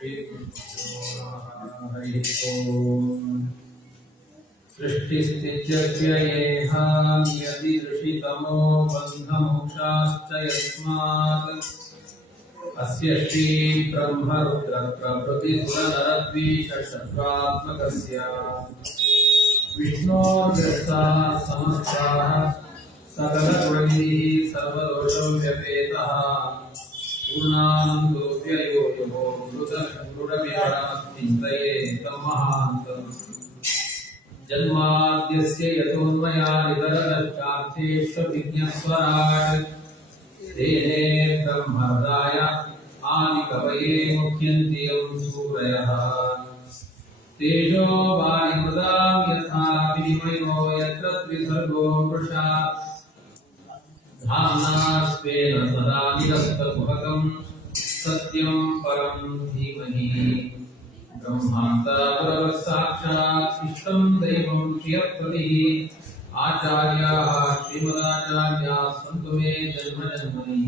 हरिः ओम्। सृष्टिस्थित्यव्ययेह नियतिदृशितमो बन्धमोक्षाश्च यस्मात् अस्य श्री ब्रह्मरुद्रप्रभृतिसुरनरद्वीषशत्वात्मकस्य विष्णोर्दृष्टाः समस्ताः सकलगुणैः सर्वदोषव्यपेतः पूर्णानन्दोऽव्ययो यो मृडमिरणमश्चिन्तये तं महान्तम् जन्माद्यस्य यतोऽन्वयादितरतश्चार्थेष्वभिज्ञस्वराट् तेने ब्रह्महृदाय आदिकवये मुह्यन्ति यं सूरयः तेजो वायुमृदां यथा विनिमयो यत्र त्रिसर्गो मृषा धाम्ना स्वेन सदा निरस्तकुहकं सत्यं परं धीमहि ब्रह्मान्तरः साक्षात् इष्टं दैवं श्रियप्रतिः आचार्याः श्रीमदाचार्याः सन्तु मे जन्मजन्मनि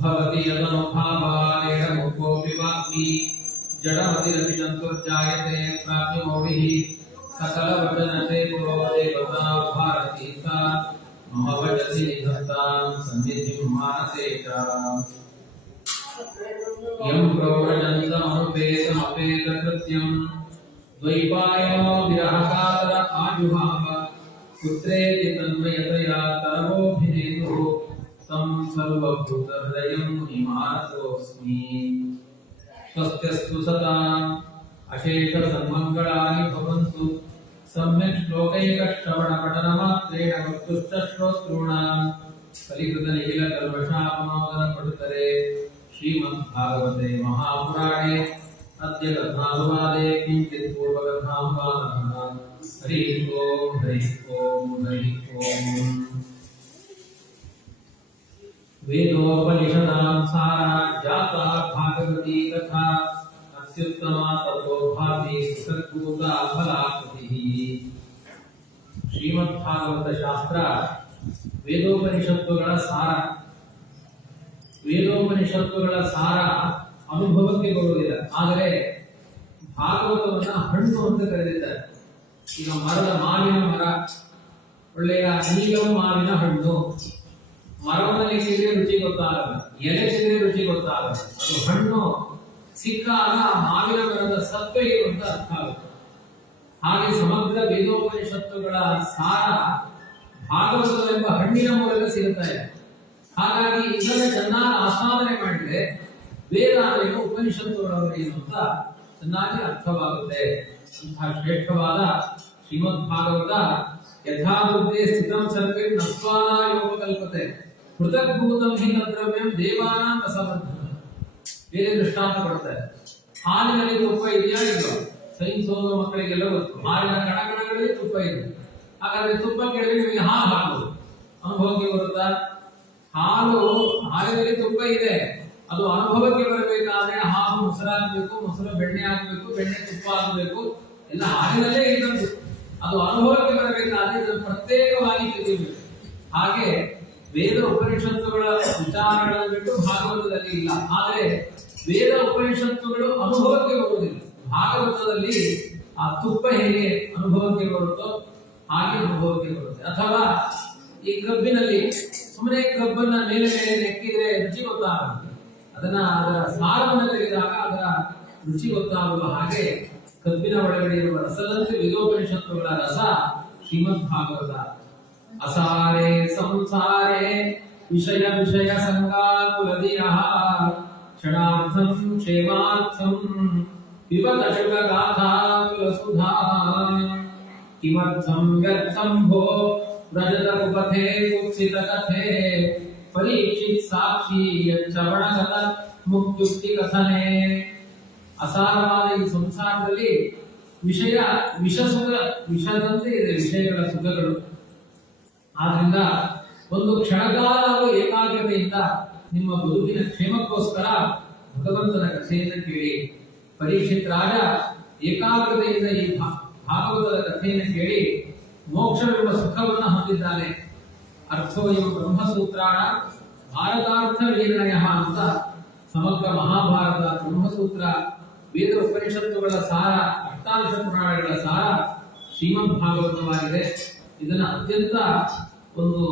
भवति यदनुभावानेन मुकोऽपि वाग्मी जडमतिरपि जन्तुर्जायते प्राज्ञमौलिः सकलवचनते पुरो देवता भारती सा मम वचसि निधत्तां सन्निधिं मानसे च यं प्रव्रजन्तमनुपेतमपेतकृत्यं द्वैपायनो विरहकातर आजुहाव पुत्रेति तन्मयतया तरवोऽभिनेतुः तं सर्वभूतहृदयं मुनिमानतोऽस्मि स्वस्त्यस्तु सताम् अशेषसन्मङ्गलानि भवन्तु सम्यक् श्लोकैकश्रवणपठनमात्रेण वक्तुश्च श्रोतॄणां कलिकृतनिखिलकल्मषापनोदनपटुतरे श्रीमद्भागवते महापुराणे अद्य कथानुवादे किञ्चित् पूर्वकथां वादः। हरिः ओम् हरिः ओम् हरिः ओम्। वेदोपनिषदां सारा जाता भागवती कथा अत्युत्तमा ततो भाति सुखद्भूता फलाकृतिः। ಶ್ರೀಮದ್ಭಾಗವತ ಶಾಸ್ತ್ರ ವೇದೋಪನಿಷತ್ತುಗಳ ಸಾರ. ವೇದೋಪನಿಷತ್ತುಗಳ ಸಾರ ಅನುಭವಕ್ಕೆ ಬರುವುದಿಲ್ಲ, ಆದರೆ ಭಾಗವತವನ್ನ ಹಣ್ಣು ಅಂತ ಕರೆದಿದ್ದಾರೆ. ಈಗ ಮಾವಿನ ಮರ, ಒಳ್ಳೆಯ ನೀಲಂ ಮಾವಿನ ಹಣ್ಣು. ಮರವನ್ನು ಸಿಗರೆ ರುಚಿ ಗೊತ್ತಾಗಲ್ಲ, ಎಲೆ ಸಿಗರೆ ರುಚಿ ಗೊತ್ತಾಗಲ್ಲ. ಅದು ಹಣ್ಣು ಸಿಕ್ಕಾಗ ಮಾವಿನ ಮರದ ಸತ್ವ ಏನು ಅಂತ ಅರ್ಥ ಆಗುತ್ತೆ. ಹಾಗೆ ಸಮಗ್ರ ವೇದೋಪನಿಷತ್ತುಗಳ ಸಾರ ಭಾಗವತವೆಂಬ ಹಣ್ಣಿನ ಮೂಲಕ ಸಿಗುತ್ತಾ ಇದೆ. ಹಾಗಾಗಿ ಇದನ್ನು ಚೆನ್ನಾಗಿ ಆಸ್ವಾದನೆ ಮಾಡಿದ್ರೆ ವೇದ ಏನು ಉಪನಿಷತ್ತುಗಳವರು ಏನು ಅಂತ ಚೆನ್ನಾಗಿ ಅರ್ಥವಾಗುತ್ತೆ. ಅಂತಹ ಶ್ರೇಷ್ಠವಾದ ಶ್ರೀಮದ್ ಭಾಗವತ ಯಥಾವೃದ್ಧೇ ಸ್ಥಿತಂ ಸರ್ವೇ ನಸ್ವಾನಾಯೋಪಕಲ್ಪತೆ ಪೃಥಗ್ಭೂತಂ ಹಿ ತದ್ರವ್ಯಂ ದೇವಾನಾಂ ರಸವರ್ಧನ. ಬೇರೆ ದೃಷ್ಟಾಂತ ಕೊಡ್ತಾರೆ. ಹಾಲಿನಲ್ಲಿ ತುಪ್ಪ ಇದೆಯಾ ಇಲ್ವಾ? ಸೈನ್ಸ್ ಓದುವ ಮಕ್ಕಳಿಗೆಲ್ಲ ಗೊತ್ತು, ಹಾಲಿನ ಕಣಕಣಗಳಲ್ಲಿ ತುಪ್ಪ ಇದೆ. ಹಾಗಾದ್ರೆ ತುಪ್ಪ ಕೇಳಿದ್ರೆ ನಿಮಗೆ ಹಾಲು ಹಾಕುವುದು ಅನುಭವಕ್ಕೆ ಬರುತ್ತಾ? ಹಾಲಿನಲ್ಲಿ ತುಪ್ಪ ಇದೆ, ಅದು ಅನುಭವಕ್ಕೆ ಬರಬೇಕಾದ್ರೆ ಹಾಲು ಮೊಸರಾಗಬೇಕು, ಮೊಸರು ಬೆಣ್ಣೆ ಆಗಬೇಕು, ಬೆಣ್ಣೆ ತುಪ್ಪ ಆಗಬೇಕು, ಎಲ್ಲ ಹಾಲಿನಲ್ಲೇ ಇದ್ದದ್ದು. ಅದು ಅನುಭವಕ್ಕೆ ಬರಬೇಕಾದ್ರೆ ಇದನ್ನು ಪ್ರತ್ಯೇಕವಾಗಿ ತೆಗೆಯಬೇಕು. ಹಾಗೆ ವೇದ ಉಪನಿಷತ್ತುಗಳ ವಿಚಾರಗಳನ್ನು ಬಿಟ್ಟು ಭಾಗವತದಲ್ಲಿ ಇಲ್ಲ. ಆದರೆ ವೇದ ಉಪನಿಷತ್ತುಗಳು ಅನುಭವಕ್ಕೆ ಬರುವುದಿಲ್ಲ. ಭಾಗವತದಲ್ಲಿ ಆ ತುಪ್ಪ ಹೇಗೆ ಅನುಭವಕ್ಕೆ ಬರುತ್ತೋ ಹಾಗೆ ಅನುಭವಕ್ಕೆ ಬರುತ್ತೆ. ಅಥವಾ ಈ ಕಬ್ಬಿನಲ್ಲಿ ಸುಮ್ಮನೆ ಕಬ್ಬನ್ನ ಮೇಲೆ ಮೇಲೆ ನೆಕ್ಕಿದ್ರೆ ರುಚಿ ಗೊತ್ತಾಗುತ್ತೆ, ಅದರ ಸಾರವನ್ನು ತೆಗೆದಾಗ ಅದರ ರುಚಿ ಗೊತ್ತಾಗುವ ಹಾಗೆ ಕಬ್ಬಿನ ಒಳಗಡೆ ಇರುವ ರಸದಂತೆ ವೇದೋಪನಿಷತ್ತುಗಳ ರಸ ಶ್ರೀಮದ್ ಭಾಗವತ. ಅಸಾರೇ ಸಂಸಾರೇ ವಿಷಯ ವಿಷಯ ಸಂಗಾಕುಲದಿಯಃ ಕ್ಷಣಾರ್ಥಂ ಕ್ಷೇಮಾರ್ಥಂ ವಿವದಶುಕ ಗಾಥಾ ಕುಲಸುಧಾ ಕಿಮರ್ಥಂ ವ್ಯರ್ಥಂ ಭೋ ವ್ರಜತ ಕುಪಥೇ ಕುತ್ಸಿತ ಕಥೆ ಪರೀಕ್ಷಿತ್ ಸಾಕ್ಷಿ ಯಚ್ಚವಣಗತ ಮುಕ್ಯುಕ್ತಿ ಕಥನೆ. ಅಸಾರವಾದ ಈ ಸಂಸಾರದಲ್ಲಿ ವಿಷದಂತೆ ಇದೆ ವಿಷಯಗಳ ಸುಖಗಳು. ಆದ್ರಿಂದ ಒಂದು ಕ್ಷಣಕಾಲ ಏಕಾಗ್ರತೆಯಿಂದ ನಿಮ್ಮ ಬದುಕಿನ ಕ್ಷೇಮಕ್ಕೋಸ್ಕರ ಭಗವಂತನ ಕಥೆಯನ್ನು ಕೇಳಿ. ಪರೀಕ್ಷಿತ್ ರಾಜ ಏಕಾಗ್ರತೆಯಿಂದ ಈ ಭಾಗವತದ ಕಥೆಯನ್ನು ಕೇಳಿ ಮೋಕ್ಷವೆಂಬ ಸುಖವನ್ನು ಹೊಂದಿದ್ದಾನೆ. ಅರ್ಥೋ ಇವ ಬ್ರಹ್ಮಸೂತ್ರಾಣ ಭಾರತಾರ್ಥ ನಿರ್ಣಯ ಅಂತ ಸಮಗ್ರ ಮಹಾಭಾರತ, ಬ್ರಹ್ಮಸೂತ್ರ, ವೇದ ಉಪನಿಷತ್ತುಗಳ ಸಾರ, ಅಷ್ಟಾದಶ ಪುರಾಣಗಳ ಸಾರ ಶ್ರೀಮದ್ ಭಾಗವತವಾಗಿದೆ. ಇದನ್ನ ಅತ್ಯಂತ ಒಂದು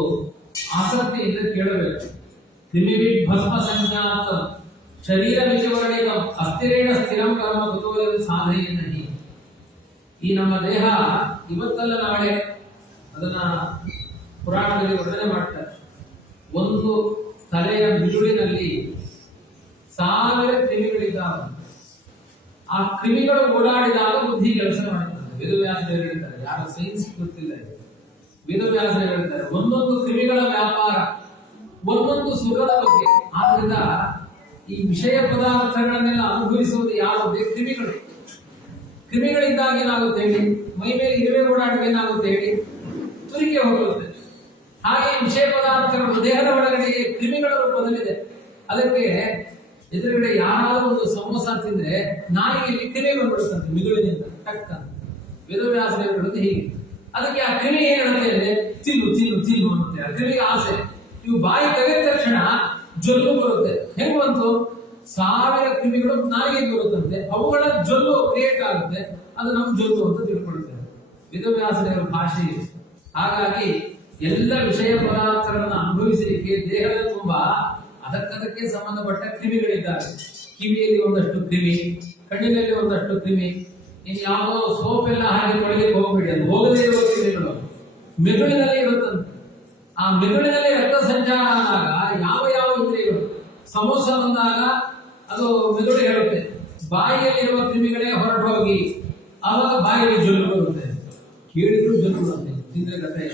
ಆಸಕ್ತಿಯಿಂದ ಕೇಳಬೇಕು. ಕ್ರಿಮಿವಿದ್ ಭಸ್ಮ ಸಂಜ್ಞಾತ ಶರೀರ ವಿಚವರ್ಣಿತ ಅಸ್ಥಿರೇಣ ಸ್ಥಿರಂ ಕರ್ಮ ಕುತೂಹಲ ಸಾಧನೆಯನ್ನ. ಈ ನಮ್ಮ ದೇಹ ಇವತ್ತಲ್ಲ ನಾಳೆ ಅದನ್ನ ಪುರಾಣದಲ್ಲಿ ವರ್ಣನೆ ಮಾಡ್ತಾರೆ. ಒಂದು ತಲೆಯ ಮಿದುಳಿನಲ್ಲಿ 1000 ಕ್ರಿಮಿಗಳಿದ್ದಾವೆ. ಆ ಕ್ರಿಮಿಗಳು ಓಡಾಡಿದಾಗ ಬುದ್ಧಿ ಕೆಲಸ ಮಾಡುತ್ತದೆ. ವೇದವ್ಯಾಸರು ಹೇಳ್ತಾರೆ, ಯಾರ ಸೈನ್ಸ್ ಗೊತ್ತಿಲ್ಲ, ವೇದವ್ಯಾಸರು ಹೇಳ್ತಾರೆ ಒಂದೊಂದು ಕ್ರಿಮಿಗಳ ವ್ಯಾಪಾರ, ಒಂದೊಂದು ಸುಖದ ಬಗ್ಗೆ. ಆದ್ರಿಂದ ಈ ವಿಷಯ ಪದಾರ್ಥಗಳನ್ನೆಲ್ಲ ಅನುಭವಿಸುವುದು ಯಾವುದೇ ಕ್ರಿಮಿಗಳು. ಕ್ರಿಮಿಗಳಿಂದಾಗಿ ಏನಾಗುತ್ತೆ ಹೇಳಿ, ಮೈ ಮೇಲೆ ಇರುವೆ ಓಡಾಡಿಗೆ ಏನಾಗುತ್ತೆ ಹೇಳಿ, ತುರಿಕೆ ಹೋಗುತ್ತೆ. ಹಾಗೆ ವಿಷಯ ಪದಾರ್ಥಗಳು ದೇಹದ ಒಳಗಡೆ ಕ್ರಿಮಿಗಳ ರೂಪದಲ್ಲಿದೆ. ಅದಕ್ಕೆ ಎದುರುಗಡೆ ಯಾರಾದ್ರೂ ಒಂದು ಸಮೋಸ ತಿಂದ್ರೆ ನಾಯಿಯಲ್ಲಿ ಕ್ರಿಮಿ ಬಂದ್ಬಿಡುತ್ತಂತೆ ಮಿದುಳಿನಿಂದ ಟಕ್ ಅಂತ. ವೇದವ್ಯಾಸರು ಹೇಳುವುದು ಹೀಗೆ. ಅದಕ್ಕೆ ಆ ಕ್ರಿಮಿ ಏನ್ ಹೇಳುತ್ತೆ ಅಂದ್ರೆ ತಿನ್ನು ತಿನ್ನು ತಿನ್ನು ಅನ್ನುತ್ತೆ. ಆ ಕ್ರಿಮಿಗೆ ಆಸೆ. ಇವು ಬಾಯಿ ತೆಗೆದ ತಕ್ಷಣ ಜೊಲ್ಲು ಬರುತ್ತೆ. ಹೆಂಗ್ ಬಂತು? 1000 ಕ್ರಿಮಿಗಳು ನಾಯಿಗೆ ಬರುತ್ತಂತೆ, ಅವುಗಳ ಜೊಲ್ಲು ಕ್ರಿಯೇಟ್ ಆಗುತ್ತೆ, ಅದು ನಮ್ಮ ಜೊಲ್ಲು ಅಂತ ತಿಳ್ಕೊಳ್ತೇವೆ. ವೇದವ್ಯಾಸರ ಭಾಷೆ. ಹಾಗಾಗಿ ಎಲ್ಲ ವಿಷಯ ಪದಾರ್ಥಗಳನ್ನು ಅನುಭವಿಸಲಿಕ್ಕೆ ದೇಹದ ತುಂಬಾ ಅದಕ್ಕದಕ್ಕೆ ಸಂಬಂಧಪಟ್ಟ ಕ್ರಿಮಿಗಳಿದ್ದಾವೆ. ಕಿವಿಯಲ್ಲಿ ಒಂದಷ್ಟು ಕ್ರಿಮಿ, ಕಣ್ಣಿನಲ್ಲಿ ಒಂದಷ್ಟು ಕ್ರಿಮಿ. ಇನ್ನು ಯಾವುದೋ ಸೋಪ್ ಎಲ್ಲ ಹಾಕಿ ತೊಳೆಯಲಿಕ್ಕೆ ಹೋಗ್ಬೇಡಿ, ಅದು ಹೋಗದೇ ಇರುವ ಕ್ರಿಮಿಗಳು ಮೆದುಳಿನಲ್ಲಿ ಇರುತ್ತಂತೆ. ಆ ಮೆದುಳಿನಲ್ಲಿ ರಕ್ತ ಸಂಚಾರ ಆದಾಗ ಯಾವ ಯಾವ ಇಂದ್ರಿಯಗಳು, ಸಮೋಸ ಬಂದಾಗ ಅದು ಮೆದುಳು ಹೇಳುತ್ತೆ ಬಾಯಿಯಲ್ಲಿರುವ ಕ್ರಿಮಿಗಳೇ ಹೊರಟು ಹೋಗಿ, ಆವಾಗ ಬಾಯಿಯಲ್ಲಿ ಜೊಲ್ಲು ಬರುತ್ತೆ. ಕೇಳಿದ್ರು ಜೊಲ್ಲು ಬರುತ್ತೆ, ತಿಂದ್ರೆ ಕಥೆ.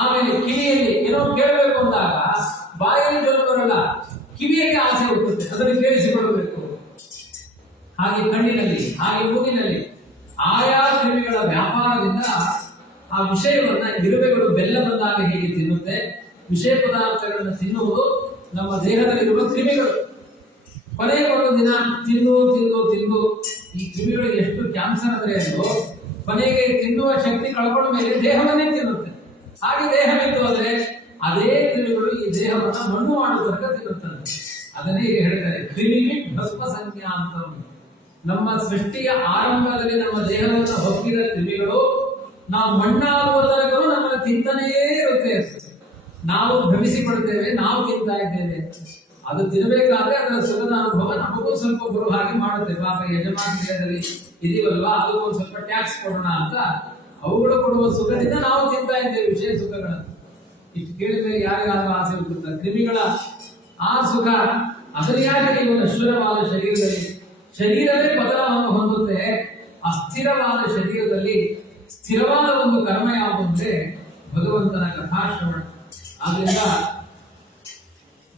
ಆಮೇಲೆ ಕಿವಿಯಲ್ಲಿ ಏನೋ ಕೇಳಬೇಕು ಅಂದಾಗ ಬಾಯಲ್ಲಿ ಜೊಲ್ಲು ಬರಲ್ಲ, ಕಿವಿಯಲ್ಲಿ ಆಸೆ ಹುಟ್ಟುತ್ತೆ, ಅದನ್ನು ಕೇಳಿಸಿಕೊಳ್ಳಬೇಕು. ಹಾಗೆ ಕಣ್ಣಿನಲ್ಲಿ, ಹಾಗೆ ಮೂಗಿನಲ್ಲಿ ಆಯಾ ಕ್ರಿಮಿಗಳ ವ್ಯಾಪಾರದಿಂದ ಆ ವಿಷಯವನ್ನ ಇರುವೆಗಳು ಬೆಲ್ಲ ಬಂದಾಗ ಹೇಗೆ ತಿನ್ನುತ್ತೆ, ವಿಷಯ ಪದಾರ್ಥಗಳನ್ನು ತಿನ್ನುವುದು ನಮ್ಮ ದೇಹದಲ್ಲಿರುವ ಕ್ರಿಮಿಗಳು. ಕೊನೆಗೆ ಒಂದು ದಿನ ತಿಂದು ತಿಂದು ತಿಂದು ಈ ಕ್ರಿಮಿಗಳಿಗೆ ಎಷ್ಟು ಕ್ಯಾನ್ಸರ್ ಅಂದ್ರೆ ಅದು ಕೊನೆಗೆ ತಿನ್ನುವ ಶಕ್ತಿ ಕಳ್ಕೊಂಡ ಮೇಲೆ ದೇಹವನ್ನೇ ತಿನ್ನುತ್ತೆ. ಹಾಗೆ ದೇಹ ಬಿದ್ದು ಹೋದ್ರೆ ಅದೇ ಕ್ರಿಮಿಗಳು ಈ ದೇಹವನ್ನ ಮಣ್ಣು ಮಾಡುವುದಕ್ಕೆ ತಿನ್ನುತ್ತದೆ. ಅದನ್ನೇ ಈಗ ಹೇಳ್ತಾರೆ ಕ್ರಿಮಿವಿದ್ ಭಸ್ಮ ಸಂಜ್ಞಾ ಅಂತ. ನಮ್ಮ ಸೃಷ್ಟಿಯ ಆರಂಭದಲ್ಲಿ ನಮ್ಮ ದೇಹವನ್ನು ಹೊಕ್ಕಿದ ಕ್ರಿಮಿಗಳು ನಾವು ಮಣ್ಣಾಗುವುದಕ್ಕೂ ನಮ್ಮನ್ನು ತಿಂತಾನೆಯೇ ಇರುತ್ತೆ. ನಾವು ಭ್ರಮಿಸಿಕೊಳ್ತೇವೆ, ನಾವು ತಿಂತಾ ಇದ್ದೇವೆ. ಅದು ತಿನ್ನಬೇಕಾದ್ರೆ ಅದರ ಸುಖದ ಅನುಭವ ನಮಗೂ ಸ್ವಲ್ಪ ಬರುವ ಹಾಗೆ ಮಾಡುತ್ತೆ. ಪಾಪ ಯಜಮಾನ ದೇಹದಲ್ಲಿ ಇದೀವಲ್ವಾ, ಅದಕ್ಕೊಂದು ಸ್ವಲ್ಪ ಟ್ಯಾಕ್ಸ್ ಕೊಡೋಣ ಅಂತ ಅವುಗಳು ಕೊಡುವ ಸುಖದಿಂದ ನಾವು ತಿಂತಾ ಇದ್ದೇವೆ ವಿಷಯ ಸುಖಗಳನ್ನು. ಇಷ್ಟು ಕೇಳಿದ್ರೆ ಯಾರಿಗಾದ್ರೂ ಆಸೆ ಹುಟ್ಟುತ್ತದೆ. ಕ್ರಿಮಿಗಳ ಆ ಸುಖ ಅದರಿಯಾಗಿ ನೀವು ನಶ್ವರವಾದ ಶರೀರದಲ್ಲಿ ಶರೀರವೇ ಪತನವನ್ನು ಹೊಂದುತ್ತೆ. ಅಸ್ಥಿರವಾದ ಶರೀರದಲ್ಲಿ ಸ್ಥಿರವಾದ ಒಂದು ಕರ್ಮ ಯಾವುದು ಅಂದ್ರೆ ಭಗವಂತನ ಕಥಾಶ್ರವಣ. ಆದ್ರಿಂದ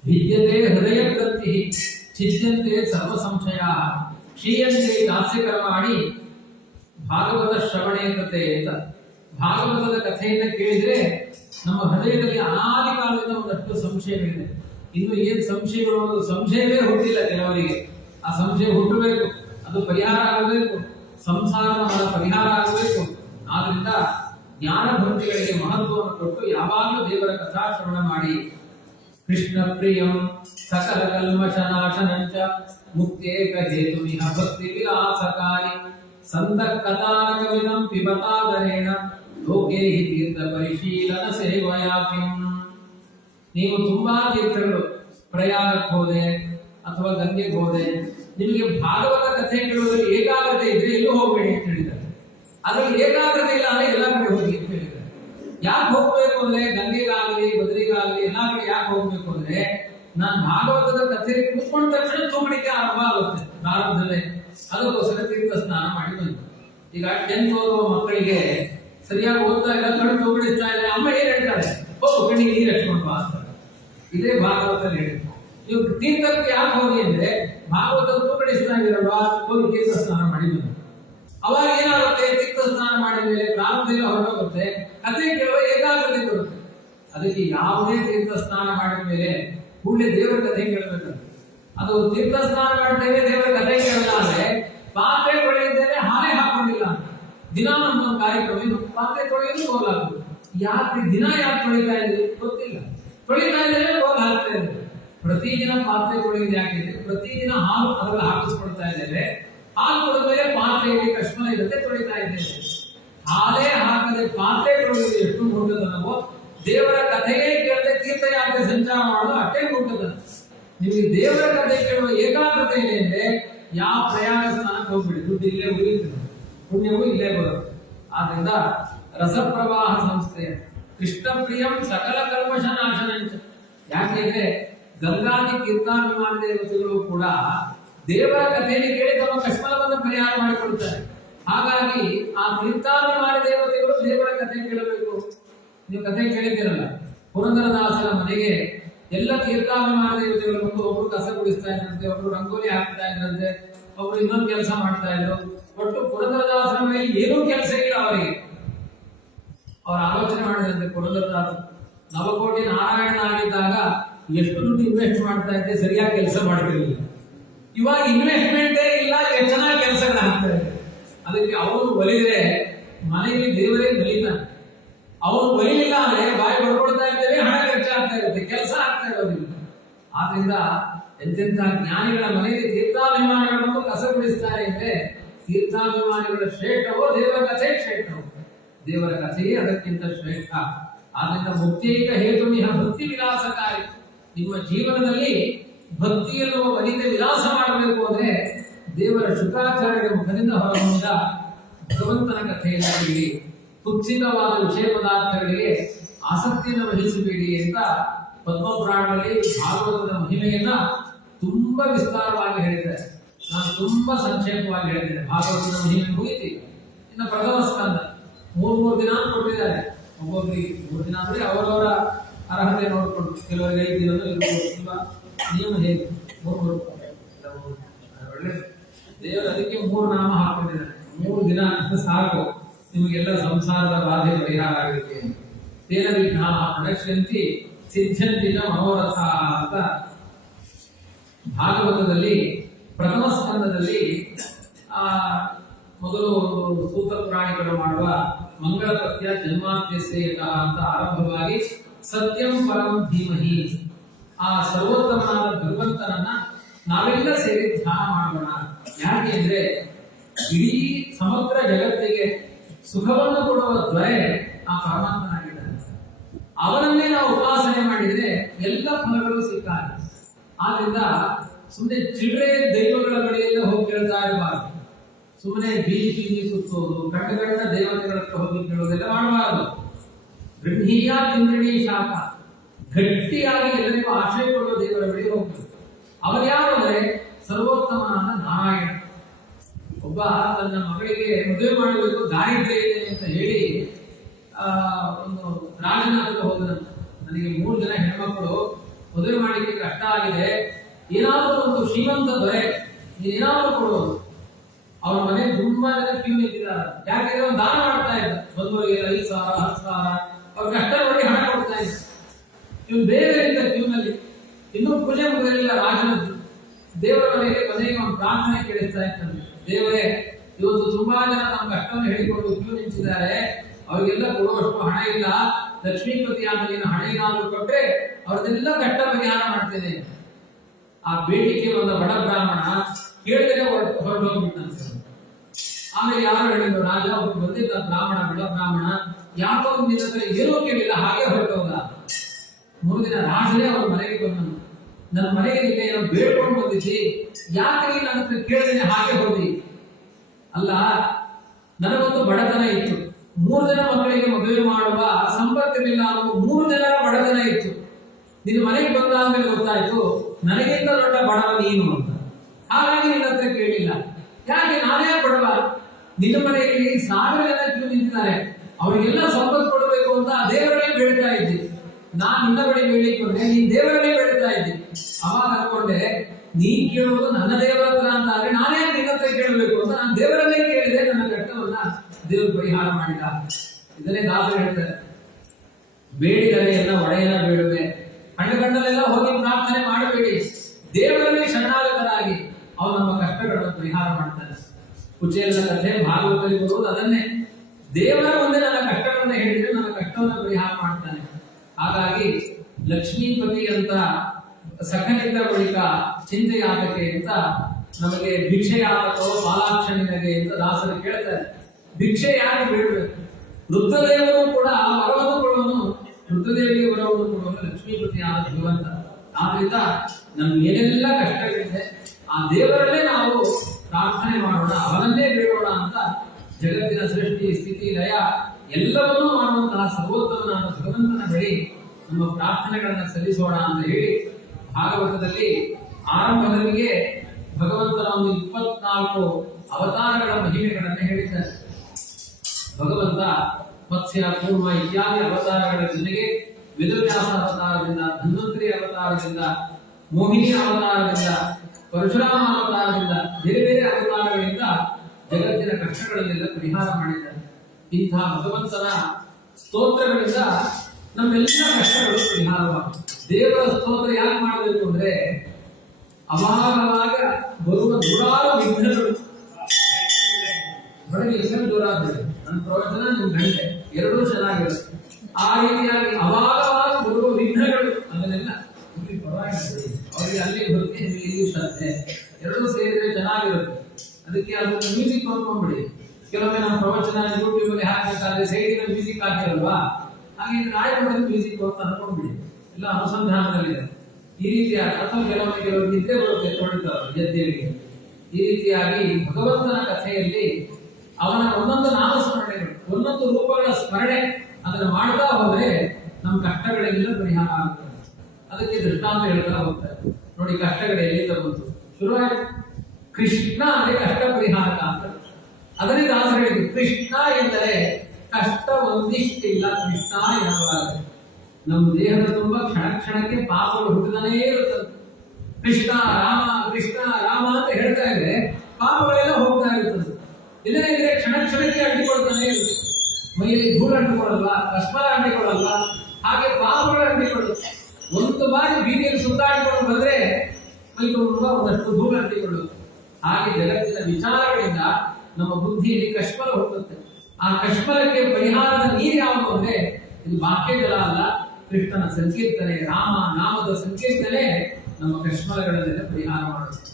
ಭಿದ್ಯತೆ ಹೃದಯ ಕೃತಿ ಛಿದ್ಯಂತೆ ಸರ್ವ ಸಂಶಯ ಕ್ಷೀಯಂತೆ ದಾಸ್ಯಕರವಾಣಿ ಭಾಗವತ ಶ್ರವಣೆ ಕಥೆ ಅಂತ. ಭಾಗವತದ ಕಥೆಯನ್ನ ಕೇಳಿದ್ರೆ ನಮ್ಮ ಹೃದಯದಲ್ಲಿ ಅನಾದಿ ಕಾಲದಿಂದ ಒಂದಷ್ಟು ಸಂಶಯಗಳಿದೆ. ಇನ್ನು ಏನ್ ಸಂಶಯಗಳು, ಸಂಶಯವೇ ಹುಟ್ಟಿಲ್ಲ ಕೆಲವರಿಗೆ. ಆ ಸಂಶಯ ಹುಟ್ಟಬೇಕು, ಅದು ಪರಿಹಾರ ಆಗಬೇಕು, ಸಂಸಾರದ ಪರಿಹಾರ ಆಗಬೇಕು. ಆದ್ರಿಂದ ಜ್ಞಾನ ಭಕ್ತಿಗಳಿಗೆ ಮಹತ್ವವನ್ನು ಕೊಟ್ಟು ಯಾವಾಗಲೂ ದೇವರ ಕಥಾ ಶ್ರವಣ ಮಾಡಿ ಕೃಷ್ಣ ಪ್ರಿಯಂ ಸಕಲ ಕಲ್ಮಶನಾಶನಂಚ ಮುಕ್ತೇಕ ಹೇತುಮಿಹ ಭಕ್ತಿ ವಿಲಾಸಕಾರಿ ಸಂತ ಕಥಾನಕವಿದಂ ಪಿಬತಾದರೇಣ ಲೋಕೇ ಹಿ ತೀರ್ಥ ಪರಿಶೀಲನ ಸೇವಯಾಪಿಂ. ನೀವು ತುಂಬಾ ತೀರ್ಥಗಳು ಪ್ರಯಾಗಕ್ಕೆ ಹೋದೆ ಅಥವಾ ಗಂಗೆಗೆ ಹೋದೆ, ನಿಮಗೆ ಭಾಗವತ ಕಥೆ ಕೇಳುವುದರಲ್ಲಿ ಏಕಾಗ್ರತೆ ಇದ್ರೆ ಎಲ್ಲೂ ಹೋಗಬೇಡಿ ಅಂತ ಹೇಳಿದ್ದಾರೆ. ಅದರಲ್ಲಿ ಏಕಾಗ್ರತೆ ಇಲ್ಲ ಅಂದ್ರೆ ಎಲ್ಲಾ ಕಡೆ ಹೋಗಿ ಅಂತ ಹೇಳಿದ್ದಾರೆ. ಯಾಕೆ ಹೋಗ್ಬೇಕು ಅಂದ್ರೆ ಗಂಗೆಗಾಗ್ಲಿ ಬದರಿಗಾಗ್ಲಿ ಎಲ್ಲಾ ಕಡೆ ಯಾಕೆ ಹೋಗ್ಬೇಕು ಅಂದ್ರೆ ನಾನು ಭಾಗವತದ ಕಥೆ ಕೂತ್ಕೊಂಡ ತಕ್ಷಣ ತೂಗಣಿಕೆ ಆರಂಭ ಆಗುತ್ತೆ ಪ್ರಾರಂಭದಲ್ಲೇ. ಅದಕ್ಕೋಸ್ಕರ ತೀರ್ಥ ಸ್ನಾನ ಮಾಡಿ ಬಂತು. ಈಗ 10th ಓದುವ ಮಕ್ಕಳಿಗೆ ಸರಿಯಾಗಿ ಓದ್ತಾ ಇಲ್ಲ, ಕಣ್ಣು ತೂಗಡಿಸ್ತಾ ಇಲ್ಲ, ಅಮ್ಮ ಏನ್ ಹೇಳ್ತಾರೆ, ಹೋಗು ಕಣ್ಣಿಗೆ ನೀರು ಹಚ್ಕೊಂಡು ಬಾ ಅಂತ. ಇದೇ ಭಾಗವತದಲ್ಲಿ ಹೇಳಿದ್ರು. ನೀವು ತೀರ್ಥಕ್ಕೆ ಯಾಕೆ ಹೋಗಿ ಅಂದ್ರೆ ಭಾಗವತ ತೂಗಡಿಸ್ತಾ ಇದ್ದೀರಲ್ವಾ, ಹೋಗಿ ತೀರ್ಥ ಸ್ನಾನ ಮಾಡಿ ಬಂತು. ಅವಾಗ ಏನಾಗುತ್ತೆ, ತೀರ್ಥ ಸ್ನಾನ ಮಾಡಿದ ಮೇಲೆ ಪ್ರಾರಂಭದಲ್ಲಿ ಹೊರಟೋಗುತ್ತೆ, ಕಥೆ ಕೇಳುವ ಏಕಾಗ್ರತೆ ಕೊಡುತ್ತೆ. ಅದಕ್ಕೆ ಯಾವುದೇ ತೀರ್ಥ ಸ್ನಾನ ಮಾಡಿದ ಮೇಲೆ ಕೂಡಲೇ ದೇವರ ಕಥೆ ಕೇಳಬೇಕಂತ. ಅದು ತೀರ್ಥ ಸ್ನಾನ ಮಾಡ್ತೇವೆ ದೇವರ ಕಥೆ ಕೇಳಲ್ಲ ಅಂದ್ರೆ ಪಾತ್ರೆ ತೊಳೆಯಿದ್ದೇವೆ ಹಾಳೆ ಹಾಕೊಂಡಿಲ್ಲ ಅಂತ. ದಿನ ನಮ್ಮೊಂದು ಕಾರ್ಯಕ್ರಮ ಪಾತ್ರೆ ತೊಳೆಯೋದು ಗೋಲ್ ಹಾಕುದು. ಯಾಕೆ ದಿನ ಯಾಕೆ ತೊಳಿತಾ ಇದ್ದೀವಿ ಗೊತ್ತಿಲ್ಲ, ತೊಳಿತಾ ಇದ್ದೇವೆ ಗೋಲ್ ಹಾಕ್ತಾ ಇದ್ದೇವೆ. ಪ್ರತಿದಿನ ಪಾತ್ರೆ ತೊಳೆಯೋದು ಯಾಕಿದೆ? ಪ್ರತಿದಿನ ಹಾಲು ಅದರಲ್ಲಿ ಹಾಕಿಸ್ಕೊಳ್ತಾ ಇದ್ದೇವೆ. ಹಾಲು ಕುಡಿದ ಮೇಲೆ ಪಾತ್ರೆಯಲ್ಲಿ ಕಶ್ಮಲ ಇರುತ್ತೆ, ತೊಳಿತಾ ಇದ್ದೇವೆ. ಹಾಲೇ ಹಾಕದೆ ಪಾತ್ರೆ ತೊಳೆಯೋದು ಎಷ್ಟು ಮೂರ್ಖತನವೋ, ದೇವರ ಕಥೆಯೇ ಕೇಳದೆ ತೀರ್ಥಯಾತ್ರೆ ಸಂಚಾರ ಮಾಡೋದು ಅಷ್ಟೇ ಮೂರ್ಖತನ. ನಿಮಗೆ ದೇವರ ಕಥೆ ಕೇಳುವ ಏಕಾಗ್ರತೆ ಇದೆ ಅಂದ್ರೆ ಯಾವ ಪ್ರಯಾಣ ಸ್ಥಾನಕ್ಕೆ ಹೋಗ್ಬಿಡಿ, ದುಡ್ಡು ಇಲ್ಲೇ ಉಳಿಯುತ್ತದೆ, ಪುಣ್ಯವು ಇಲ್ಲೇ ಬರುತ್ತೆ. ಆದ್ರಿಂದ ರಸಪ್ರವಾಹ ಸಂಸ್ಥೆ ಕೃಷ್ಣ ಪ್ರಿಯಂ ಸಕಲ ಕಲ್ಮಶ ನಾಶನಂಚ. ಯಾಕೆಂದ್ರೆ ಗಂಗಾದಿ ಕೀರ್ತಾಭಿಮಾನ ದೇವತೆಗಳು ಕೂಡ ದೇವರ ಕಥೆಯನ್ನು ಕೇಳಿ ತಮ್ಮ ಕಶ್ಮಲವನ್ನು ಪರಿಹಾರ ಮಾಡಿಕೊಳ್ತಾರೆ. ಹಾಗಾಗಿ ಆ ಕೀರ್ತಾಭಿಮಾನ ದೇವತೆಗಳು ದೇವರ ಕಥೆ ಕೇಳಬೇಕು. ನೀವು ಕಥೆ ಕೇಳಿದ್ದೀರಲ್ಲ, ಪುರಂದರದಾಸರ ಮನೆಗೆ ಎಲ್ಲ ತೀರ್ಥಾಭಿಮಾನ ದೇವತೆಗಳು ಬಂದು ಒಬ್ರು ಕಸ ಗುಡಿಸ್ತಾ ಇದ್ರಂತೆ, ಒಬ್ರು ರಂಗೋಲಿ ಹಾಕ್ತಾ ಇದ್ರಂತೆ, ಒಬ್ರು ಇನ್ನೊಂದು ಕೆಲಸ ಮಾಡ್ತಾ ಇದ್ರು. ಒಟ್ಟು ಪುರಂದರದಾಸರ ಮೇಲೆ ಏನೂ ಕೆಲಸ ಇಲ್ಲ ಅವರಿಗೆ. ಅವ್ರ ಆಲೋಚನೆ ಮಾಡಿದಂತೆ, ಪುರಂದರದಾಸ ನವಕೋಟಿ ನಾರಾಯಣ ಆಗಿದ್ದಾಗ ಎಷ್ಟು ದುಡ್ಡು ಇನ್ವೆಸ್ಟ್ ಮಾಡ್ತಾ ಇದ್ದೆ, ಸರಿಯಾಗಿ ಕೆಲಸ ಮಾಡ್ತಿರ್ಲಿಲ್ಲ. ಇವಾಗ ಇನ್ವೆಸ್ಟ್ಮೆಂಟೇ ಇಲ್ಲ, ಎಷ್ಟು ಚೆನ್ನಾಗಿ ಕೆಲಸಗಳು ಆಗ್ತಾರೆ. ಅದಕ್ಕೆ ಅವರು ಒಲಿದ್ರೆ ಮನೆಯಲ್ಲಿ ದೇವರೇ ಬಲಿತಾನೆ. ಅವರು ಬಲಿಲಿಲ್ಲ ಅಂದ್ರೆ ಬಾಯಿ ಬಡ್ಕೊಳ್ತಾ ಇದ್ದೇವೆ, ಹಣ ಖರ್ಚಾಗ್ತಾ ಇರುತ್ತೆ, ಕೆಲಸ ಆಗ್ತಾ ಇರೋದಿಲ್ಲ. ಆದ್ರಿಂದ ಎಂತೆಂಥ ಜ್ಞಾನಿಗಳ ಮನೆಯಲ್ಲಿ ತೀರ್ಥಾಭಿಮಾನಿಗಳು ಬಂದು ಕಸ ಬಿಡಿಸ್ತಾರೆ ಅಂದ್ರೆ ತೀರ್ಥಾಭಿಮಾನಿಗಳ ಶ್ರೇಷ್ಠವೋ ದೇವರ ಕಥೆ ಶ್ರೇಷ್ಠವೋ? ದೇವರ ಕಥೆಯೇ ಅದಕ್ಕಿಂತ ಶ್ರೇಷ್ಠ. ಆದ್ರಿಂದ ಮುಕ್ತಿಯ ಹೇತುಮಿಹ ಭಕ್ತಿ ವಿಲಾಸಕಾರಿ. ನಿಮ್ಮ ಜೀವನದಲ್ಲಿ ಭಕ್ತಿ ಎನ್ನುವ ವನಿತೆ ವಿಲಾಸ ಮಾಡಬೇಕು ಅಂದ್ರೆ ದೇವರ ಶುಕಾಚಾರ್ಯರ ಮುಖದಿಂದ ಹೊರಹೊಮ್ಮಿದ ಭಗವಂತನ ಕಥೆಯನ್ನು ಕೇಳಿ, ತುಚ್ಛಿತವಾದ ವಿಷಯ ಪದಾರ್ಥಗಳಿಗೆ ಆಸಕ್ತಿಯನ್ನು ವಹಿಸಬೇಡಿ ಅಂತ ಪದ್ಮಪುರಾಣದಲ್ಲಿ ಭಾಗವತದ ಮಹಿಮೆಯನ್ನ ತುಂಬಾ ವಿಸ್ತಾರವಾಗಿ ಹೇಳಿದ್ದಾರೆ. ನಾನು ತುಂಬಾ ಸಂಕ್ಷೇಪವಾಗಿ ಹೇಳಿದ್ದೇನೆ. ಭಾಗವತದ ಮಹಿಮೆ ಮುಗಿತಿ. ಇನ್ನು ಪ್ರಥಮ ಸ್ಕಂದ ಮೂರು ದಿನ ಕೊಟ್ಟಿದ್ದಾರೆ. ಒಬ್ಬೊಬ್ಬರಿಗೆ 3 ದಿನ ಅಂದ್ರೆ ಅವರವರ ಅರ್ಹತೆ ನೋಡಿಕೊಂಡು, ಕೆಲವರಿಗೆ 5 ದಿನ ಇರ್ಬೋದು. ನಿಯಮ ಹೇಗೆ 3 ಒಳ್ಳೆ ದೇವರು ಅದಕ್ಕೆ 3 ನಾಮ ಹಾಕೊಂಡಿದ್ದಾರೆ. 3 ದಿನ ಸಾಕು ನಿಮಗೆಲ್ಲ ಸಂಸಾರದ ಬಾಧೆ ಪರಿಹಾರ ಆಗಲಿಕ್ಕೆ. ತೇನ ವಿಘ್ನಾಃ ಪ್ರಣಶ್ಯಂತಿ ಸಿದ್ಧ್ಯಂತಿ ಚ ಮನೋರಥ ಅಂತ ಭಾಗವತದಲ್ಲಿ ಪ್ರಥಮ ಸ್ಕಂದದಲ್ಲಿ ಮೊದಲು ಸೂತ ಪುರಾಣಿಕರು ಮಾಡುವ ಮಂಗಳ ಪತ್ಯ ಜನ್ಮಾದ್ಯಸ್ಯೇತ ಅಂತ ಆರಂಭವಾಗಿ ಸತ್ಯಂ ಪರಂ ಧೀಮಹಿ, ಆ ಸರ್ವೋತ್ತಮನಾದ ಭಗವಂತನನ್ನ ನಾವೆಲ್ಲ ಸೇರಿ ಧ್ಯಾನ ಮಾಡೋಣ. ಯಾಕೆ ಅಂದ್ರೆ ಇಡೀ ಸಮಗ್ರ ಜಗತ್ತಿಗೆ ಸುಖವನ್ನು ಕೊಡುವ ದೊರೆ ಆ ಪರಮಾತ್ಮನಾಗಿದ್ದಾನೆ. ಅವನನ್ನೇ ನಾವು ಉಪಾಸನೆ ಮಾಡಿದ್ರೆ ಎಲ್ಲ ಫಲಗಳು ಸಿಗ್ತಾರೆ. ಆದ್ರಿಂದ ಸುಮ್ಮನೆ ಚಿಲ್ಲರೆ ದೈವಗಳ ಬಳಿಯೆಲ್ಲ ಹೋಗಿ ಕೇಳ್ತಾ ಇರಬಾರ್ದು. ಸುಮ್ಮನೆ ಬೀದಿ ಸುತ್ತೋದು, ಗಂಡ ದೇವತೆಗಳ ಹತ್ರ ಹೋಗಿ ಕೇಳೋದೆಲ್ಲ ಮಾಡಬಾರದು. ಗೃಹೀಯ ಇಂದ್ರಣಿ ಶಾಪ, ಗಟ್ಟಿಯಾಗಿ ಎಲ್ಲರಿಗೂ ಆಶ್ರಯ ಕೊಡುವ ದೇವರ ಬಳಿ ಹೋಗ್ಬೇಕು. ಅವರು ಯಾರು ಅಂದ್ರೆ ಸರ್ವೋತ್ತಮನಾದ ನಾರಾಯಣ. ಒಬ್ಬ ತನ್ನ ಮಗಳಿಗೆ ಮದುವೆ ಮಾಡಬೇಕು, ದಾರಿದ್ರ್ಯ ಇದೆ ಅಂತ ಹೇಳಿ ಒಂದು ರಾಜನ ಹತ್ರ ಹೋದಂತ. ನನಗೆ 3 ಜನ ಹೆಣ್ಮಕ್ಳು, ಮದುವೆ ಮಾಡಲಿಕ್ಕೆ ಕಷ್ಟ ಆಗಿದೆ, ಏನಾದರೂ ಒಂದು ಶ್ರೀಮಂತ ದೊರೆ ಏನಾದರೂ ಕೊಡೋದು. ಅವ್ರ ಮನೆ ತುಂಬಾ ಜನ ಕ್ಯೂ ನಿಂತಿದ್ದಾರೆ. ಯಾಕೆಂದ್ರೆ ಅವ್ರು ದಾನ ಮಾಡ್ತಾ ಇದ್ದ, ಬಂದವರಿಗೆ 5,000 10,000 ಅವ್ರ ಕಷ್ಟ ನೋಡಿ ಹಣ ಕೊಡ್ತಾ ಇದ್ದ. ಇವ್ನು ಬೇರೆ ಇದ್ದ ಕ್ಯೂನಲ್ಲಿ, ಇನ್ನೂ ಪೂಜೆ ಮುಗಿದಿಲ್ಲ ರಾಜನದ್ದು. ದೇವರ ಮನೆಗೆ ಒಂದು ಪ್ರಾರ್ಥನೆ ಕೇಳಿಸ್ತಾ ಇದ್ದಾನೆ. ದೇವರೇ, ಇವತ್ತು ತುಂಬಾ ಜನ ತಮ್ಮ ಕಷ್ಟವನ್ನು ಹೇಳಿಕೊಂಡು ಕ್ಯೂ ನಿಂತಿದ್ದಾರೆ, ಅವರಿಗೆಲ್ಲ ಕೊಡುವಷ್ಟು ಹಣ ಇಲ್ಲ, ಲಕ್ಷ್ಮೀಪತಿ ಆದ ಹಣ ಏನಾದರೂ ಕೊಟ್ರೆ ಅವ್ರದೆಲ್ಲ ಕಷ್ಟ ಪರಿಹಾರ ಮಾಡ್ತೇನೆ. ಆ ಬೇಡಿಕೆ ಬಂದ ಬಡ ಬ್ರಾಹ್ಮಣ ಕೇಳಿದ್ರೆ ಹೊರಟು ಹೋಗ್ಬಿಟ್ಟಂತೆ. ಆಮೇಲೆ ಯಾರು ಹೇಳಿದ್ರು, ರಾಜ ಒಬ್ಬರು ಬಂದಿದ್ದ ಬ್ರಾಹ್ಮಣ, ಬಡ ಬ್ರಾಹ್ಮಣ, ಯಾಕೋ ನಿನ್ನ ಹತ್ರ ಏನೂ ಕೇಳಿಲ್ಲ, ಹಾಗೆ ಹೊರಟೋದ. 3 ದಿನ ರಾಜನೇ ಅವ್ರ ಮನೆಗೆ ಬಂದನು. ನನ್ನ ಮನೆಗೆ ನಿನ್ನೆ ಏನೋ ಬೇಡ್ಕೊಂಡು ಬಂದಿದ್ದಿ, ಯಾಕೆ ನನ್ನ ಹತ್ರ ಕೇಳಿದ್ರೆ ಹಾಗೆ ಹೋದಿ? ಅಲ್ಲ, ನನಗೊಂದು ಬಡತನ ಇತ್ತು, 3 ಜನ ಮಕ್ಕಳಿಗೆ ಮದುವೆ ಮಾಡುವ ಸಂಪತ್ತಿರಲಿಲ್ಲ ಅನ್ನೋ 3 ಜನರ ಬಡತನ ಇತ್ತು. ನಿನ್ನ ಮನೆಗೆ ಬಂದಾದ್ಮೇಲೆ ಗೊತ್ತಾಯ್ತು ನನಗಿಂತ ದೊಡ್ಡ ಬಡವ ನೀನು ಅಂತ. ಹಾಗಾಗಿ ನಿನ್ನ ಹತ್ರ ಕೇಳಿಲ್ಲ. ಯಾಕೆ? ನಾನೇ ಬಡವ. ನಿನ್ನ ಮನೆಯಲ್ಲಿ 1000 ಜನ ಕ್ಯೂ ನಿಂತಿದ್ದಾರೆ, ಅವರಿಗೆಲ್ಲ ಸಂಪತ್ತು ಕೊಡಬೇಕು ಅಂತ ದೇವರನ್ನೇ ಬೇಡ್ತಾ ಇದ್ದಿ. ನಾನ್ ನಿನ್ನ ಬಳಿ ಬೇಡಿಕೆ ಬಂದೆ, ನೀನ್ ದೇವರನ್ನೇ ಬೇಡ್ತಾ ಇದ್ದಿ. ಅವಾಗ ಅನ್ಕೊಂಡೆ, ನೀನ್ ಕೇಳೋದು ನನ್ನ ದೇವರ ಹತ್ರ ಅಂತ ಆದ್ರೆ ನಾನೇ ನಿನ್ನ ಹತ್ರ ಕೇಳಬೇಕು ಅಂತ ನಾನು ದೇವರನ್ನೇ ಕೇಳಿದೆ. ನನ್ನ ಕಷ್ಟವನ್ನ ದೇವರು ಪರಿಹಾರ ಮಾಡಿದ. ಇದನ್ನೇ ದಾಸರು ಹೇಳ್ತಾರೆ, ಬೇಡಿದರೆ ಎಲ್ಲ ಒಡೆಯನ ಬೇಡುವೆ. ಗಂಡಲೆಲ್ಲ ಹೋಗಿ ಪ್ರಾರ್ಥನೆ ಮಾಡಬೇಡಿ, ದೇವರನ್ನೇ ಶರಣಾಗತರಾಗಿ ಅವನು ನಮ್ಮ ಕಷ್ಟಗಳನ್ನು ಪರಿಹಾರ ಮಾಡ್ತಾನೆ. ಕುಚೇಲನ ಕಥೆ ಭಾಗವತದಲ್ಲಿ ಬರುವುದು ಅದನ್ನೇ. ದೇವರ ಮುಂದೆ ನನ್ನ ಕಷ್ಟವನ್ನು ಹೇಳಿದ್ರೆ ನನ್ನ ಕಷ್ಟವನ್ನು ಪರಿಹಾರ ಮಾಡ್ತಾನೆ. ಹಾಗಾಗಿ ಲಕ್ಷ್ಮೀಪತಿ ಅಂತ ಸಖನಿದ್ದ ಬಳಿಕ ಚಿಂತೆಯಾತಕ್ಕೆ ಅಂತ ನಮಗೆ ಭಿಕ್ಷೆಯಾತಕೋ ಬಾಲಾಕ್ಷ ನಿನಗೆ ಅಂತ ದಾಸರು ಕೇಳ್ತಾರೆ. ಭಿಕ್ಷೆ ಯಾಕೆ ಬೇಡಬೇಕು? ರುದ್ರದೇವರು ಕೂಡ ವರವನ್ನು ಕೊಡುವನು, ರುದ್ರದೇವಿಗೆ ವರವನ್ನು ಕೊಡುವನು ಲಕ್ಷ್ಮೀಪತಿ ಆದ ಭಗವಂತ. ಆದ್ರಿಂದ ನಮ್ಗೆ ಏನೆಲ್ಲ ಕಷ್ಟಗಳಿದೆ ಆ ದೇವರಲ್ಲೇ ನಾವು ಪ್ರಾರ್ಥನೆ ಮಾಡೋಣ, ಅವನನ್ನೇ ಬೇಡೋಣ ಅಂತ ಜಗತ್ತಿನ ಸೃಷ್ಟಿ ಸ್ಥಿತಿ ಲಯ ಎಲ್ಲವನ್ನೂ ಮಾಡುವಂತಹ ಸರ್ವೋತ್ತಮನಾದ ಭಗವಂತನ ಬಳಿ ನಮ್ಮ ಪ್ರಾರ್ಥನೆಗಳನ್ನ ಸಲ್ಲಿಸೋಣ ಅಂತ ಹೇಳಿ ಭಾಗವತದಲ್ಲಿ ಆರಂಭದಲ್ಲಿಗೆ ಭಗವಂತನ ಒಂದು 24 ಅವತಾರಗಳ ಮಹಿಮೆಗಳನ್ನು ಹೇಳಿದ್ದಾರೆ. ಭಗವಂತ ಮತ್ಸ್ಯ ಕೂರ್ಮ ಇತ್ಯಾದಿ ಅವತಾರಗಳ ಜೊತೆಗೆ ವೇದವ್ಯಾಸ ಅವತಾರದಿಂದ, ಧನ್ವಂತರಿ ಅವತಾರದಿಂದ, ಮೋಹಿನಿ ಅವತಾರದಿಂದ, ಪರಶುರಾಮ ಅವತಾರದಿಂದ, ಬೇರೆ ಬೇರೆ ಅವತಾರಗಳಿಂದ ಜಗತ್ತಿನ ಕಷ್ಟಗಳನ್ನೆಲ್ಲ ಪರಿಹಾರ ಮಾಡಿದ್ದಾರೆ. ಇಂತಹ ಭಗವಂತನ ಸ್ತೋತ್ರಗಳಿಂದ ನಮ್ಮೆಲ್ಲ ಕಷ್ಟಗಳು ಪರಿಹಾರವಾಗುತ್ತೆ. ದೇವರ ಸ್ತೋತ್ರ ಯಾಕೆ ಮಾಡಬೇಕು ಅಂದ್ರೆ ಅವಾಗವಾಗ ಬರುವ ನೂರಾರು ವಿಘ್ನಗಳು ಹೊರಗೆ ಇನ್ನೂ ದೂರ ಆಗ್ತದೆ. ನನ್ನ ಪ್ರವಚನ ನಿಮ್ ಗಂಟೆ ಎರಡೂ ಚೆನ್ನಾಗಿರುತ್ತೆ. ಆ ರೀತಿಯಾಗಿ ಅವಾಗವಾಗ ಬರುವ ವಿಘ್ನಗಳು ಅದನ್ನೆಲ್ಲ ಪರವಾಗಿರ್ತದೆ. ಅವರಿಗೆ ಅಲ್ಲಿ ಭಕ್ತಿ, ಇಲ್ಲಿ ಶ್ರದ್ಧೆ ಎರಡೂ ಸೇರಿದ್ರೆ ಚೆನ್ನಾಗಿರುತ್ತೆ. ಅದಕ್ಕೆ ಅದನ್ನು ಮ್ಯೂಸಿಕ್ ನೋಡ್ಕೊಂಡ್ಬಿಡಿ. ಕೆಲವೊಮ್ಮೆ ನಮ್ಮ ಪ್ರವಚನ ಯೂಟ್ಯೂಬ್ ಅಲ್ಲಿ ಹಾಕಬೇಕಾದ್ರೆ ಸೈಡಿನ ಮ್ಯೂಸಿಕ್ ಹಾಕಿರಲ್ವಾ, ಹಾಗೆ ನಾಳೆ ಮ್ಯೂಸಿಕ್ ಅಂತ ಅನ್ಕೊಂಡ್ಬಿಡಿ. ಎಲ್ಲ ಅನುಸಂಧಾನದಲ್ಲಿದೆ. ಈ ರೀತಿಯಾಗಿ ಅಥವಾ ಕೆಲವರು ನಿದ್ದೆ ಬರುತ್ತೆ ತೊಳಿತಾರೆ ಜದ್ದೇವಿಗೆ. ಈ ರೀತಿಯಾಗಿ ಭಗವಂತನ ಕಥೆಯಲ್ಲಿ ಅವನ ಒಂದೊಂದು ನಾಮಸ್ಮರಣೆಗಳು, ಒಂದೊಂದು ರೂಪಗಳ ಸ್ಮರಣೆ ಅದನ್ನು ಮಾಡ್ತಾ ಹೋದ್ರೆ ನಮ್ಮ ಕಷ್ಟಗಳೆಲ್ಲ ಪರಿಹಾರ ಆಗುತ್ತೆ. ಅದಕ್ಕೆ ದೃಷ್ಟಾಂತ ಹೇಳ್ತಾ ಹೋಗ್ತಾರೆ. ನೋಡಿ, ಕಷ್ಟಗಳು ಎಲ್ಲಿಂದ ಬಂತು? ಶುರುವಾಯ್ತು ಕೃಷ್ಣ ಅಂದ್ರೆ ಕಷ್ಟ ಪರಿಹಾರಕ ಅಂತ. ಅದರಲ್ಲಿ ದಾಸ ಹೇಳಿದ್ರು, ಕೃಷ್ಣ ಎಂದರೆ ಕಷ್ಟ ಒಂದಿಷ್ಟಿಲ್ಲ ಕೃಷ್ಣ ಎನ್ನಬಾರದು. ನಮ್ಮ ದೇಹದ ತುಂಬಾ ಕ್ಷಣ ಕ್ಷಣಕ್ಕೆ ಪಾಪಗಳು ಹುಟ್ಟುತ್ತಾನೇ ಇರುತ್ತದೆ. ಕೃಷ್ಣ ರಾಮ ಅಂತ ಹೇಳ್ತಾ ಇದ್ರೆ ಪಾಪಗಳೆಲ್ಲ ಹೋಗ್ತಾ ಇರುತ್ತದೆ. ಇದರಿಂದ ಕ್ಷಣ ಕ್ಷಣಕ್ಕೆ ಅಂಟಿಕೊಳ್ತಾನೆ ಇರುತ್ತೆ. ಮೈಯಲ್ಲಿ ಧೂಳು ಅಂಟಿಕೊಳ್ಳಲ್ಲ, ಕಸ್ಮರ ಅಂಟಿಕೊಳ್ಳಲ್ಲ, ಹಾಗೆ ಪಾಪಗಳು ಅಂಟಿಕೊಳ್ಳುತ್ತೆ. ಒಂದು ಬಾರಿ ಬೀದಿಯಲ್ಲಿ ಸುತ್ತಾಡಿಕೊಂಡು ಬಂದ್ರೆ ಮೈ ತುಂಬ ಒಂದಷ್ಟು ಧೂಳು ಅಂಟಿಕೊಳ್ಳುತ್ತೆ. ಹಾಗೆ ಜಗತ್ತಿನ ವಿಚಾರಗಳಿಂದ ನಮ್ಮ ಬುದ್ಧಿಯಲ್ಲಿ ಕಶ್ಮಲ ಹುಟ್ಟುತ್ತೆ. ಆ ಕಶ್ಮಲಕ್ಕೆ ಪರಿಹಾರದ ನೀರು ಯಾವುದು ಅಂದ್ರೆ ಇದು ಬಾಕ್ಯ ಜಲ ಅಲ್ಲ, ಕೃಷ್ಣನ ಸಂಕೀರ್ತನೆ, ರಾಮ ನಾಮದ ಸಂಕೀರ್ತನೆ ನಮ್ಮ ಕಶ್ಮಲಗಳನ್ನೆಲ್ಲ ಪರಿಹಾರ ಮಾಡುತ್ತೆ.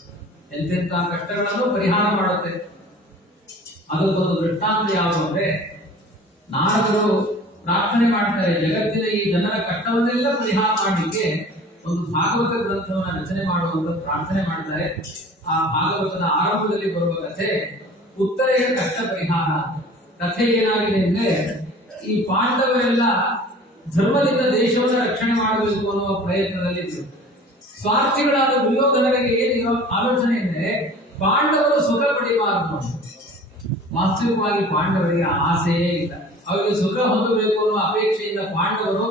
ಎಂತೆಂಥ ಕಷ್ಟಗಳನ್ನು ಪರಿಹಾರ ಮಾಡುತ್ತೆ. ಅದಕ್ಕೊಂದು ದೃಷ್ಟಾಂತ ಯಾವುದು ಅಂದ್ರೆ, ನಾರದರು ಪ್ರಾರ್ಥನೆ ಮಾಡ್ತಾರೆ, ಜಗತ್ತಿನ ಈ ಜನರ ಕಷ್ಟವನ್ನೆಲ್ಲ ಪರಿಹಾರ ಮಾಡಲಿಕ್ಕೆ ಒಂದು ಭಾಗವತ ಗ್ರಂಥವನ್ನು ರಚನೆ ಮಾಡುವಂತ ಪ್ರಾರ್ಥನೆ ಮಾಡ್ತಾರೆ. ಆ ಭಾಗವತದ ಆರಂಭದಲ್ಲಿ ಬರುವ ಕಥೆ ಉತ್ತರೆಯ ಕಷ್ಟ ಪರಿಹಾರ. ಕಥೆ ಏನಾಗಿದೆ ಅಂದ್ರೆ, ಈ ಪಾಂಡವರೆಲ್ಲ ಧರ್ಮದಿಂದ ದೇಶವನ್ನು ರಕ್ಷಣೆ ಮಾಡಬೇಕು ಅನ್ನುವ ಪ್ರಯತ್ನದಲ್ಲಿ ಸ್ವಾರ್ಥಿಗಳಾದ ದುರ್ಯೋಧನರಿಗೆ ಏನು ಆಲೋಚನೆ ಅಂದ್ರೆ ಪಾಂಡವರು ಸುಖ ಪಡಿಬಾರದು. ವಾಸ್ತವಿಕವಾಗಿ ಪಾಂಡವರಿಗೆ ಆಸೆಯೇ ಇಲ್ಲ. ಅವರಿಗೆ ಸುಖ ಹೊಂದಬೇಕು ಅನ್ನುವ ಅಪೇಕ್ಷೆಯಿಂದ ಪಾಂಡವರು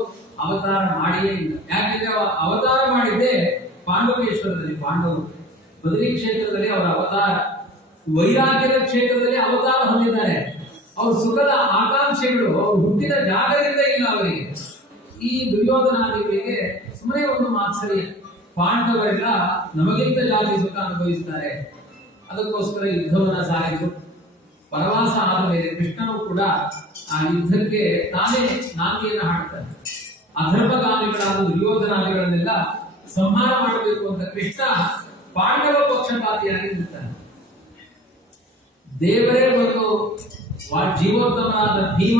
ಅವತಾರ ಮಾಡಿಯೇ ಇಲ್ಲ. ಯಾಕೆಂದ್ರೆ ಅವತಾರ ಮಾಡಿದ್ದೇ ಪಾಂಡವೇಶ್ವರದಲ್ಲಿ. ಪಾಂಡವರು ಬದರಿ ಕ್ಷೇತ್ರದಲ್ಲಿ ಅವರ ಅವತಾರ, ವೈರಾಗ್ಯದ ಕ್ಷೇತ್ರದಲ್ಲಿ ಅವತಾರ ಹೊಂದಿದ್ದಾರೆ. ಅವ್ರ ಸುಖದ ಆಕಾಂಕ್ಷೆಗಳು ಅವ್ರು ಹುಟ್ಟಿದ ಜಾಗದಿಂದ ಇಲ್ಲ ಅವರಿಗೆ. ಈ ದುರ್ಯೋಧನಾದಿಗಳಿಗೆ ಸುಮ್ಮನೆ ಒಂದು ಮಾತ್ಸರ್ಯ. ಪಾಂಡವರೆಲ್ಲ ನಮಗಿಂತ ಜಾತಿ ಸುಖ ಅನುಭವಿಸ್ತಾರೆ, ಅದಕ್ಕೋಸ್ಕರ ಯುದ್ಧವನ್ನ ಸಾಗಿತು. ವನವಾಸ ಆದ ಮೇಲೆ ಕೃಷ್ಣನು ಕೂಡ ಆ ಯುದ್ಧಕ್ಕೆ ತಾನೇ ನಾಂದಿಯನ್ನು ಹಾಡ್ತಾನೆ. ಅಧರ್ಮಗಾಮಿಗಳಾದ ದುರ್ಯೋಧನಾದಿಗಳನ್ನೆಲ್ಲ ಸಂಹಾರ ಮಾಡಬೇಕು ಅಂತ ಕೃಷ್ಣ ಪಾಂಡವ ಪಕ್ಷಪಾತಿಯಾಗಿ ನಿಲ್ತಾನೆ. ದೇವರೇ ಒಂದು ಜೀವೋತ್ತಮನಾದ ಭೀಮ,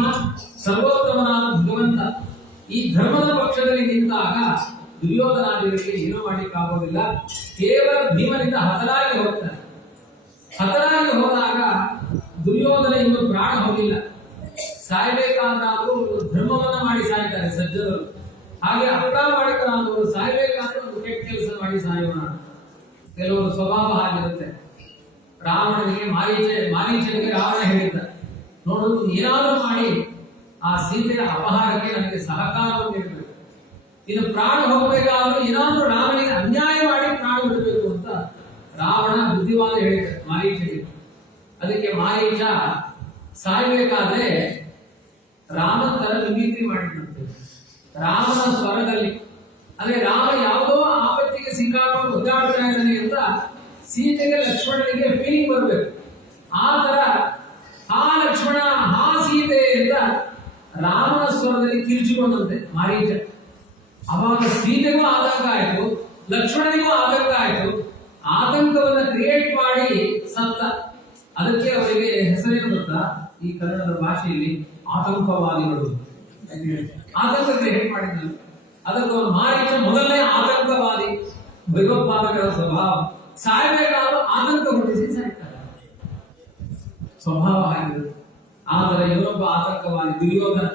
ಸರ್ವೋತ್ತಮನಾದ ಭಗವಂತ ಈ ಧರ್ಮದ ಪಕ್ಷದಲ್ಲಿ ನಿಂತಾಗ ದುರ್ಯೋಧನಾದಿಗಳಿಗೆ ಏನೂ ಮಾಡಲಿಕ್ಕಾಗೋದಿಲ್ಲ. ಕೇವಲ ಭೀಮನಿಂದ ಹತರಾಗಿ ಹೋಗ್ತಾನೆ. ಹತರಾಗಿ ಹೋದಾಗ ದುರ್ಯೋಧನ ಇನ್ನು ಪ್ರಾಣ ಹೋಗಿಲ್ಲ. ಸಾಯ್ಬೇಕಾದ್ರೂ ಧರ್ಮವನ್ನ ಮಾಡಿ ಸಾಯ್ತಾರೆ ಸಜ್ಜನರು. ಹಾಗೆ ಅಪ್ರಾಮಾಣಿಕರಾದವರು ಸಾಯ್ಬೇಕಾದ್ರೆ ಒಂದು ಕೆಟ್ಟ ಕೆಲಸ ಮಾಡಿ ಸಾಯೋಣ. ಕೆಲವರು ಸ್ವಭಾವ ಹಾಗಿರುತ್ತೆ. ರಾವಣನಿಗೆ ಮಾರೀಚನಿಗೆ ರಾವಣ ಹೇಳಿದ್ದ, ನೋಡು, ಏನಾದರೂ ಮಾಡಿ ಆ ಸೀತೆಯ ಅಪಹಾರಕ್ಕೆ ನನಗೆ ಸಹಕಾರವನ್ನು ನೀಡಬೇಕು. ಇನ್ನು ಪ್ರಾಣ ಹೋಗಬೇಕಾದ್ರೂ ಏನಾದರೂ ರಾವಣಿಗೆ ಅನ್ಯಾಯ ಮಾಡಿ ಪ್ರಾಣ ಬಿಡಬೇಕು ಅಂತ ರಾವಣ ಬುದ್ಧಿವಾದ ಹೇಳಿದ ಮಾರೀಚನಿಗೆ. ಅದಕ್ಕೆ ಮಾರೀಚ ಸಾಯ್ಬೇಕಾದ್ರೆ ರಾಮನ ತರ ಮಿಮಿಕ್ರಿ ಮಾಡಿಬಿಡ್ತೇವೆ. ರಾಮನ ಸ್ವರದಲ್ಲಿ, ಅಂದ್ರೆ ರಾಮ ಯಾವುದೋ ಆಪತ್ತಿಗೆ ಸಿಕ್ಕಾಕೊಂಡು ಒದ್ದಾಡ್ತಾ ಇದ್ದಾನೆ ಅಂತ ಸೀತೆಗೆ ಲಕ್ಷ್ಮಣನಿಗೆ ಫೀಲಿಂಗ್ ಬರಬೇಕು. ಆ ತರ ಹಾ ಲಕ್ಷ್ಮಣ, ಹಾ ಸೀತೆ ಅಂತ ರಾಮನ ಸ್ವರದಲ್ಲಿ ಕಿರ್ಚಿಕೊಂಡಂತೆ ಮಾರೀಚ. ಅವಾಗ ಸೀತೆಗೂ ಆದಾಗ ಆಯ್ತು, ಲಕ್ಷ್ಮಣನಿಗೂ ಆತಂಕ ಆಯ್ತು. ಆತಂಕವನ್ನ ಕ್ರಿಯೇಟ್ ಮಾಡಿ ಸತ್ತ. ಅದಕ್ಕೆ ಅವರಿಗೆ ಹೆಸರೇನು ಗೊತ್ತಾ? ಈ ಕನ್ನಡದ ಭಾಷೆಯಲ್ಲಿ ಆತಂಕವಾದಿಗಳು. ಆತಂಕ ಕ್ರಿಯೇಟ್ ಮಾಡಿದ್ರು. ಅದಕ್ಕೆ ಮಾರೀಚ ಮೊದಲನೇ ಆತಂಕವಾದಿ. ಭಯೋತ್ಪಾದಕರ ಸ್ವಭಾವ. ಸಾಯಬೇಕಾದ್ರೂ ಆತಂಕ ಹುಟ್ಟಿಸಿ ಸಾಯ್ತಾರೆ, ಸ್ವಭಾವ ಆಗಿದೆ. ಆದರೆ ಇವನೊಬ್ಬ ಆತಂಕವಾದಿ ದುರ್ಯೋಧನ.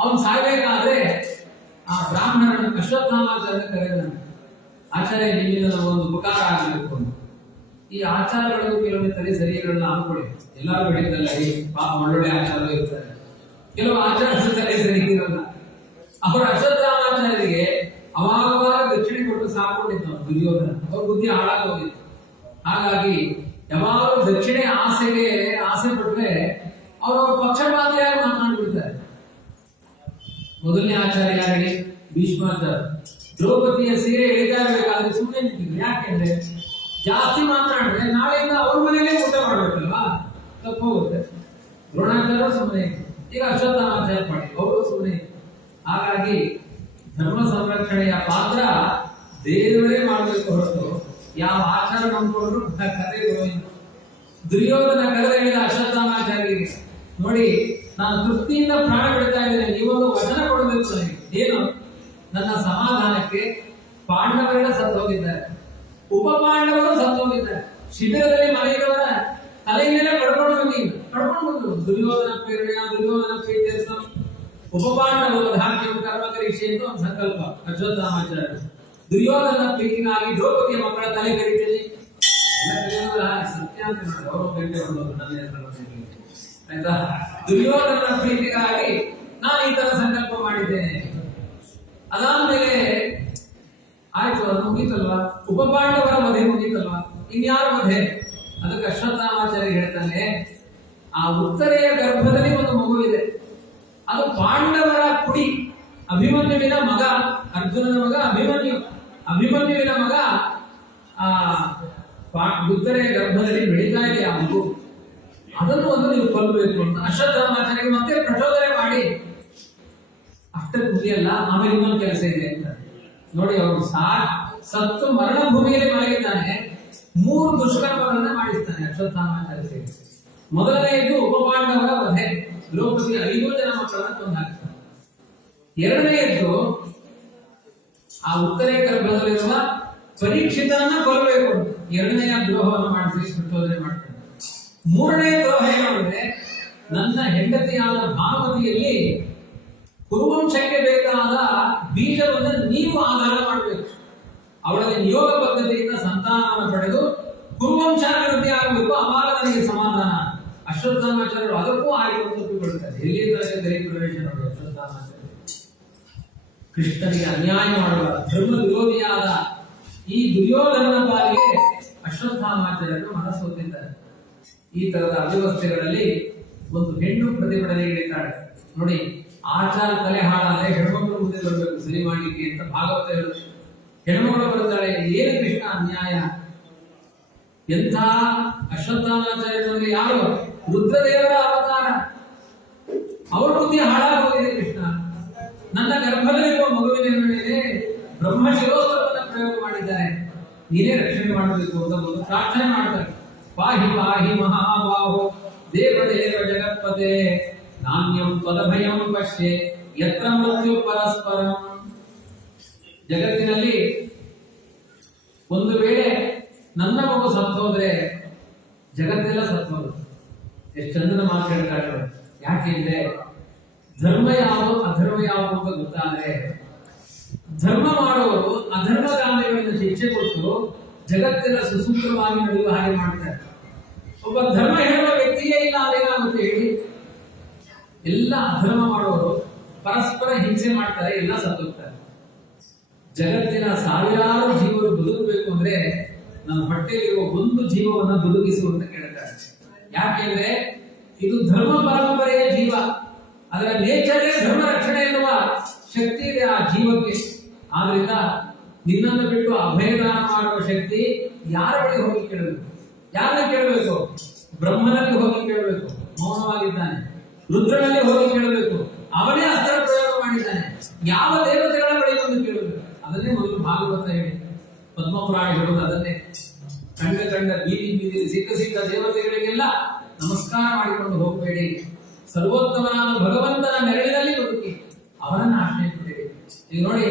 ಅವನು ಸಾಯ್ಬೇಕಾದ್ರೆ ಆ ಬ್ರಾಹ್ಮಣರನ್ನು ಅಶ್ವತ್ಥಾಮಾಚಾರ್ಯ ಕರೆದನು. ಆಚಾರ್ಯ, ನಿಮ್ಮಿಂದ ನಮಗೊಂದು ಉಪಕಾರ ಆಗಬೇಕು ಅಂತ. ಈ ಆಚಾರಗಳು ಕೆಲವೊಂದು ತಲೆ ಸರಿಗಳನ್ನ ಅನ್ಕೊಳ್ಳಿ. ಎಲ್ಲರೂ ಹೇಳಿದ್ದಲ್ಲ, ಈ ಪಾಪ ಒಳ್ಳೊಳ್ಳೆ ಆಚಾರ ಇರ್ತಾರೆ. ಕೆಲವು ಆಚಾರ ತಲೆ ಸರಿ ಇರಲ್ಲ. ಅವರು ಅಶ್ವತ್ಥಾಮಾಚಾರ್ಯರಿಗೆ ಅವಾಗವಾಗ ದಕ್ಷಿಣೆ ಕೊಟ್ಟು ಸಾಕೊಂಡಿದ್ದು ದುರ್ಯೋಧನ. ಅವ್ರ ಬುದ್ಧಿ ಹಾಳಾಗೋಗಿತ್ತು. ಹಾಗಾಗಿ ಯಾವಾಗಲೂ ದಕ್ಷಿಣೆ ಆಸೆ ಪಟ್ಟರೆ ಅವರವ್ರ ಪಕ್ಷಪಾತಿಯಾಗಿ ಮಾತನಾಡ್ಬಿಡ್ತಾರೆ. ಮೊದಲನೇ ಆಚಾರ್ಯ ಯಾರಿಗೆ? ಭೀಷ್ಮಾಚಾರ್ಯ. ದ್ರೌಪದಿಯ ಸೀರೆ ಎಳಿತಾ ಇರಬೇಕಾದ್ರೆ ಸುಮ್ಮನೆ ನಿಂತಿದ್ರು. ಯಾಕೆಂದ್ರೆ ಜಾಸ್ತಿ ಮಾತನಾಡಿದ್ರೆ ನಾಳೆಯಿಂದ ಅವ್ರ ಮನೇಲೆ ಊಟ ಮಾಡ್ಬೇಕಲ್ವಾ, ತಪ್ಪು ಹೋಗುತ್ತೆ. ದ್ರೋಣಾಚಾರ್ಯ ಸುಮ್ಮನೆ, ಈಗ ಅಶ್ವತ್ಥಾಮಾಚಾರ್ಯ ಮಾಡಿ ಅವರು ಸುಮ್ಮನೆ. ಹಾಗಾಗಿ ಧರ್ಮ ಸಂರಕ್ಷಣೆಯ ಪಾತ್ರ ದೇವರೇ ಮಾಡಬೇಕು ಹೊರತು ಯಾವ ಆಚಾರ ನಂಬಿಕೊಂಡ್ರು ಕಥೆ ಗೋವಿಂದ. ದುರ್ಯೋಧನ ಕರೆದ ಹೇಳಿದ ಅಶ್ವತ್ಥಾಮಾಚಾರ್ಯರಿಗೆ, ನೋಡಿ ನಾನು ತೃಪ್ತಿಯಿಂದ ಪ್ರಾಣ ಬಿಡ್ತಾ ಇದ್ದೇನೆ, ನೀವೊಂದು ವಚನ ಕೊಡಬೇಕು ನನಗೆ. ಏನು? ನನ್ನ ಸಮಾಧಾನಕ್ಕೆ ಪಾಂಡವರೆಲ್ಲ ಸತ್ತು ಹೋಗಿದ್ದಾರೆ, ಉಪ ಪಾಂಡವರು ಸತ್ತು ಹೋಗಿದ್ದಾರೆ. ಶಿಬಿರದಲ್ಲಿ ಮನೆಯವರ ತಲೆ ಮೇಲೆ ಕಡ್ಕೊಂಡು ಬಂದು ದುರ್ಯೋಧನ ಪ್ರೇರಣೆಯ ದುರ್ಯೋಧನ ಪ್ರೀತಿಯ ಉಪ ಪಾಂಡವರು ಧಾರ್ಮಿಕ ಕರ್ಮ ಕರೀಕ್ಷೆ ಅಂತ ಒಂದು ಸಂಕಲ್ಪ ಅಶ್ವತ್ಥಾಮಾಚಾರ್ಯ. ದುರ್ಯೋಧನ ಪ್ರೀತಿಗಾಗಿ ದ್ರೌಪದಿಯ ಮಕ್ಕಳ ತಲೆ ಕರೀತೇನೆ. ಸತ್ಯ ಅಂತ ನೋಡಿ ಅವರು ಗಂಟೆ ಆಯ್ತಾ? ದುರ್ಯೋಧನ ಪ್ರೀತಿಗಾಗಿ ನಾನು ಈ ತರ ಸಂಕಲ್ಪ ಮಾಡಿದ್ದೇನೆ. ಅದಾದ್ಮೇಲೆ ಆಯ್ತು, ಅದು ಮುಗೀತಲ್ವಾ? ಉಪ ಪಾಂಡವರ ವಧೆ ಮುಗೀತಲ್ವಾ? ಇನ್ಯಾರ ವಧೆ? ಅದಕ್ಕೆ ಅಶ್ವತ್ಥಾಮಾಚಾರ್ಯ ಹೇಳ್ತಾನೆ, ಆ ಉತ್ತರೆಯ ಗರ್ಭದಲ್ಲಿ ಒಂದು ಮಗುವಿದೆ. ಅದು ಪಾಂಡವರ ಕುಡಿ. ಅಭಿಮನ್ಯುವಿನ ಮಗ, ಅರ್ಜುನನ ಮಗ ಅಭಿಮನ್ಯುವಿನ ಮಗ ಉತ್ತರೆಯ ಗರ್ಭದಲ್ಲಿ ಬೆಳೀತಾ ಇದೆ ಆ ಮಗು. ಅದನ್ನು ಒಂದು ನೀವು ಕೊಲ್ಲಬೇಕು ಅಂತ ಅಶ್ವತ್ಥಾಮಾಚಾರ್ಯರಿಗೆ ಮತ್ತೆ ಪ್ರಚೋದನೆ ಮಾಡಿ, ಅಷ್ಟೇ ಮುಗಿಯಲ್ಲ, ಆಮೇಲೆ ಇನ್ನೊಂದು ಕೆಲಸ ಇದೆ ಅಂತ ನೋಡಿ. ಅವರು ಸತ್ತು ಮರಣ ಭೂಮಿಯಲ್ಲಿ ಮಲಗಿದ್ದಾನೆ. 3 ದುಷ್ಕರ್ಮಗಳನ್ನ ಮಾಡಿಸ್ತಾನೆ ಅಶ್ವತ್ಥಾಮಾಚಾರ್ಯರಿಗೆ. ಮೊದಲನೆಯದು ಉಪಪಾಂಡವರ ವಧೆ, ದ್ರೌಪದಿ 5 ಜನ ಮಕ್ಕಳನ್ನ ಕೊಂದಾಕ್ತಾನೆ. ಎರಡನೆಯದ್ದು ಆ ಉತ್ತರೆ ಗರ್ಭದಲ್ಲಿರುವ ಪರೀಕ್ಷಿತನನ್ನ ಕೊಲ್ಲಬೇಕು ಅಂತ ಎರಡನೆಯ ದ್ರೋಹವನ್ನು ಮಾಡಿಸಿ ಪ್ರಚೋದನೆ ಮಾಡ್ತಾನೆ. ಮೂರನೇ ದ್ರೋಹ ಏನಂದ್ರೆ, ನನ್ನ ಹೆಂಡತಿಯಾದ ಭಾನುಮತಿಯಲ್ಲಿ ಕುರುವಂಶಕ್ಕೆ ಬೇಕಾದ ಬೀಜವನ್ನು ನೀವು ಆಧಾರ ಮಾಡಬೇಕು. ಅವಳಲ್ಲಿ ನಿಯೋಗ ಪದ್ಧತಿಯಿಂದ ಸಂತಾನವನ್ನು ಪಡೆದು ಕುರುವಂಶಾಭಿವೃದ್ಧಿ ಆಗಬೇಕು, ಅವಾಗ ನನಗೆ ಸಮಾಧಾನ. ಅಶ್ವತ್ಥಾಮಾಚಾರ್ಯರು ಅದಕ್ಕೂ ಆಯ್ತು ಅಂತ ಒಪ್ಪಿಕೊಳ್ತಾರೆ. ಎಲ್ಲಿಂದ ಗರಿ ಪ್ರವೇಶ ನೋಡಿ ಅಶ್ವತ್ಥಾಮಾಚಾರ್ಯ. ಕೃಷ್ಣನಿಗೆ ಅನ್ಯಾಯ ಮಾಡುವ ಧರ್ಮ ವಿರೋಧಿಯಾದ ಈ ದುರ್ಯೋಧನನ ಪಾಲಿಗೆ ಅಶ್ವತ್ಥಾಮಾಚಾರ್ಯರು ಮನಸ್ಸೋತಿದ್ದಾರೆ. ಈ ತರದ ಅವ್ಯವಸ್ಥೆಗಳಲ್ಲಿ ಒಂದು ಹೆಣ್ಣು ಪ್ರತಿಭಟನೆ ಇಳಿತಾಳೆ ನೋಡಿ. ಆಚಾರ ತಲೆ ಹಾಳಾದ್ರೆ ಹೆಣ್ಮಕ್ಳು ಮುಂದೆ ಬರಬೇಕು ಸರಿ ಮಾಡ್ಲಿಕ್ಕೆ ಅಂತ ಭಾಗವತ ಹೇಳುತ್ತೆ. ಹೆಣ್ಮಕ್ಳು ಬರ್ತಾಳೆ, ಏನು ಕೃಷ್ಣ ಅನ್ಯಾಯ! ಎಂಥ ಅಶ್ವತ್ಥಾಮಾಚಾರ್ಯರಲ್ಲಿ ಯಾರು? ರುದ್ರದೇವರ ಅವತಾರ. ಅವರ ಬುದ್ಧಿ ಹಾಳಾಗೋಗಿದೆ. ಕೃಷ್ಣ ನನ್ನ ಗರ್ಭದಲ್ಲಿರುವ ಮಗುವಿನ ಮೇಲೆ ಬ್ರಹ್ಮ ಶಿರೋಸ್ತ್ರವನ್ನು ಪ್ರಯೋಗ ಮಾಡಿದ್ದಾರೆ, ನೀನೇ ರಕ್ಷಣೆ ಮಾಡಬೇಕು ಅಂತ ಒಂದು ಪ್ರಾರ್ಥನೆ ಮಾಡ್ತಾರೆ. ಪಾಹಿ ಪಾಹಿ ಮಹಾಬಾಹೋ ದೇವದೇವ ಜಗತ್ಪತೆ ನಾಣ್ಯಂ ಪದಭಯಂ ಪಶ್ಯೆ ಯತ್ರ ಮೃತ್ಯು ಪರಸ್ಪರಂ. ಜಗತ್ತಿನಲ್ಲಿ ಒಂದು ವೇಳೆ ನನ್ನ ಮಗು ಸತ್ತೋದ್ರೆ ಜಗತ್ತೆಲ್ಲ ಸತ್ತೋದು. ಎಷ್ಟು ಚಂದನ ಮಾತು ಹೇಳ್ತಾರೆ. ಯಾಕೆಂದ್ರೆ ಧರ್ಮ ಯಾವುದು ಅಧರ್ಮ ಯಾವುದು ಅಂತ ಗೊತ್ತಾದ್ರೆ ಧರ್ಮ ಮಾಡುವವರು ಅಧರ್ಮಗಾಮಿಗಳನ್ನು ಶಿಕ್ಷೆ ಕೊಟ್ಟು ಜಗತ್ತೆಲ್ಲ ಸುಸೂತ್ರವಾಗಿ ನಡೆಯುವ ಹಾಗೆ ಮಾಡ್ತಾರೆ. ಒಬ್ಬ ಧರ್ಮ ಹೇಳುವ ವ್ಯಕ್ತಿಯೇ ಇಲ್ಲ ಅದೇನಾಗುತ್ತೆ ಹೇಳಿ? ಎಲ್ಲ ಅಧರ್ಮ ಮಾಡುವವರು ಪರಸ್ಪರ ಹಿಂಸೆ ಮಾಡ್ತಾರೆ, ಎಲ್ಲ ಸತ್ತೋಗ್ತಾರೆ. ಜಗತ್ತಿನ ಸಾವಿರಾರು ಜೀವರು ಬದುಕಬೇಕು ಅಂದ್ರೆ ನಮ್ಮ ಹೊಟ್ಟೆಯಲ್ಲಿರುವ ಒಂದು ಜೀವವನ್ನ ಬದುಕಿಸುವಂತ ಕೇಳ್ತಾರೆ. ಯಾಕೆಂದ್ರೆ ಇದು ಧರ್ಮ ಪರಂಪರೆಯ ಜೀವ, ಅದರ ನೇಚರೇ ಧರ್ಮ ರಕ್ಷಣೆ ಎನ್ನುವ ಶಕ್ತಿ ಇದೆ ಆ ಜೀವಕ್ಕೆ. ಆದ್ರಿಂದ ನಿನ್ನನ್ನು ಬಿಟ್ಟು ಅಭಯದಾನ ಮಾಡುವ ಶಕ್ತಿ ಯಾರ ಬಳಿ ಹೋಗಿ ಕೇಳಬೇಕು? ಯಾರನ್ನ ಕೇಳಬೇಕು? ಬ್ರಹ್ಮನಲ್ಲಿ ಹೋಗಿ ಕೇಳಬೇಕು, ಮೌನವಾಗಿದ್ದಾನೆ. ರುದ್ರನಲ್ಲಿ ಹೋಗಿ ಕೇಳಬೇಕು, ಅವನೇ ಅಸ್ತ್ರ ಪ್ರಯೋಗ ಮಾಡಿದ್ದಾನೆ. ಯಾವ ದೇವತೆಗಳ ಬಳಿ ಬಂದು ಕೇಳಬೇಕು? ಅದನ್ನೇ ಮೊದಲು ಭಾಗವತ ಹೇಳಿ. ಪದ್ಮಪುರಾಣಿಗಳು ಅದನ್ನೇ ಕಂಡ ಬೀದಿ ಸಿಕ್ಕ ದೇವತೆಗಳಿಗೆಲ್ಲ ನಮಸ್ಕಾರ ಮಾಡಿಕೊಂಡು ಹೋಗಬೇಡಿ, ಸರ್ವೋತ್ತಮನಾದ ಭಗವಂತನ ನೆರಳಿನಲ್ಲಿ ಬದುಕಿ ಅವರನ್ನು ಆಶ್ರಯ ಪಡೆಯಿರಿ. ಈಗ ನೋಡಿ,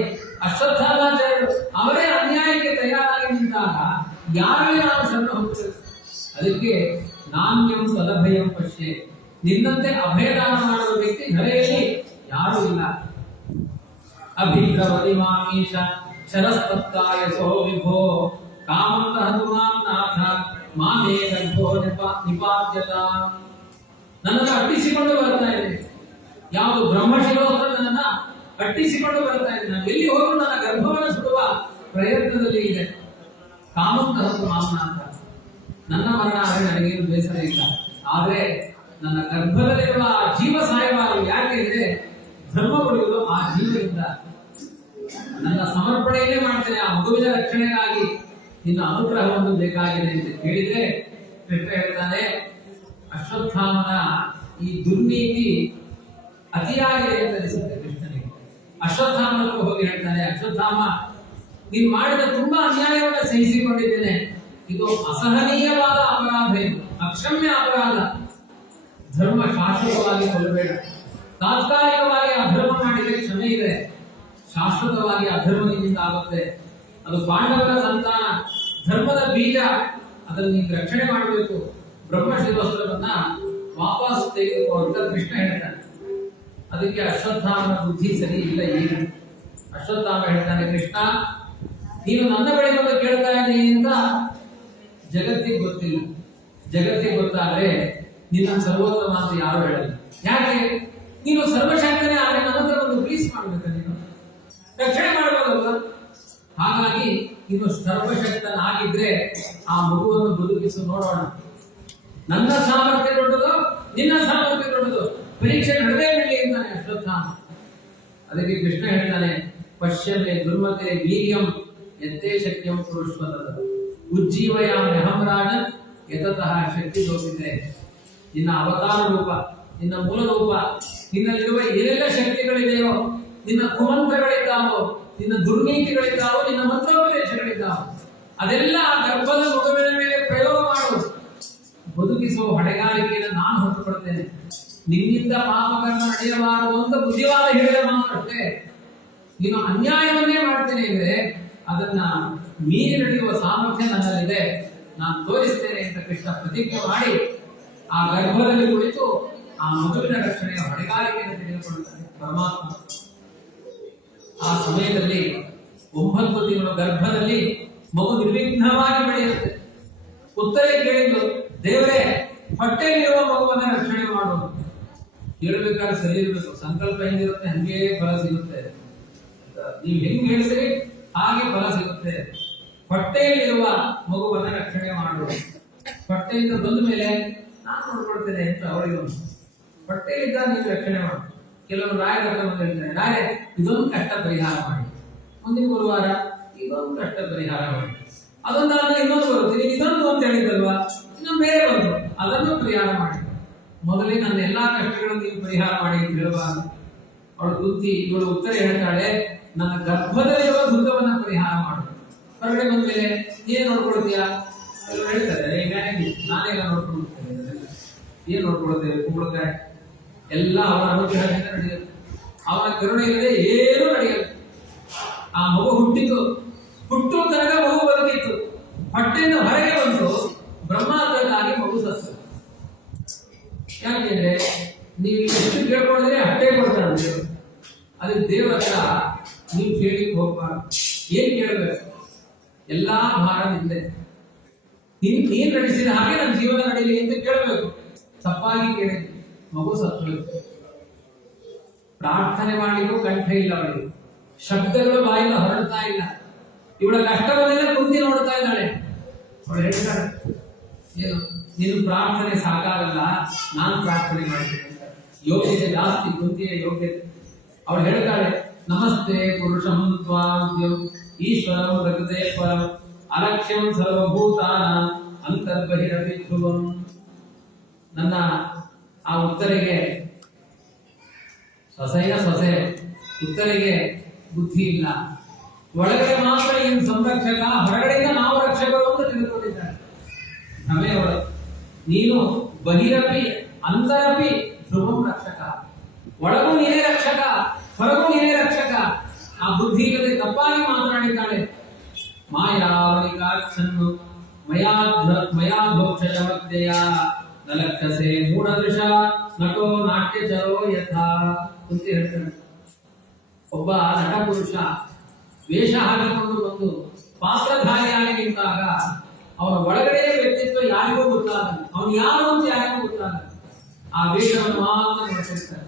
ಅಶ್ವತ್ಥಾಮಾಚಾರ್ಯರು ಅವರೇ ಅನ್ಯಾಯಕ್ಕೆ ತಯಾರಾಗಿ ನಿಂತಾಗ ಯಾರಿಗೆ ನಾವು ಶರಣ ಹೋಗ್ತೇವೆ? ಅದಕ್ಕೆ ನಾಣ್ಯಂ ತದಭಯಂ ಪಶ್ಯೆ, ನಿನ್ನಂತೆ ಅಭಯದಾನ ಮಾಡುವ ವ್ಯಕ್ತಿ ಧರೆಯಲ್ಲಿ ಯಾರೂ ಇಲ್ಲ. ಅಭಿಪ್ರವತಿ ಮಾಮೀಶ ಶರಸ್ತತ್ತಾಯ ಸೋ ವಿಭೋ ಕಾಮಂತ ಹನುಮಾನ್ ನಾಥ ಮಾಮೇ ಗರ್ಭೋ ನಿಪಾತ್ಯತ. ನನ್ನನ್ನು ಅಟ್ಟಿಸಿಕೊಂಡು ಬರ್ತಾ ಇದೆ, ಯಾವುದು ಬ್ರಹ್ಮಶಿರೋತ್ರ ನನ್ನನ್ನ ಅಟ್ಟಿಸಿಕೊಂಡು ಬರ್ತಾ ಇದೆ. ನಾನು ಎಲ್ಲಿ ಹೋದರೂ ನನ್ನ ಗರ್ಭವನ್ನು ಸುಡುವ ಪ್ರಯತ್ನದಲ್ಲಿ ಇದೆ. ಕಾಮಂತ ಹನುಮಾನ್ ನಾಥ, ನನ್ನ ಮರಣ ಆದರೆ ನನಗೇನು ಬೇಸರ ಇಲ್ಲ, ಆದ್ರೆ ನನ್ನ ಗರ್ಭದಲ್ಲಿರುವ ಜೀವ ಸಾಯಬಾರದು. ಯಾಕೆಂದ್ರೆ ಧರ್ಮ ಪಡೆಯುವುದು ಆ ಜೀವದಿಂದ. ನನ್ನ ಸಮರ್ಪಣೆಯನ್ನೇ ಮಾಡ್ತೇನೆ ಆ ಮಗುವಿನ ರಕ್ಷಣೆಗಾಗಿ, ನಿನ್ನ ಅನುಗ್ರಹವನ್ನು ಬೇಕಾಗಿದೆ ಅಂತ ಕೇಳಿದ್ರೆ ಕೃಷ್ಣ ಹೇಳ್ತಾನೆ, ಅಶ್ವತ್ಥಾಮನ ಈ ದುರ್ನೀತಿ ಅತಿಯಾಗಿದೆ ಅಂತ ಅನಿಸುತ್ತೆ ಕೃಷ್ಣನಿಗೆ. ಅಶ್ವತ್ಥಾಮನಕ್ಕೂ ಹೋಗಿ ಹೇಳ್ತಾನೆ, ಅಶ್ವತ್ಥಾಮ, ನೀನು ಮಾಡಿದ ತುಂಬಾ ಅನ್ಯಾಯವನ್ನು ಸಹಿಸಿಕೊಂಡಿದ್ದೇನೆ, ಇದು ಅಸಹನೀಯವಾದ ಅಪರಾಧ, ಇದು ಅಕ್ಷಮ್ಯ ಅಪರಾಧ. ಧರ್ಮ ಶಾಶ್ವತವಾಗಿ ಕೊಲ್ಲಬೇಡ. ತಾತ್ಕಾಲಿಕವಾಗಿ ಅಧರ್ಮ ಮಾಡಿದರೆ ಕ್ಷಮೆ ಇದೆ, ಶಾಶ್ವತವಾಗಿ ಅಧರ್ಮದಿಂದ ಆಗುತ್ತೆ. ಅದು ಪಾಂಡವರ ಸಂತಾನ, ಧರ್ಮದ ಬೀಜ, ಅದನ್ನು ನೀನು ರಕ್ಷಣೆ ಮಾಡಬೇಕು. ಬ್ರಹ್ಮಶಿರೋಸ್ತ್ರವನ್ನ ವಾಪಸ್ ತೆಗೆದುಕೋ ಅಂತ ಕೃಷ್ಣ ಹೇಳ್ತಾನೆ. ಅದಕ್ಕೆ ಅಶ್ವತ್ಥಾಮನ ಬುದ್ಧಿ ಸರಿ ಇಲ್ಲ. ಈಗ ಅಶ್ವತ್ಥಾಮ ಹೇಳ್ತಾನೆ, ಕೃಷ್ಣ ನೀನು ನನ್ನ ಬಳಿ ಬಂದು ಕೇಳ್ತಾ ಇದ್ದೀನಿ ಅಂತ ಜಗತ್ತಿಗೆ ಗೊತ್ತಿಲ್ಲ. ಜಗತ್ತಿಗೆ ಗೊತ್ತಾದ್ರೆ ನಿನ್ನ ಸರ್ವೋತ್ತಮ ಅಂತ ಯಾರು ಹೇಳಲ್ಲ. ಯಾಕೆ? ನೀನು ಸರ್ವಶಕ್ತನೇ, ಆದರೆ ನನ್ನ ಹತ್ರ ಒಂದು ಪ್ಲೀಸ್ ಮಾಡ್ಬೇಕು, ನೀನು ರಕ್ಷಣೆ ಮಾಡಬಹುದಲ್ವ? ಹಾಗಾಗಿ ನೀನು ಸರ್ವಶಕ್ತನಾಗಿದ್ರೆ ಆ ಮಗುವನ್ನು ಬದುಕಿಸು ನೋಡೋಣ. ನನ್ನ ಸಾಮರ್ಥ್ಯ ದೊಡ್ಡದು, ನಿನ್ನ ಸಾಮರ್ಥ್ಯ ದೊಡ್ಡದು, ಪರೀಕ್ಷೆ ನಡೆದೇ ಬಿಡಲಿ ಅಂತಾನೆ ಅಶ್ವತ್ಥಾಮ. ಅದಕ್ಕೆ ಕೃಷ್ಣ ಹೇಳ್ತಾನೆ, ಪಶ್ಯಮೆ ದುರ್ಮತೆ ವೀರ್ಯಂ ಯತ್ತೇ ಶಕ್ಯಂ ಪುರುಷ್ವತಃ ಉಜ್ಜೀವಯಾಮಿ ಅಹಂ ರಾಜನ್ ಯತತಃ ಶಕ್ತಿ ದೋಷಿತೆ. ನಿನ್ನ ಅವತಾರ ರೂಪ, ನಿನ್ನ ಮೂಲ ರೂಪ, ನಿನ್ನಲ್ಲಿರುವ ಏನೆಲ್ಲ ಶಕ್ತಿಗಳಿದೆಯೋ, ನಿನ್ನ ಕುಮಂತ್ರಗಳಿದ್ದಾವೋ, ನಿನ್ನ ದುರ್ನೀತಿಗಳಿದ್ದಾವೋ, ನಿನ್ನ ಮಂತ್ರೋಪದೇಶಗಳಿದ್ದಾವೋ, ಅದೆಲ್ಲ ಆ ಗರ್ಭದ ಮಗುವಿನ ಮೇಲೆ ಪ್ರಯೋಗ ಮಾಡು. ಬದುಕಿಸುವ ಹೊಣೆಗಾರಿಕೆಯನ್ನು ನಾನು ಹೊತ್ತುಕೊಳ್ತೇನೆ. ನಿನ್ನಿಂದ ಪಾಪಕರ್ಮ ನಡೆಯಬಾರದು ಅಂತ ಬುದ್ಧಿವಾದ ಹೇಳಿದ ಮಾತ್ರಕ್ಕೆ ನೀನು ಅನ್ಯಾಯವನ್ನೇ ಮಾಡ್ತೇನೆ ಅಂದ್ರೆ ಅದನ್ನ ಮೀರಿ ನಡೆಯುವ ಸಾಮರ್ಥ್ಯ ನನ್ನಲ್ಲಿದೆ, ನಾನು ತೋರಿಸ್ತೇನೆ ಅಂತ ಕೃಷ್ಣ ಪ್ರತಿಜ್ಞೆ ಮಾಡಿ ಆ ಗರ್ಭದಲ್ಲಿ ಕುಳಿತು ಆ ಮಗುವಿನ ರಕ್ಷಣೆಯ ಹೊಣೆಗಾರಿಕೆಯನ್ನು ತೆಗೆದುಕೊಳ್ಳುತ್ತಾನೆ ಪರಮಾತ್ಮ. ಆ ಸಮಯದಲ್ಲಿ 9 ತಿಂಗಳು ಗರ್ಭದಲ್ಲಿ ಮಗು ನಿರ್ವಿಘ್ನವಾಗಿ ಬೆಳೆಯುತ್ತೆ. ಉತ್ತರ ಕೇಳಿದ್ದು, ದೇವರೇ ಹೊಟ್ಟೆಯಲ್ಲಿರುವ ಮಗುವನ್ನ ರಕ್ಷಣೆ ಮಾಡುವುದು. ಹೇಳ್ಬೇಕಾದ್ರೆ ಸರಿ ಇರಬೇಕು, ಸಂಕಲ್ಪ ಹೆಂಗಿರುತ್ತೆ ಹಂಗೆ ಫಲ ಸಿಗುತ್ತೆ. ನೀವು ಹೆಂಗ್ ಹೇಳ್ತೀರಿ ಹಾಗೆ ಫಲ ಸಿಗುತ್ತೆ. ಹೊಟ್ಟೆಯಲ್ಲಿರುವ ಮಗುವನ್ನ ರಕ್ಷಣೆ ಮಾಡುವುದು. ಹೊಟ್ಟೆಯಿಂದ ಬಂದ ಮೇಲೆ ನಾನು ನೋಡ್ಕೊಳ್ತೇನೆ ಅಂತ ಅವರಿಗೆ ಹೊಟ್ಟೆಯಿಂದ ನೀವು ರಕ್ಷಣೆ ಮಾಡು. ಕೆಲವರು ರಾಯ ಕರ್ಕೊಂಡು ಹೇಳ್ತಾರೆ, ರಾಯ ಇದೊಂದು ಕಷ್ಟ ಪರಿಹಾರ ಮಾಡಿ, ಮುಂದಿನ ಗುರುವಾರ ಇದೊಂದು ಕಷ್ಟ ಪರಿಹಾರ ಮಾಡಿ, ಅದೊಂದಾದ್ರೆ ಇನ್ನೊಂದು ಬರುತ್ತೆ, ನೀವು ಇದೊಂದು ಅಂತ ಹೇಳಿದಲ್ವಾ, ಇನ್ನೊಂದು ಬೇರೆ ಬಂತು, ಅದನ್ನು ಪರಿಹಾರ ಮಾಡಿ. ಮೊದಲೇ ನನ್ನ ಎಲ್ಲಾ ಕಷ್ಟಗಳನ್ನು ನೀವು ಪರಿಹಾರ ಮಾಡಿ ಅಂತ ಹೇಳಬಾರದು. ಅವಳು ಬುದ್ಧಿ, ಇವಳು ಉತ್ತರ ಹೇಳ್ತಾಳೆ, ನನ್ನ ಗರ್ಭದಲ್ಲಿರುವ ದುಃಖವನ್ನ ಪರಿಹಾರ ಮಾಡು. ಹೊರಗಡೆ ಬಂದ ಮೇಲೆ ಏನ್ ನೋಡ್ಕೊಳ್ತೀಯಾ? ಎಲ್ಲರೂ ಹೇಳ್ತಾರೆ, ನಾನೆಲ್ಲ ನೋಡ್ಕೊಳ್ತೇನೆ. ಏನ್ ನೋಡ್ಕೊಳ್ತೇವೆ? ಕುಂಬಳಕಾಯಿ ಎಲ್ಲ ಅವನ ಅನುಗ್ರಹದಿಂದ ನಡೆಯುತ್ತೆ. ಅವನ ಕರುಣೆ ಇಲ್ಲದೆ ಏನೂ ನಡೆಯಲ್ಲ. ಆ ಮಗು ಹುಟ್ಟಿತು, ಹುಟ್ಟುವ ತನಕ ಮಗು ಬದುಕಿತ್ತು, ಹೊಟ್ಟೆಯಿಂದ ಹೊರಗೆ ಬಂದು ಬ್ರಹ್ಮಾಂಡಕ್ಕಾಗಿ ಮಗು ಸತ್ತು. ಯಾಕೆಂದ್ರೆ ನೀವು ಎಷ್ಟು ಕೇಳ್ಕೊಂಡ್ರೆ ಅಷ್ಟೇ ಕೊಡ್ತಾನೆ ದೇವರು. ಅದಕ್ಕೆ ದೇವರ ಹತ್ರ ನೀವು ಕೇಳಿಕ್ ಹೋಗ್ಬಾರ್ದು. ಏನ್ ಕೇಳಬೇಕು? ಎಲ್ಲಾ ಭಾರ ನಿಂದೆ, ನೀನ್ ನಡೆಸಿದ ಹಾಗೆ ನನ್ನ ಜೀವನ ನಡೀಲಿ ಅಂತ ಕೇಳಬೇಕು. ತಪ್ಪಾಗಿ ಕೇಳಿದ್ವಿ, ಮಗು ಸತ್ತು. ಪ್ರಾರ್ಥನೆ ಮಾಡಲಿಕ್ಕೂ ಕಂಠ ಇಲ್ಲ ಅವಳಿಗೆ, ಶಬ್ದಗಳು ಬಾಯಿಂದ ಹೊರಡ್ತಾ ಇಲ್ಲ. ಇವಳ ಕಷ್ಟವನ್ನೆಲ್ಲ ಕುಂತಿ ನೋಡ್ತಾ ಇದ್ದಾಳೆ. ಅವಳು ಹೇಳ್ತಾಳೆ, ಏನು ನೀನು ಪ್ರಾರ್ಥನೆ ಸಾಕಾಗಲ್ಲ, ನಾನು ಪ್ರಾರ್ಥನೆ ಮಾಡ್ತೇನೆ. ಯೋಗ್ಯತೆ ಜಾಸ್ತಿ, ಕುಂತಿಯ ಯೋಗ್ಯತೆ. ಅವಳು ಹೇಳ್ತಾಳೆ, ನಮಸ್ತೆ ಪುರುಷಂ ತ್ವಾದ್ಯಂ ಈಶ್ವರಂ ಪ್ರಕೃತೆ ಪರಂ ಅಲಕ್ಷ್ಯಂ ಸರ್ವಭೂತಾನ ಅಂತರ್ಬಹಿರಪಿ ಧ್ರುವಂ. ನನ್ನ ಆ ಉತ್ತರಿಗೆ ಸೊಸೆಯ ಸೊಸೆ, ಉತ್ತರಿಗೆ ಬುದ್ಧಿ ಇಲ್ಲ, ಒಳಗಡೆ ಮಾತ್ರ ಏನು ಸಂರಕ್ಷಕ, ಹೊರಗಡೆಯಿಂದ ನಾವು ರಕ್ಷಕರು ಅಂತ ತಿಳ್ಕೊಂಡಿದ್ದಾರೆ. ಭ್ರಮೆ ಒಳಗೆ ನೀನು ಬಹಿರಪಿ ಅಂತರಪಿ ಧ್ರುವಂ ರಕ್ಷಕ, ಒಳಗೂ ನೀನೇ ರಕ್ಷಕ, ಹೊರಗೂ ನೀನೇ ರಕ್ಷಕ. ಆ ಬುದ್ಧಿ ಜೊತೆ ತಪ್ಪಾಗಿ ಮಾತನಾಡಿದ್ದಾಳೆ. ಮಾಯಾವನಿಕಾಕ್ಷನ್ನು ಮಯಾಧ್ವಕ್ಷಯ ಮಧ್ಯಯ ನಲಕ್ಷಸೆ ಮೂಢದೃಶ ನಟೋ ನಾಟ್ಯಚರೋ ಯಥಾ ಅಂತ ಹೇಳ್ತಾನೆ. ಒಬ್ಬ ನಟ ಪುರುಷ ವೇಷ ಹಾಕಿಕೊಂಡು ಬಂದು ಪಾತ್ರಧಾರಿಯಾಗಿ ನಿಂತಾಗ ಅವನ ಒಳಗಡೆ ವ್ಯಕ್ತಿತ್ವ ಯಾರಿಗೂ ಗೊತ್ತಾಗಲ್ಲ, ಅವನು ಯಾರು ಅಂತ ಯಾರಿಗೂ ಗೊತ್ತಾಗಲ್ಲ. ಆ ವೇಷವನ್ನು ಮಾತ್ರ ನೋಡ್ತಿರ್ತಾರೆ.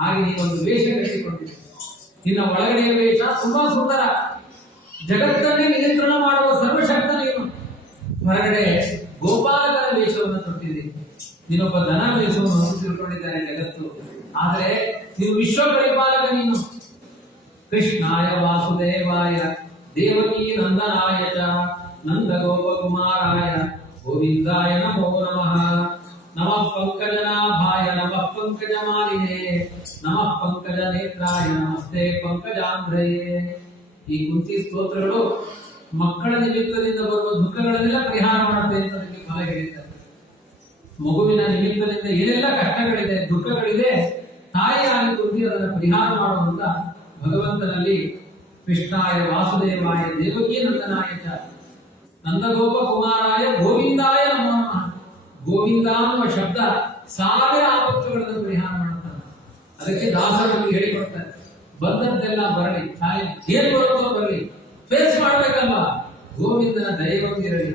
ಹಾಗೆ ನೀನೊಂದು ವೇಷ ಕಟ್ಟಿಕೊಂಡಿದ್ದೆ, ನಿನ್ನ ಒಳಗಡೆಯ ವೇಷ ತುಂಬಾ ಸುಂದರ, ಜಗತ್ತನ್ನೇ ನಿಯಂತ್ರಣ ಮಾಡುವ ಸರ್ವಶಕ್ತ ನೀನು. ಹೊರಗಡೆ ಗೋಪಾಲಕರ ವೇಷವನ್ನು ತೊಟ್ಟಿದ್ದೀರಿ, ನೀನೊಬ್ಬ ದನ ವೇಷವನ್ನು ತಿಳ್ಕೊಂಡಿದ್ದಾರೆ ಜಗತ್ತು. ಆದರೆ ನೀನು ವಿಶ್ವ ಪರಿಪಾಲಕ. ನೀನು ಕೃಷ್ಣಾಯ ವಾಸುದೇವಾಯ ದೇವಕೀ ನಂದನಾಯ ಚ ನಂದ ಗೋಪಕುಮಾರಾಯ ಗೋವಿಂದಾಯ ನಮೋ ನಮಃ. ನಮಃ ಪಂಕಜನಾಭಾಯ ನಮಃ ಪಂಕಜಮಾಲಿನೇ ನಮಃ ಪಂಕಜ ನೇತ್ರಾಯ ನಮಸ್ತೆ ಪಂಕಜಾಂಧ್ರಯೇ. ಈ ಕುಂತಿ ಸ್ತೋತ್ರಗಳು ಮಕ್ಕಳ ನಿಮಿತ್ತದಿಂದ ಬರುವ ದುಃಖಗಳನ್ನೆಲ್ಲ ಪರಿಹಾರ ಮಾಡುತ್ತೆ ಅಂತ ನನಗೆ ಫಲ ಹೇಳಿದ್ದಾರೆ. ಮಗುವಿನ ನಿಮಿತ್ತದಿಂದ ಏನೆಲ್ಲ ಕಷ್ಟಗಳಿದೆ, ದುಃಖಗಳಿದೆ, ತಾಯಿಯಾಗಿ ಕುಂತಿ ಅದನ್ನು ಪರಿಹಾರ ಮಾಡುವಂತ ಭಗವಂತನಲ್ಲಿ ಕೃಷ್ಣಾಯ ವಾಸುದೇವಾಯ ದೇವಕೀ ನಂದನಾಯ ಚ ನಂದಗೋಪ ಕುಮಾರಾಯ ಗೋವಿಂದಾಯ ನಮೋ ನಮಃ. ಗೋವಿಂದ ಅನ್ನುವ ಶಬ್ದ 1000 ಆಪತ್ತುಗಳನ್ನು ಪರಿಹಾರ ಮಾಡುತ್ತಾರೆ. ಅದಕ್ಕೆ ದಾಸರಲ್ಲಿ ಹೇಳಿಕೊಡ್ತಾರೆ, ಬಂದದ್ದೆಲ್ಲ ಬರಲಿ, ಏನ್ ಬರುತ್ತೋ ಬರಲಿ, ಫೇಸ್ ಮಾಡ್ಬೇಕಲ್ವಾ, ಗೋವಿಂದನ ದಯವಂತಿರಲಿ.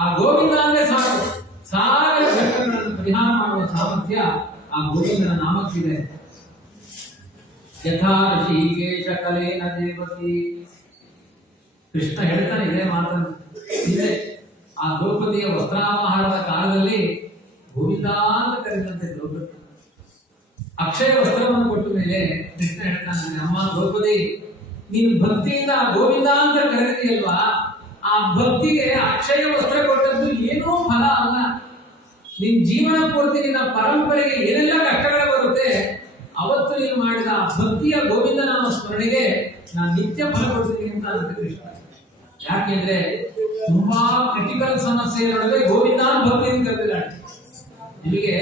ಆ ಗೋವಿಂದ ಅಂದ್ರೆ ಸಾಕು, 1000 ಕಷ್ಟಗಳನ್ನು ಪರಿಹಾರ ಮಾಡುವ ಸಾಮರ್ಥ್ಯ ಆ ಗೋವಿಂದನ ನಾಮಕ್ಕಿದೆ. ಯಥಾ ಋಷಿಕೇಶ ಕಲೇನ ದೇವಕಿ. ಕೃಷ್ಣ ಹೇಳ್ತಾನೆ ಇದೇ ಮಾತನ್ನು. ಇದೆ ಆ ದ್ರೌಪದಿಯ ವಸ್ತ್ರಾಪಹಾರದ ಕಾಲದಲ್ಲಿ ಗೋವಿಂದ ಅಂತ ಕರೆದಂತೆ ದ್ರೌಪದಿ ಅಕ್ಷಯ ವಸ್ತ್ರವನ್ನು ಕೊಟ್ಟ ಮೇಲೆ ಕೃಷ್ಣ ಹೇಳ್ತಾನೆ, ಅಮ್ಮ ದ್ರೌಪದಿ, ನೀನು ಭಕ್ತಿಯಿಂದ ಗೋವಿಂದ ಅಂತ ಕರೆದಿದೆಯಲ್ವಾ, ಆ ಭಕ್ತಿಗೆ ಅಕ್ಷಯ ವಸ್ತ್ರ ಕೊಟ್ಟದ್ದು ಏನೂ ಫಲ ಅಲ್ಲ. ನಿನ್ ಜೀವನ ಪೂರ್ತಿ ನಿನ್ನ ಪರಂಪರೆಗೆ ಏನೆಲ್ಲ ಕಷ್ಟಗಳು ಬರುತ್ತೆ, ಅವತ್ತು ನೀನು ಮಾಡಿದ ಭಕ್ತಿಯ ಗೋವಿಂದ ನಾಮ ಸ್ಮರಣೆಗೆ ನಾನು ನಿತ್ಯ ಫಲ ಕೊಡ್ತೀನಿ ಅಂತ ಅನ್ನತ್ತೆ ಕೃಷ್ಣ. ಯಾಕೆಂದ್ರೆ ತುಂಬಾ ಕ್ರಿಟಿಕಲ್ ಸಮಸ್ಯೆ ನಡುವೆ ಗೋವಿಂದ ಭಕ್ತಿಯಿಂದ ಕರೆದಿದ್ದಾಳೆ. ನಿಮಗೆ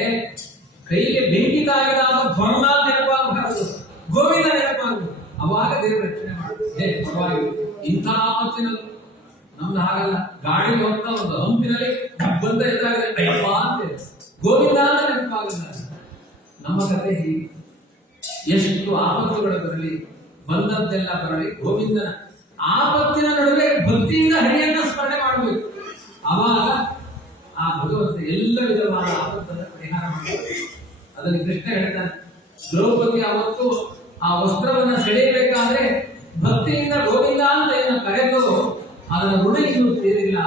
ಕೈಗೆ ಬೆಂಕಿ ತಾಗಿದಾಗ ಧ್ವರ್ಣ ನೆನಪಾಗಬಾರದು, ಗೋವಿಂದ ನೆನಪಾಗದು, ಅವಾಗ ದೇವರು ರಕ್ಷಣೆ ಮಾಡುತ್ತೆ. ಪರವಾಗಿಲ್ಲ, ಇಂಥ ಆಪತ್ತಿನಲ್ಲಿ ನಮ್ದು ಹಾಗಲ್ಲ. ಗಾಡಿ ಹೋಗ್ತಾ ಒಂದು ಹಂಪಿನಲ್ಲಿ ಬಂದ ಎದುರಾಗಿದೆ ಅಂತ ಗೋವಿಂದ ಅಂತ ನೆನಪಾಗಲ್ಲ. ನಮ್ಮ ಕಥೆ ಹೀಗೆ, ಎಷ್ಟು ಆಪತ್ತುಗಳು ಬರಲಿ, ಬಂದದ್ದೆಲ್ಲ ಬರಲಿ, ಗೋವಿಂದನ ಆಪತ್ತಿನ ನಡುವೆ ಭಕ್ತಿಯಿಂದ ಹರಿಯನ್ನ ಸ್ಮರಣೆ ಮಾಡಬೇಕು. ಆವಾಗ ಆ ಭಗವಂತ ಎಲ್ಲ ವಿಧವಾದ ಆಪತ್ತನ್ನು ಪರಿಹಾರ ಮಾಡಬೇಕು. ಅದನ್ನು ಕೃಷ್ಣ ಹೇಳ್ತಾನೆ, ದ್ರೌಪದಿ ಅವತ್ತು ಆ ವಸ್ತ್ರವನ್ನ ಸೆಳೆಯಬೇಕಾದ್ರೆ ಭಕ್ತಿಯಿಂದ ಗೋವಿಂದ ಅಂತ ಏನು ಕರೆದು ಅದರ ಋಣ ಇನ್ನೂ ತೀರಿಲ್ಲ,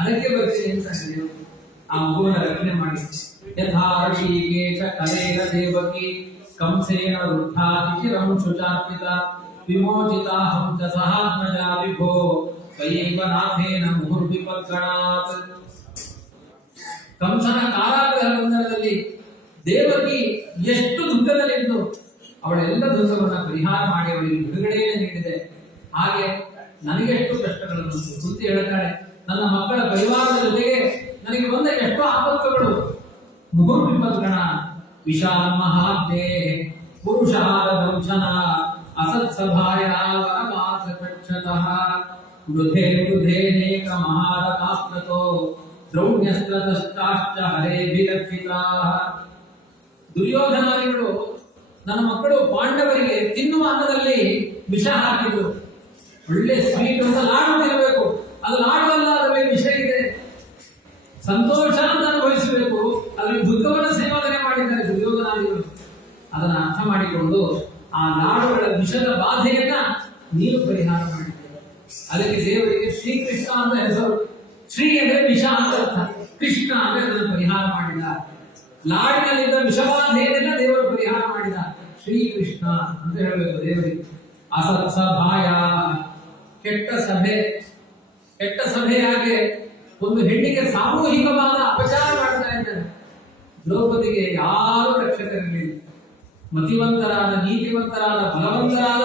ಅದಕ್ಕೆ ಬರ್ತೀನಿ ಅಂತ ಹೇಳಿದ್ರು. ಆ ಮಗುವನ್ನ ರಕ್ಷಣೆ ಮಾಡಿ. ಯಥಾ ಋಷಿಕೇಶ ಕಲೇನ ದೇವಕಿ ಕಂಸೇನ ವೃದ್ಧಾತಿಚಿರಂ ಶುಚಾರ್ಪಿತ ವಿಮೋಚಿತಾ ಹಂಸ ಸಹಾತ್ಮಜಾ ವಿಭೋ ಕೈಯೈವ ನಾಥೇನ ಮುಹುರ್ವಿಪತ್ಗಣಾತ್. ಕಂಸನ ಕಾರಾಗೃಹ ಬಂಧನದಲ್ಲಿ ದೇವಕಿ ಎಷ್ಟು ದುಃಖದಲ್ಲಿದ್ದು ಅವಳೆಲ್ಲ ದುಃಖವನ್ನ ಪರಿಹಾರ ಮಾಡಿ ಅವಳಿಗೆ ಬಿಡುಗಡೆಯನ್ನು ನೀಡಿದೆ. ಹಾಗೆ ನನಗೆ ಎಷ್ಟು ಕಷ್ಟಗಳು ಬಂತು ಕುಂತಿ ಹೇಳ್ತಾಳೆ, ನನ್ನ ಮಕ್ಕಳ ಪರಿವಾರದ ಜೊತೆಗೆ ನನಗೆ ಬಂದ ಎಷ್ಟೋ ಆಪತ್ತುಗಳು. ಮುಹುರ್ವಿಪತ್ಗಣ ವಿಶಾಲ ಮಹಾದ್ದೇ ಪುರುಷಾರ ದಂಶನ ಅಸತ್ಸಭಾಯ ವರಮಾಸಕಕ್ಷತಃ ವೃಧೇ ವೃಧೇನೇಕ ಮಹಾರಥಾಸ್ತ್ರತೋ ದ್ರೌಣ್ಯಸ್ತ್ರತಶ್ಚಾಶ್ಚ ಹರೇಭಿರಕ್ಷಿತಾಃ. ದುರ್ಯೋಧನಾದಿಗಳು ನನ್ನ ಮಕ್ಕಳು ಪಾಂಡವರಿಗೆ ತಿನ್ನುವ ಅನ್ನದಲ್ಲಿ ವಿಷ ಹಾಕಿದ್ರು. ಒಳ್ಳೆ ಸ್ವೀಟ್ ಅಂತ ಲಾಡು ತಿನ್ನಬೇಕು, ಅದು ಲಾಡು ಅಲ್ಲ, ಅದರಲ್ಲಿ ವಿಷ ಇದೆ. ಸಂತೋಷ ಅಂತ ಅನುಭವಿಸಬೇಕು, ಅದರಲ್ಲಿ ದುಃಖವನ್ನು ಸೇವನೆ ಮಾಡಿದ್ದಾರೆ ದುರ್ಯೋಧನಾದಿಗಳು. ಅದನ್ನ ಅರ್ಥ ಮಾಡಿಕೊಂಡು ಆ ಲಾಡುಗಳ ವಿಷದ ಬಾಧೆಯನ್ನ ನೀನು ಪರಿಹಾರ ಮಾಡಿದ್ದೇವೆ. ಅದಕ್ಕೆ ದೇವರಿಗೆ ಶ್ರೀಕೃಷ್ಣ ಅಂತ ಹೆಸರು. ಶ್ರೀ ಅಂದ್ರೆ ವಿಷ ಅಂತ ಅರ್ಥ, ಕೃಷ್ಣ ಅಂದ್ರೆ ಅದನ್ನು ಪರಿಹಾರ ಮಾಡಿದ. ಲಾಡಿನಲ್ಲಿದ್ದ ವಿಷಬಾಧೆಯನ್ನೆಲ್ಲ ದೇವರು ಪರಿಹಾರ ಮಾಡಿದ. ಶ್ರೀಕೃಷ್ಣ ಅಂತ ಹೇಳಬೇಕು ದೇವರಿಗೆ. ಅಸತ್ಸಭಾಯ, ಕೆಟ್ಟ ಸಭೆ. ಕೆಟ್ಟ ಸಭೆಯಾಗೆ ಒಂದು ಹೆಣ್ಣಿಗೆ ಸಾಮೂಹಿಕವಾದ ಅಪಚಾರ ಮಾಡ್ತಾ ಇದ್ದಾರೆ. ದ್ರೌಪದಿಗೆ ಯಾರು ರಕ್ಷಕರಿರಲಿಲ್ಲ. ಮತಿವಂತರಾದ, ನೀತಿವಂತರಾದ, ಬಲವಂತರಾದ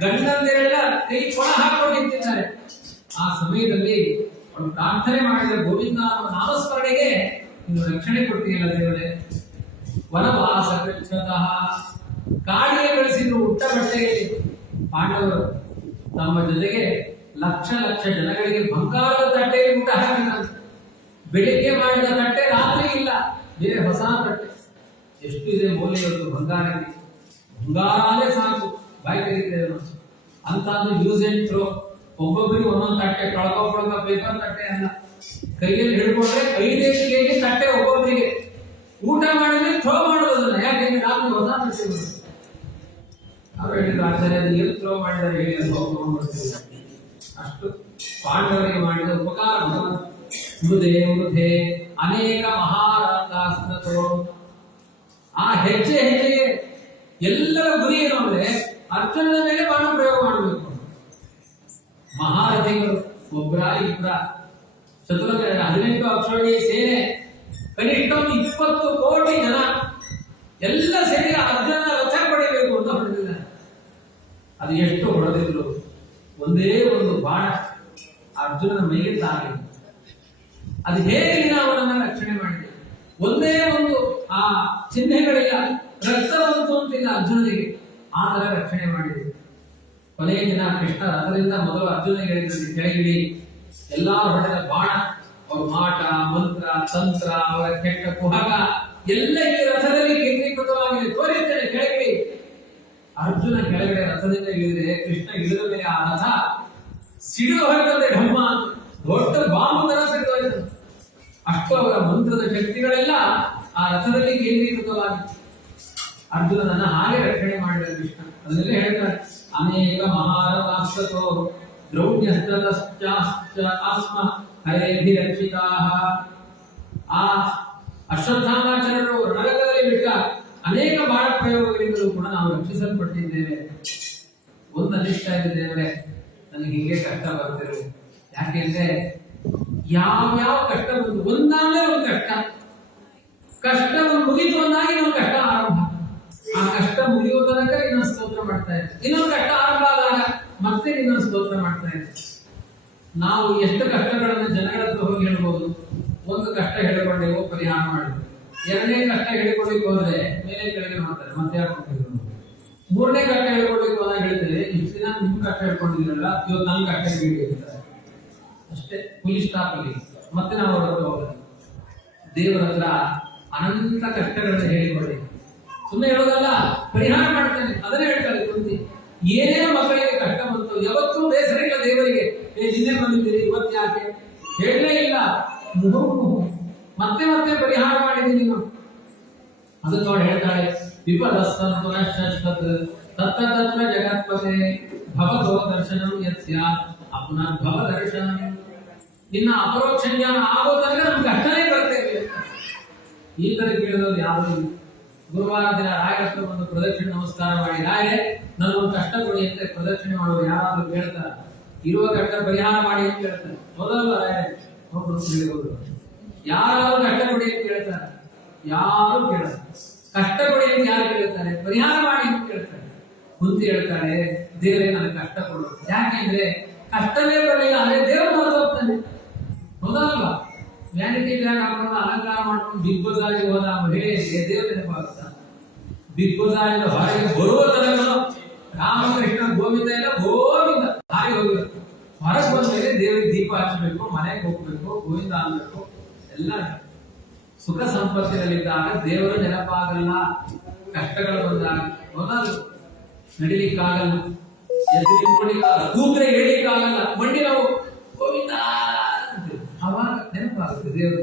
ಗಂಡಂದಿರೆಲ್ಲ ಕೈ ಕೊಳ ಹಾಕೊಂಡು ನಿಂತಿದ್ದಾರೆ. ಆ ಸಮಯದಲ್ಲಿ ಅವನು ಪ್ರಾರ್ಥನೆ ಮಾಡಿದ ಗೋವಿಂದ ಅನ್ನುವ ನಾಮಸ್ಮರಣೆಗೆ ಇನ್ನು ರಕ್ಷಣೆ ಕೊಡ್ತೀಯಲ್ಲ ದೇವರೇ. ವನವಾಸ ಕೃಚ್ಛತಃ, ಕಾಡಿಗೆ ಕಳಿಸಿದ್ರು ಉಟ್ಟ ಬಟ್ಟೆಯಲ್ಲಿ. ಪಾಂಡವರು ತಮ್ಮ ಜೊತೆಗೆ ಲಕ್ಷ ಲಕ್ಷ ಜನಗಳಿಗೆ ಬಂಗಾರದ ತಟ್ಟೆಯಲ್ಲಿ ಊಟ ಹಾಕಿದ್ದಾರೆ. ಬೆಳಿಗ್ಗೆ ಮಾಡಿದ ತಟ್ಟೆ ರಾತ್ರಿ ಇಲ್ಲ, ಬೇರೆ ಹೊಸ ತಟ್ಟೆ. ಎಷ್ಟು ಇದೆ ಮೌಲ್ಯ ಇವತ್ತು ಬಂಗಾರಕ್ಕೆ. ಬಂಗಾರ ಅಂದ್ರೆ ಸಾಕು, ಬಾಯಿ ತೆಗಿತೇವೆ ಅಂತಂದು ಯೂಸ್ ಅಂಡ್ ಥ್ರೋ. ಒಬ್ಬೊಬ್ಬರಿಗೆ ಒಂದೊಂದು ತಟ್ಟೆ, ಕಳ್ಕೊ ಪೇಪರ್ ತಟ್ಟೆ ಅಲ್ಲ, ಕೈಯಲ್ಲಿ ಹಿಡ್ಕೊಂಡ್ರೆ 5 ಕೆಜಿ ತಟ್ಟೆ ಒಬ್ಬೊಬ್ಬರಿಗೆ. ಊಟ ಮಾಡಿದ್ರೆ ಥ್ರೋ ಮಾಡೋದನ್ನ, ಯಾಕೆಂದ್ರೆ ರಾತ್ರಿ ಹೊಸ ತಟ್ಟೆ. ಅವ್ರು ಹೇಳಿದ್ರು ಆಚಾರ್ಯ ಏನು ಥ್ರೋ ಮಾಡಿದ್ದಾರೆ ಹೇಳಿ ಅಂತ ಹೋಗ್ಬಿಡ್ತೀವಿ. ಅಷ್ಟು ಪಾಂಡವರಿಗೆ ಮಾಡಿದ ಉಪಕಾರ. ಮೃದೇ ಮೃಧೆ ಅನೇಕ ಮಹಾರಾಜಾಸ್ನತೋ. ಆ ಹೆಜ್ಜೆ ಹೆಜ್ಜೆಗೆ ಎಲ್ಲರ ಗುರಿ ಏನು ಅಂದ್ರೆ ಅರ್ಜುನನ ಮೇಲೆ ಬಾಣ ಪ್ರಯೋಗ ಮಾಡಬೇಕು. ಮಹಾರಥಿಗಳು ಒಬ್ಬರ ಇಬ್ಬರ ಚತುರ 18 ಅಕ್ಷೋಣಿ ಸೇನೆ, ಕನಿಷ್ಠ 20 ಕೋಟಿ ಜನ ಎಲ್ಲ ಸೇರಿ ಅರ್ಜುನನ ರಥ ಪಡೆಯಬೇಕು ಅಂತ ಹೊರಟಿದ್ದಾರೆ. ಅದು ಎಷ್ಟು ಹೊಡೆದಿದ್ರು ಒಂದೇ ಒಂದು ಬಾಣ ಅರ್ಜುನನ ಮೈಗೆ ತಾಗಿಲ್ಲ. ಅದು ಹೇಗೆ ಅವನನ್ನ ರಕ್ಷಣೆ ಮಾಡಿದೆ? ಒಂದೇ ಒಂದು ಆ ಚಿಹ್ನೆಗಳಿಲ್ಲ, ರಕ್ತ ಬಂತು ಅಂತಿಲ್ಲ ಅರ್ಜುನನಿಗೆ, ಆ ತರ ರಕ್ಷಣೆ ಮಾಡಿದೆ. ಕೊನೆಯ ದಿನ ಕೃಷ್ಣ ರಥದಿಂದ ಮೊದಲು ಅರ್ಜುನ ಹೇಳಿದ್ರು ಕೆಳಗಿಡಿ. ಎಲ್ಲಾರು ಹೊಡೆದ ಬಾಣ, ಅವ್ರ ಮಾಟ ಮಂತ್ರ ತಂತ್ರ, ಅವರ ಕೆಟ್ಟ ಕುಹಕ ಎಲ್ಲ ಈ ರಥದಲ್ಲಿ ಕೇಂದ್ರೀಕೃತವಾಗಿದೆ. ತೋರಿಸ್ತೇನೆ ಕೆಳಗಿಡಿ. ಅರ್ಜುನ ಕೆಳಗಡೆ ರಥದಿಂದ ಇಳಿದ್ರೆ ಕೃಷ್ಣ ಇಳಿದ ಮೇಲೆ ಆ ರಥ ಸಿಡಿದು ಹೊರಟಂತೆ ಢಮ್ಮ ದೊಡ್ಡ ಬಾಂಬು ತರ ಸಿಡಿದು. ಅಷ್ಟು ಅವರ ಮಂತ್ರದ ಶಕ್ತಿಗಳೆಲ್ಲ ಆ ರಥದಲ್ಲಿ ಕೇಂದ್ರೀಕೃತವಾಗಿತ್ತು. ಅರ್ಜುನನನ್ನ ಹಾಗೆ ರಕ್ಷಣೆ ಮಾಡಿದ ಕೃಷ್ಣ. ಅದನ್ನೆಲ್ಲ ಹೇಳ್ತಾರೆ. ಅನೇಕ ಮಹಾರಥಾಸ್ತೋ ದ್ರೌಣ್ಯಸ್ತ್ರಾಸ್ಮ ಹರೇಭಿರಕ್ಷಿತಾಃ. ಆ ಅಶ್ವತ್ಥಾಮಾಚಾರ್ಯರು ನರಕದಲ್ಲಿ ಬಿಟ್ಟ ಅನೇಕ ಬಾಣ ಪ್ರಯೋಗಗಳಿಂದಲೂ ಕೂಡ ನಾವು ರಕ್ಷಿಸಲ್ಪಟ್ಟಿದ್ದೇವೆ. ಒಂದು ಅನಿಷ್ಟ ಇದ್ದೇವೆ, ನನಗೆ ಹಿಂಗೆ ಕಷ್ಟ ಬರ್ತಿರು. ಯಾಕೆಂದ್ರೆ ಯಾವ ಕಷ್ಟ ಬಂದು ಒಂದಾದ್ಮೇಲೆ ಒಂದು ಕಷ್ಟ ಮುಗಿತು ಅಂದಾಗಿ ಇನ್ನೊಂದು ಕಷ್ಟ ಆರಂಭ. ಆ ಕಷ್ಟ ಮುಗಿಯುವ ತನಕ ಇನ್ನೊಂದು ಸ್ತೋತ್ರ ಮಾಡ್ತಾ ಇದ್ದೆ. ಇನ್ನೊಂದು ಕಷ್ಟ ಆರಂಭ ಆದಾಗ ಮತ್ತೆ ಇನ್ನೊಂದು ಸ್ತೋತ್ರ ಮಾಡ್ತಾ ಇದ್ದೆ. ನಾವು ಎಷ್ಟು ಕಷ್ಟಗಳನ್ನು ಜನಗಳ ಹತ್ರ ಹೋಗಿ ಹೇಳ್ಬೋದು. ಒಂದು ಕಷ್ಟ ಹೇಳಿಕೊಂಡೆವು, ಪರಿಹಾರ ಮಾಡಿದ್ವಿ. ಎರಡನೇ ಕಷ್ಟ ಹೇಳಿಕೊಳ್ಳಿಕ್ಕೆ ಹೋದ್ರೆ ಮೇಲೆ ಕೆಳಗೆ ಮಾಡ್ತಾರೆ, ಮತ್ತೆ ಯಾಕೆ. ಮೂರನೇ ಕಷ್ಟ ಹೇಳ್ಕೊಳ್ಳಿಕ್ಕೆ ಹೋದಾಗ ಹೇಳಿದ್ರೆ ಇಷ್ಟು ದಿನ ನಿಮ್ ಕಷ್ಟ ಹೇಳ್ಕೊಂಡಿದ್ರಲ್ಲ, ಇವತ್ತು ನನ್ನ ಕಷ್ಟ ಹೇಳಿ ಹೇಳ್ತಾರೆ. ಅಷ್ಟೇ, ಫುಲ್ ಸ್ಟಾಪ್ ಅಲ್ಲಿ. ಮತ್ತೆ ನಾವು ಹೊರಟು ಹೋಗೋದು. ದೇವರ ಹತ್ರ ಅನಂತ ಕಷ್ಟಗಳನ್ನು ಹೇಳಿಕೊಳ್ಳಿ. ಸುಮ್ಮನೆ ಹೇಳೋದಲ್ಲ, ಪರಿಹಾರ ಮಾಡ್ತಾನೆ. ಅದನ್ನೇ ಹೇಳ್ತಾರೆ ಕುಂತಿ. ಏನೇ ಮಕ್ಕಳಿಗೆ ಕಷ್ಟ ಬಂತು, ಯಾವತ್ತೂ ಬೇಸರ ಇಲ್ಲ ದೇವರಿಗೆ. ನಿನ್ನೆ ಬಂದಿದ್ದೀರಿ, ಇವತ್ತು ಯಾಕೆ ಹೇಳಲೇ ಇಲ್ಲ. ಮತ್ತೆ ಮತ್ತೆ ಪರಿಹಾರ ಮಾಡಿದ್ದೀನಿ ನಾವು. ಅದನ್ನ ನೋಡಿ ಹೇಳ್ತಾಳೆ, ವಿಪದಸ್ತಂತು ನಶ್ಯಶ್ವತ್ ತತ್ರ ತತ್ರ ಜಗತ್ಪತೆ ಭವತೋ ದರ್ಶನಂ ಯಸ್ಯ ಅಪುನರ್ಭವ ದರ್ಶನಂ. ಇನ್ನ ಅಪರೋಕ್ಷ ಜ್ಞಾನ ಆಗೋ ತನಕ ನಮ್ಗೆ ಕಷ್ಟನೇ ಬರ್ತೇವೆ. ಈ ತರ ಕೇಳೋದು ಯಾವುದು ಇಲ್ಲ. ಗುರುವಾರ ದಿನ ರಾಯರತ್ರ ಒಂದು ಪ್ರದಕ್ಷಿಣೆ ನಮಸ್ಕಾರ ಮಾಡಿ, ರಾಯೇ ನನ್ನೊಂದು ಕಷ್ಟ ಕೊಡಿ ಅಂತ ಪ್ರದಕ್ಷಿಣೆ ಮಾಡುವ ಯಾರಾದ್ರೂ ಕೇಳ್ತಾರ? ಇರುವ ಕಷ್ಟ ಪರಿಹಾರ ಮಾಡಿ ಅಂತ ಕೇಳ್ತಾರೆ. ಹೌದಲ್ಲ ರಾಯ? ಹೌದು. ಯಾರಾದ್ರೂ ಕಷ್ಟ ಕೊಡಿ ಅಂತ ಕೇಳ್ತಾರೆ? ಯಾರು ಕೇಳಲ್ಲ. ಕಷ್ಟ ಕೊಡಿ ಅಂತ ಯಾರು ಕೇಳ್ತಾರೆ? ಪರಿಹಾರ ಮಾಡಿ ಅಂತ ಕೇಳ್ತಾರೆ. ಕುಂತಿ ಹೇಳ್ತಾಳೆ, ದೇವರೇ ನನಗೆ ಕಷ್ಟ ಕೊಡು. ಯಾಕೆಂದ್ರೆ ಕಷ್ಟವೇ ಬರಲಿಲ್ಲ ಅಂದ್ರೆ ದೇವರು ಹೋಗ್ತಾನೆ. ಹೌದಲ್ವಾ? ವ್ಯಾನಿಟಿ ಬ್ಯಾಗ್ ಹಾಕೊಂಡು ಅಲಂಕಾರ ಮಾಡ್ಕೊಂಡು ಬಿಗ್ ಬಜಾರಿಗೆ ಹೋದ ಮಹಿಳೆಯರಿಗೆ ದೇವರ ನೆನಪಾಗುತ್ತಾ? ಬಿಗ್ ಬಜಾರಿಂದ ಹೊರಗೆ ಬರುವ ತನಕ ರಾಮಕೃಷ್ಣ ಗೋವಿಂದ ಎಲ್ಲ ಗೋವಿಂದ ಹಾಗೆ ಹೋಗಿರುತ್ತೆ. ಹೊರಗೆ ಬಂದ ಮೇಲೆ ದೇವರಿಗೆ ದೀಪ ಹಚ್ಚಬೇಕು, ಮನೆಗೆ ಹೋಗ್ಬೇಕು, ಗೋವಿಂದ ಅನ್ಬೇಕು. ಎಲ್ಲ ಸುಖ ಸಂಪತ್ತಿನಲ್ಲಿದ್ದಾಗ ದೇವರು ನೆನಪಾಗಲ್ಲ. ಕಷ್ಟಗಳು ಬಂದಾಗ ಹೋದಾಗ ನಡಿಲಿಕ್ಕಾಗಲ್ಲ, ಎದ್ದು ನಿಂತ್ಕೊಳ್ಳಿಕ್ಕಾಗಲ್ಲ, ಕೂತ್ರೆ ಹೇಳಿಕ್ಕಾಗಲ್ಲ, ಮಂಡಿ ನಾವು ಗೋವಿಂದ ಅವಾಗ ನೆನಪಾಗುತ್ತೆ ದೇವರು.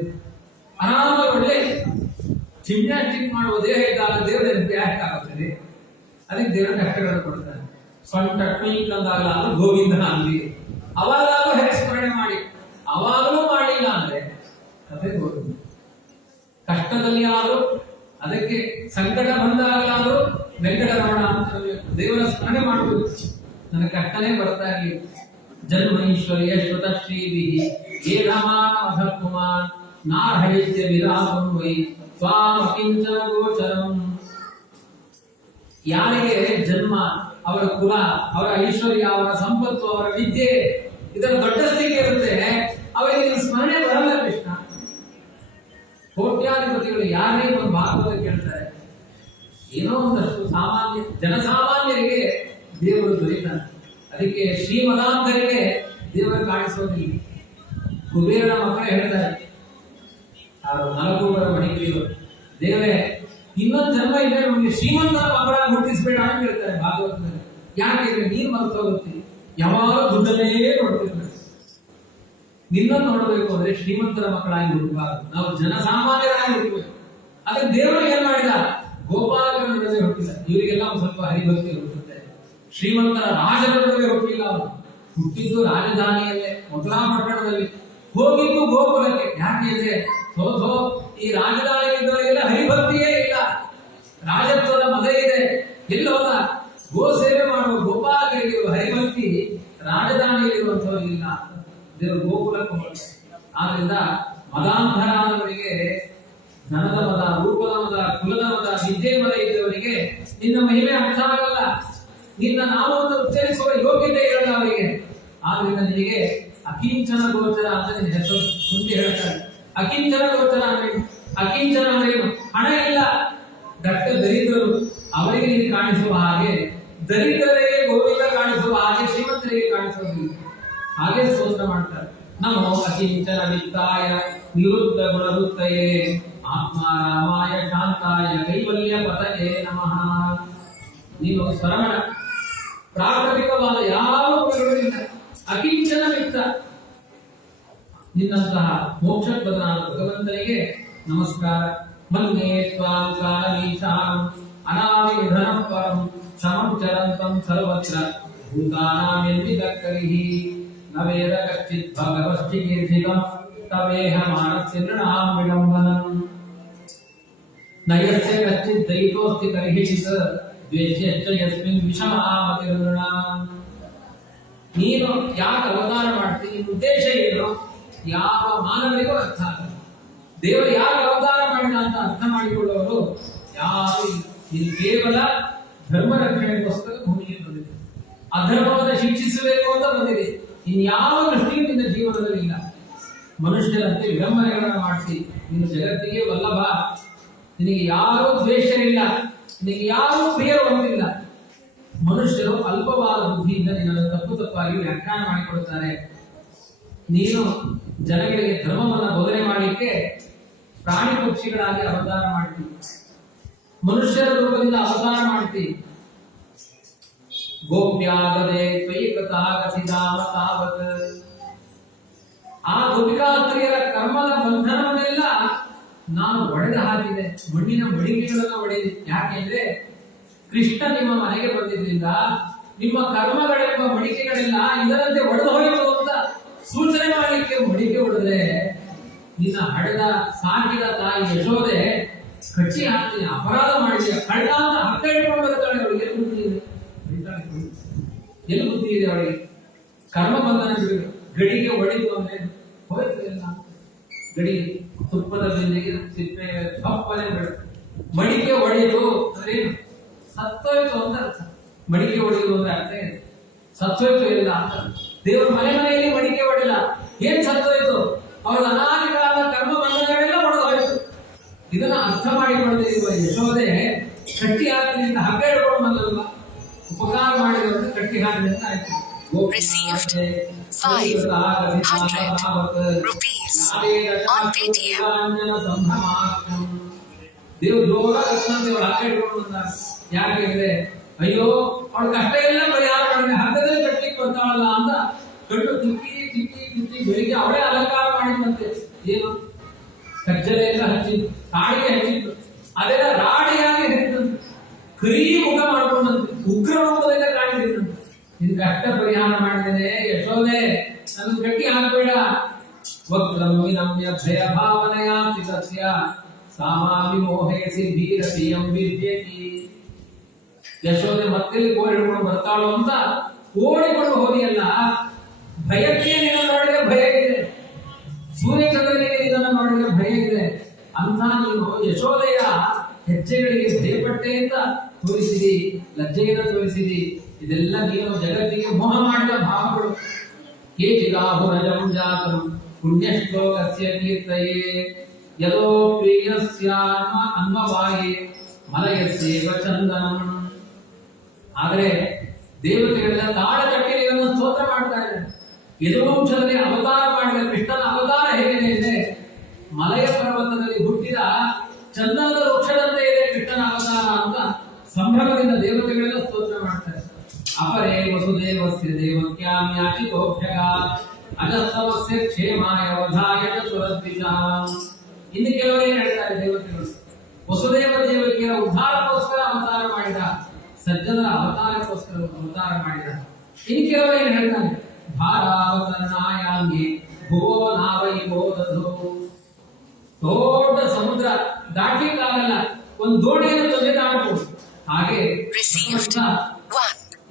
ಆರಾಮಾಗಿ ಒಳ್ಳೆ ಜಿಮ್ನಾಸ್ಟಿಕ್ ಮಾಡುವ ದೇಹ ಇದ್ದಾಗ ದೇವರ ನೆನಪು ಯಾಕೆ ಆಗುತ್ತದೆ? ಅದಕ್ಕೆ ದೇವರ ಕಷ್ಟಗಳನ್ನು ಕೊಡ್ತಾನೆ. ಸ್ವಂತ ಟ್ವೀಕ್ ಅಂದಾಗಲ್ಲ ಅಂದ್ರೆ ಗೋವಿಂದನ ಅಲ್ಲಿ ಅವಾಗಾದ್ರೂ ಹೆಸರು ಮಾಡಿ, ಅವಾಗಲೂ ಮಾಡಿಲ್ಲ ಅಂದ್ರೆ ಅದೇ ಗೋವಿಂದ. ಕಷ್ಟದಲ್ಲಿ ಆದ್ರೂ, ಅದಕ್ಕೆ ಸಂಕಟ ಬಂದಾಗಲಾದ್ರೂ ವೆಂಕಟರಮಣ ಅಂತ ದೇವರ ಸ್ಮರಣೆ ಮಾಡಬೇಕು. ನನ್ನ ಕಷ್ಟನೇ ಬರ್ತಾ ಇರಲಿ. ಜನ್ಮೈಶ್ವರ್ಯ ಶ್ರುತ ಶ್ರೀವಿ ಏಧಮಾನಮಧರ್ಮುಮಾನ್ ನಾರ್ಹೈತ್ಯ ವಿರಾಮಂ ವೈ ತ್ವಾಂ ಅಕಿಂಚನ ಗೋಚರಂ. ಯಾರಿಗೆ ಜನ್ಮ ಅವರ ಕುಲ, ಅವರ ಐಶ್ವರ್ಯ, ಅವರ ಸಂಪತ್ತು, ಅವರ ವಿದ್ಯೆ, ಇದರ ದೊಡ್ಡ ಸ್ಥಿತಿ ಇರುತ್ತೆ. ಅವರಿಗೆ ಸ್ಮರಣೆ ಬರಲ್ಲ ಕೃಷ್ಣ. ಕೋಟ್ಯಾಧಿಪತಿಗಳು ಯಾರೇ ಒಂದು ಭಾಗವತ ಕೇಳ್ತಾರೆ, ಏನೋ ಒಂದಷ್ಟು ಸಾಮಾನ್ಯ ಜನಸಾಮಾನ್ಯರಿಗೆ ದೇವರು ದೊರೀತಾನೆ. ಅದಕ್ಕೆ ಶ್ರೀಮದಾಂತರಿಗೆ ದೇವರು ಕಾಣಿಸೋದಿಲ್ಲ. ಕುಬೇರನ ಮಕ್ಕಳು ಹೇಳ್ತಾರೆ, ನಲಗೂಬರ ಮಣಿಕೆಯವರು, ದೇವರೇ ಇನ್ನೊಂದು ಜನ್ಮ ಇದ್ರೆ ನಮಗೆ ಶ್ರೀಮಂತರ ಮಕ್ಕಳಾಗಿ ಹುಟ್ಟಿಸ್ಬೇಡ ಅಂತ ಹೇಳ್ತಾರೆ ಭಾಗವತದಲ್ಲಿ. ಯಾಕೆಂದ್ರೆ ನೀನ್ ಮರ್ತೋಗುತ್ತೆ, ಯಾವಾಗಲೂ ದುಡ್ಡನ್ನೇ ನೋಡ್ತಿರ್ತಾರೆ. ನಿನ್ನನ್ನು ನೋಡಬೇಕು ಅಂದ್ರೆ ಶ್ರೀಮಂತರ ಮಕ್ಕಳಾಗಿ ಹುಟ್ಟಬಾರದು, ನಾವು ಜನಸಾಮಾನ್ಯರಾಗಿ ಹುಟ್ಟಬೇಕು. ಅದಕ್ಕೆ ದೇವರು ಏನ್ ಮಾಡಿದ, ಗೋಪಾಲಕರ ನಡುವೆ ಹುಟ್ಟಿಲ್ಲ. ಇವರಿಗೆಲ್ಲ ಒಂದು ಸ್ವಲ್ಪ ಹರಿಭಕ್ತಿ ಹುಟ್ಟುತ್ತೆ. ಶ್ರೀಮಂತರ ರಾಜರ ನಡುವೆ ಹುಟ್ಟಿಲ್ಲ. ಅವರು ಹುಟ್ಟಿದ್ದು ರಾಜಧಾನಿಯಲ್ಲೇ, ಮಥುರಾ ಪಟ್ಟಣದಲ್ಲಿ. ಹೋಗಿದ್ದು ಗೋಕುಲಕ್ಕೆ. ಯಾಕೆಂದ್ರೆ ಸೋಥೋ ಈ ರಾಜಧಾನಿಯಲ್ಲಿದ್ದವರಿಗೆಲ್ಲ ಹರಿಭಕ್ತಿಯೇ ಇಲ್ಲ, ರಾಜತ್ವದ ಮದ ಇದೆ. ಎಲ್ಲಿ ಹೋದ, ಗೋ ಸೇವೆ ಮಾಡುವ ಗೋಪಾಲಕರಿಗೆ ಹರಿಭಕ್ತಿ ರಾಜಧಾನಿಯಲ್ಲಿರುವಂತವರಿಗಿಲ್ಲ. ದೇವರು ಗೋಕುಲಕ್ಕೆ ಹೋಗ್ತಾರೆ. ಆದ್ರಿಂದ ಮದಾಂಧರಾದವರಿಗೆ ಧನದ ಮದ, ರೂಪದ ಮದ, ಕುಲದ ಮದ, ವಿದ್ಯೆ ಮದ ಇದ್ದವರಿಗೆ ನಿನ್ನ ಮಹಿಮೆ ಅರ್ಥ ಆಗಲ್ಲ, ನಿನ್ನ ನಾಮವನ್ನು ಉಚ್ಚರಿಸುವ ಯೋಗ್ಯತೆ ಇರಲ್ಲ ಅವರಿಗೆ. ಆದ್ರಿಂದ ನಿನಗೆ ಅಕಿಂಚನ ಗೋಚರ ಅಂತ ನಿನ್ನ ಹೆಸರು ಮುಂದೆ ಹೇಳ್ತಾರೆ. ಅಕಿಂಚನ ಗೋಚರ ಅಂದ್ರೆ ಅಕಿಂಚನ ಅಂದ್ರೇನು? ಹಣ ಇಲ್ಲ, ದಟ್ಟ ದರಿದ್ರರು, ಅವರಿಗೆ ನೀನು ಕಾಣಿಸುವ ಹಾಗೆ, ದರಿದ್ರರಿಗೆ ಗೋವಿಂದ ಕಾಣಿಸುವ ಹಾಗೆ ಶ್ರೀಮಂತರಿಗೆ ಕಾಣಿಸುವುದಿಲ್ಲ. ಹಾಗೆ ಸ್ತೋತ್ರ ಮಾಡ್ತಾರೆ. ನಮೋ ಅಕಿಂಚನ ವಿತ್ತಾಯ ನಿರುದ್ಧ ಗುಣರುತ್ತಯೇ ಆತ್ಮಾರಾಮಾಯ ಶಾಂತಾಯ ಕೈವಲ್ಯ ಪತಯೇ ನಮಃ. ನೀನು ಸ್ವರಮಣ, ಪ್ರಾಕೃತಿಕವಾದ ಯಾವ ಗುಣಗಳಿಲ್ಲ, ಅಕಿಂಚನ ವಿತ್ತ. ನಿನ್ನಂತಹ ಮೋಕ್ಷಪ್ರದನಾದ ಭಗವಂತನಿಗೆ ನಮಸ್ಕಾರ. ಮನ್ಯೇ ತ್ವಾಂ ಕಾಲಮೀಶಾಂ ಅನಾದಿ ನಿಧನಂ ಪರಂ ಸಮಂ ಚರಂತಂ ಸರ್ವತ್ರ ಭೂತಾನಾಂ ಯನ್ವಿದಕ್ಕರಿಹಿ ನ ವೇದ ಕಶ್ಚಿತ್ ಭಗವಶ್ಚಿಕೀರ್ಷಿತಂ ತವೇಹ ಮಾನಸ್ಯ ನೃಣಾಂ ವಿಡಂಬನಂ ನ ಯಸ್ಯ ಕಶ್ಚಿತ್ ದೈತೋಸ್ತಿ ಕರ್ಹಿಷಿತ ದ್ವೇಷ್ಯಶ್ಚ ಯಸ್ಮಿನ್ ವಿಷಮಾಮತಿರ್ನೃಣಾಂ. ನೀನು ಯಾಕೆ ಅವತಾರ ಮಾಡ್ತೀನಿ, ನಿನ್ನ ಉದ್ದೇಶ ಏನು, ಯಾವ ಮಾನವರಿಗೂ ಅರ್ಥ ಆಗಲ್ಲ. ದೇವರು ಯಾಕೆ ಅವತಾರ ಮಾಡಿದ ಅಂತ ಅರ್ಥ ಮಾಡಿಕೊಳ್ಳುವವರು ಯಾರು ಇಲ್ಲ. ನೀನು ಕೇವಲ ಧರ್ಮ ರಕ್ಷಣೆಗೋಸ್ಕರ ಭೂಮಿಗೆ ಬಂದಿದೆ, ಅಧರ್ಮವನ್ನು ಶಿಕ್ಷಿಸಬೇಕು ಅಂತ ಬಂದಿದೆ. ಇನ್ಯಾವ ದೃಷ್ಟಿಯೂ ನಿನ್ನ ಜೀವನದಲ್ಲಿ ಇಲ್ಲ. ಮನುಷ್ಯರಂತೆ ವಿಡಂಬನೆಗಳನ್ನು ಮಾಡಿಸಿ ನೀನು ಜಗತ್ತಿಗೆ ವಲ್ಲಭ. ನಿನಗೆ ಯಾರೂ ದ್ವೇಷ ಇಲ್ಲ, ನಿನಗೆ ಯಾರೂ ಪ್ರಿಯರು ಹೊಂದಿಲ್ಲ. ಮನುಷ್ಯರು ಅಲ್ಪವಾದ ಬುದ್ಧಿಯಿಂದ ನಿನ್ನನ್ನು ತಪ್ಪು ತಪ್ಪಾಗಿ ವ್ಯಾಖ್ಯಾನ ಮಾಡಿಕೊಡುತ್ತಾರೆ. ನೀನು ಜನಗಳಿಗೆ ಧರ್ಮವನ್ನು ಬೋಧನೆ ಮಾಡಲಿಕ್ಕೆ ಪ್ರಾಣಿ ಪಕ್ಷಿಗಳಾಗಿ ಅವತಾರ ಮಾಡ್ತೀವಿ, ಮನುಷ್ಯರ ರೂಪದಿಂದ ಅವತಾರ ಮಾಡ್ತೀವಿ. ಗೋಪ್ಯಾಗದೆ ತ್ವಯಿಕತಾಗಸಿದಾವತಾವತ್. ಆ ಗೋಪಿಕಾಸ್ತ್ರೀಯರ ಕರ್ಮದ ಬಂಧನವನ್ನೆಲ್ಲ ನಾನು ಒಡೆದು ಹಾಕಿದೆ, ಮಣ್ಣಿನ ಮಡಿಕೆಗಳನ್ನು ಒಡೆದಿದೆ. ಯಾಕೆಂದ್ರೆ ಕೃಷ್ಣ ನಿಮ್ಮ ಮನೆಗೆ ಬಂದಿದ್ರಿಂದ ನಿಮ್ಮ ಕರ್ಮಗಳೆಂಬ ಮಡಿಕೆಗಳೆಲ್ಲ ಇದರಂತೆ ಒಡೆದು ಹೋಯಿತು ಅಂತ ಸೂಚನೆ ಮಾಡಲಿಕ್ಕೆ ಮಡಿಕೆ ಹೊಡೆದ್ರೆ ನಿನ್ನ ಹಡೆದ ಸಾಕಿದ ತಾಯಿ ಯಶೋದೆ ಕಚ್ಚಿ ಹಾಕ್ತೀನಿ, ಅಪರಾಧ ಮಾಡಿದೆ, ಕಳ್ಳ ಅಂತ ಹತ್ತ ಇಟ್ಕೊಂಡು ಬರ್ತಾಳೆ. ಅವಳಿಗೆ ಎಲ್ಲಿ ಬುದ್ಧಿ ಇದೆ, ಎಲ್ಲಿ ಬುದ್ಧಿ ಇದೆ ಅವಳಿಗೆ? ಕರ್ಮ ಬಂಧನ ಬಿಡು. ಗಡಿಗೆ ಹೊಡಿತು ಅಂದ್ರೆ ಹೋಯ್ತು ಎಲ್ಲ. ಗಡಿ ತುಪ್ಪದ ಬಿಂದಿಗೆ ಸಿಪ್ಪೆ ಕಪ್ಪನೆ ಬಿಡು. ಮಡಿಕೆ ಹೊಡೆಯಿತು ಅಂದ್ರೆ ಸತ್ತೋಯ್ತು ಅಂತ ಅರ್ಥ. ಮಡಿಕೆ ಹೊಡೆಯುವುದು ಅಂದ್ರೆ ಅರ್ಥ ಇದೆ, ಸತ್ತೋಯ್ತು ಇಲ್ಲ ಅಂತ. ದೇವರ ಮನೆಯಲ್ಲಿ ಮಡಿಕೆ ಹೊಡೆಲ್ಲ, ಏನ್ ಸತ್ತೋಯ್ತು? ಅವರ ಅನಾದಿ ಕಾಲದ ಕರ್ಮ ಬಂಧನಗಳೆಲ್ಲ ಹೊಡೆದು ಹೋಯ್ತು. ಇದನ್ನ ಅರ್ಥ ಮಾಡಿಕೊಳ್ಳದಿರುವ ಯಶೋದೆ ಕಟ್ಟಿ ಹಾಕಿನಿಂದ ಹಗ್ಗ ಹಿಡ್ಕೊಂಡು ಬಂದಲ್ವ, ಉಪಕಾರ ಮಾಡಿದಂತೆ ಕಟ್ಟಿ ಹಾಕಿನಿಂದ ಆಯ್ತು. Received 500 rupees on Paytm. ದೇವ್ರು ಜೋರಾಗಿ ದೇವರು ಹಗ್ಗ ಹಿಡ್ಕೊಂಡು ಬಂದ. ಯಾಕೆಂದ್ರೆ ಅಯ್ಯೋ ಅವಳ ಕಷ್ಟ ಎಲ್ಲ ಪರಿಹಾರ ಮಾಡಿದ್ರೆ ಹಗ್ಗದಲ್ಲಿ ಕಟ್ಲಿಕ್ಕೆ ಬರ್ತಾಳಲ್ಲ ಅಂತ ಕಟ್ಟು ತಿಕ್ಕಿ ತಿಕ್ಕಿ ತಿಕ್ಕಿ ಬೆಳಿಗ್ಗೆ ಅವಳೇ ಅಲಂಕಾರ ಮಾಡಿದಂತೆ. ಏನು ಕಜ್ಜಲೆ ಎಲ್ಲ ಹಚ್ಚಿದ್ದು, ಕಾಡಿಗೆ ಹಚ್ಚಿದ್ದು, ಅದೆಲ್ಲ ರಾಡಿಯಾಗಿ ಹಚ್ಚಿದಂತೆ, ಕರಿ ಮುಖ ಮಾಡ್ಕೊಂಡಂತೆ, ಉಗ್ರ ರೂಪದಿಂದ ಕಾಣಿಸಿದಂತೆ. ನಿನ್ ಕಷ್ಟ ಪರಿಹಾರ ಮಾಡಿದ್ದೇನೆ ಯಶೋದೆ, ನನ್ನ ಗಟ್ಟಿ ಹಾಕ್ಬೇಡ. ವಕ್ರಂ ವಿನಮ್ಯ ಭಯ ಭಾವನೆಯ ಚಿತಸ್ಯ ಸಾಮಾನ್ಯ ಮೋಹೇಸಿ ಧೀರತಿಯಂ ವಿದ್ಯತಿ. ಯಶೋದೆ ಮತ್ತೆ ಕೋರಿ ಹಿಡ್ಕೊಂಡು ಬರ್ತಾಳು ಅಂತ ಓಡಿಕೊಂಡು ಹೋಗಿಯಲ್ಲ, ಭಯಕ್ಕೆ ನಿನ್ನ ನೋಡಿದ್ರೆ ಭಯ ಇದೆ, ಸೂರ್ಯಚಂದ್ರನಿಗೆ ಇದನ್ನು ನೋಡಿದ್ರೆ ಭಯ ಇದೆ ಅಂತ ನೀನು ಯಶೋದೆಯ ಹೆಜ್ಜೆಗಳಿಗೆ ಭಯಪಟ್ಟೆ ಅಂತ ತೋರಿಸಿದಿ, ಲಜ್ಜೆಯನ್ನು ತೋರಿಸಿದಿ. ಇದೆಲ್ಲ ನೀನು ಜಗತ್ತಿಗೆ ಮೋಹ ಮಾಡಿದ ಭಾವಗಳು. ಕೇಚಿದಾಹುರಜಂ ಜಾತಂ ಪುಣ್ಯಶ್ಲೋಕಸ್ಯ ಕೀರ್ತಯೇ ಯದೋ ಪ್ರಿಯಸ್ಯ ಅನ್ವವಾಯೇ ಮಲಯಸ್ಯೇವ ಚಂದನಂ. ಆದರೆ ದೇವತೆಗಳೆಲ್ಲ ತಾಳಕಟ್ಟಿಗೆಯನ್ನು ಸ್ತೋತ್ರ ಮಾಡ್ತಾ ಇದ್ದಾರೆ. ಯದುವಂಶದಲ್ಲಿ ಅವತಾರ ಮಾಡಿದ ಕೃಷ್ಣನ ಅವತಾರ ಹೇಗಿದೆ ಇದೆ, ಮಲಯ ಪರ್ವತದಲ್ಲಿ ಹುಟ್ಟಿದ ಚಂದನದ ವೃಕ್ಷದಂತೆ ಇದೆ ಕೃಷ್ಣನ ಅವತಾರ ಅಂತ ಸಂಭ್ರಮದಿಂದ ದೇವತೆಗಳೆಲ್ಲ ಸ್ತೋತ್ರ ಮಾಡ್ತಾರೆ. ಅಪರೇ ವಸುದೇವಸ್ಯ ದೇವಕ್ಯಾಂ ಯಾಚಿತೋಭ್ಯಗಾತ್ ಅಜಸ್ತವಸ್ಯ ಕ್ಷೇಮಾಯ ವಧಾಯ ಚ ಸುರದ್ವಿಷಾಂ. ಇನ್ನು ಕೆಲವರು ಏನ್ ಹೇಳ್ತಾರೆ ದೇವತೆಗಳು, ವಸುದೇವ ದೇವಕಿಯರ ಉದ್ಧಾರಕ್ಕೋಸ್ಕರ ಅವತಾರ ಮಾಡಿದ, ಸಜ್ಜನರ ಅವತಾರಕ್ಕೋಸ್ಕರ ಅವತಾರ ಮಾಡಿದ. ಇನ್ನು ಕೆಲವರು ಏನ್ ಹೇಳ್ತಾರೆ, ಭಾರಾವತರಣಾಯಾಂಗಿ ಭುವೋ ನಾವೈ ಬೋಧಧೋ. ದೊಡ್ಡ ಸಮುದ್ರ ದಾಟಲಿಕ್ಕಾಗಲ್ಲ, ಒಂದು ದೋಣಿಯನ್ನು ತಂದೆ ದಾಟಬಹುದು. ಹಾಗೆ Received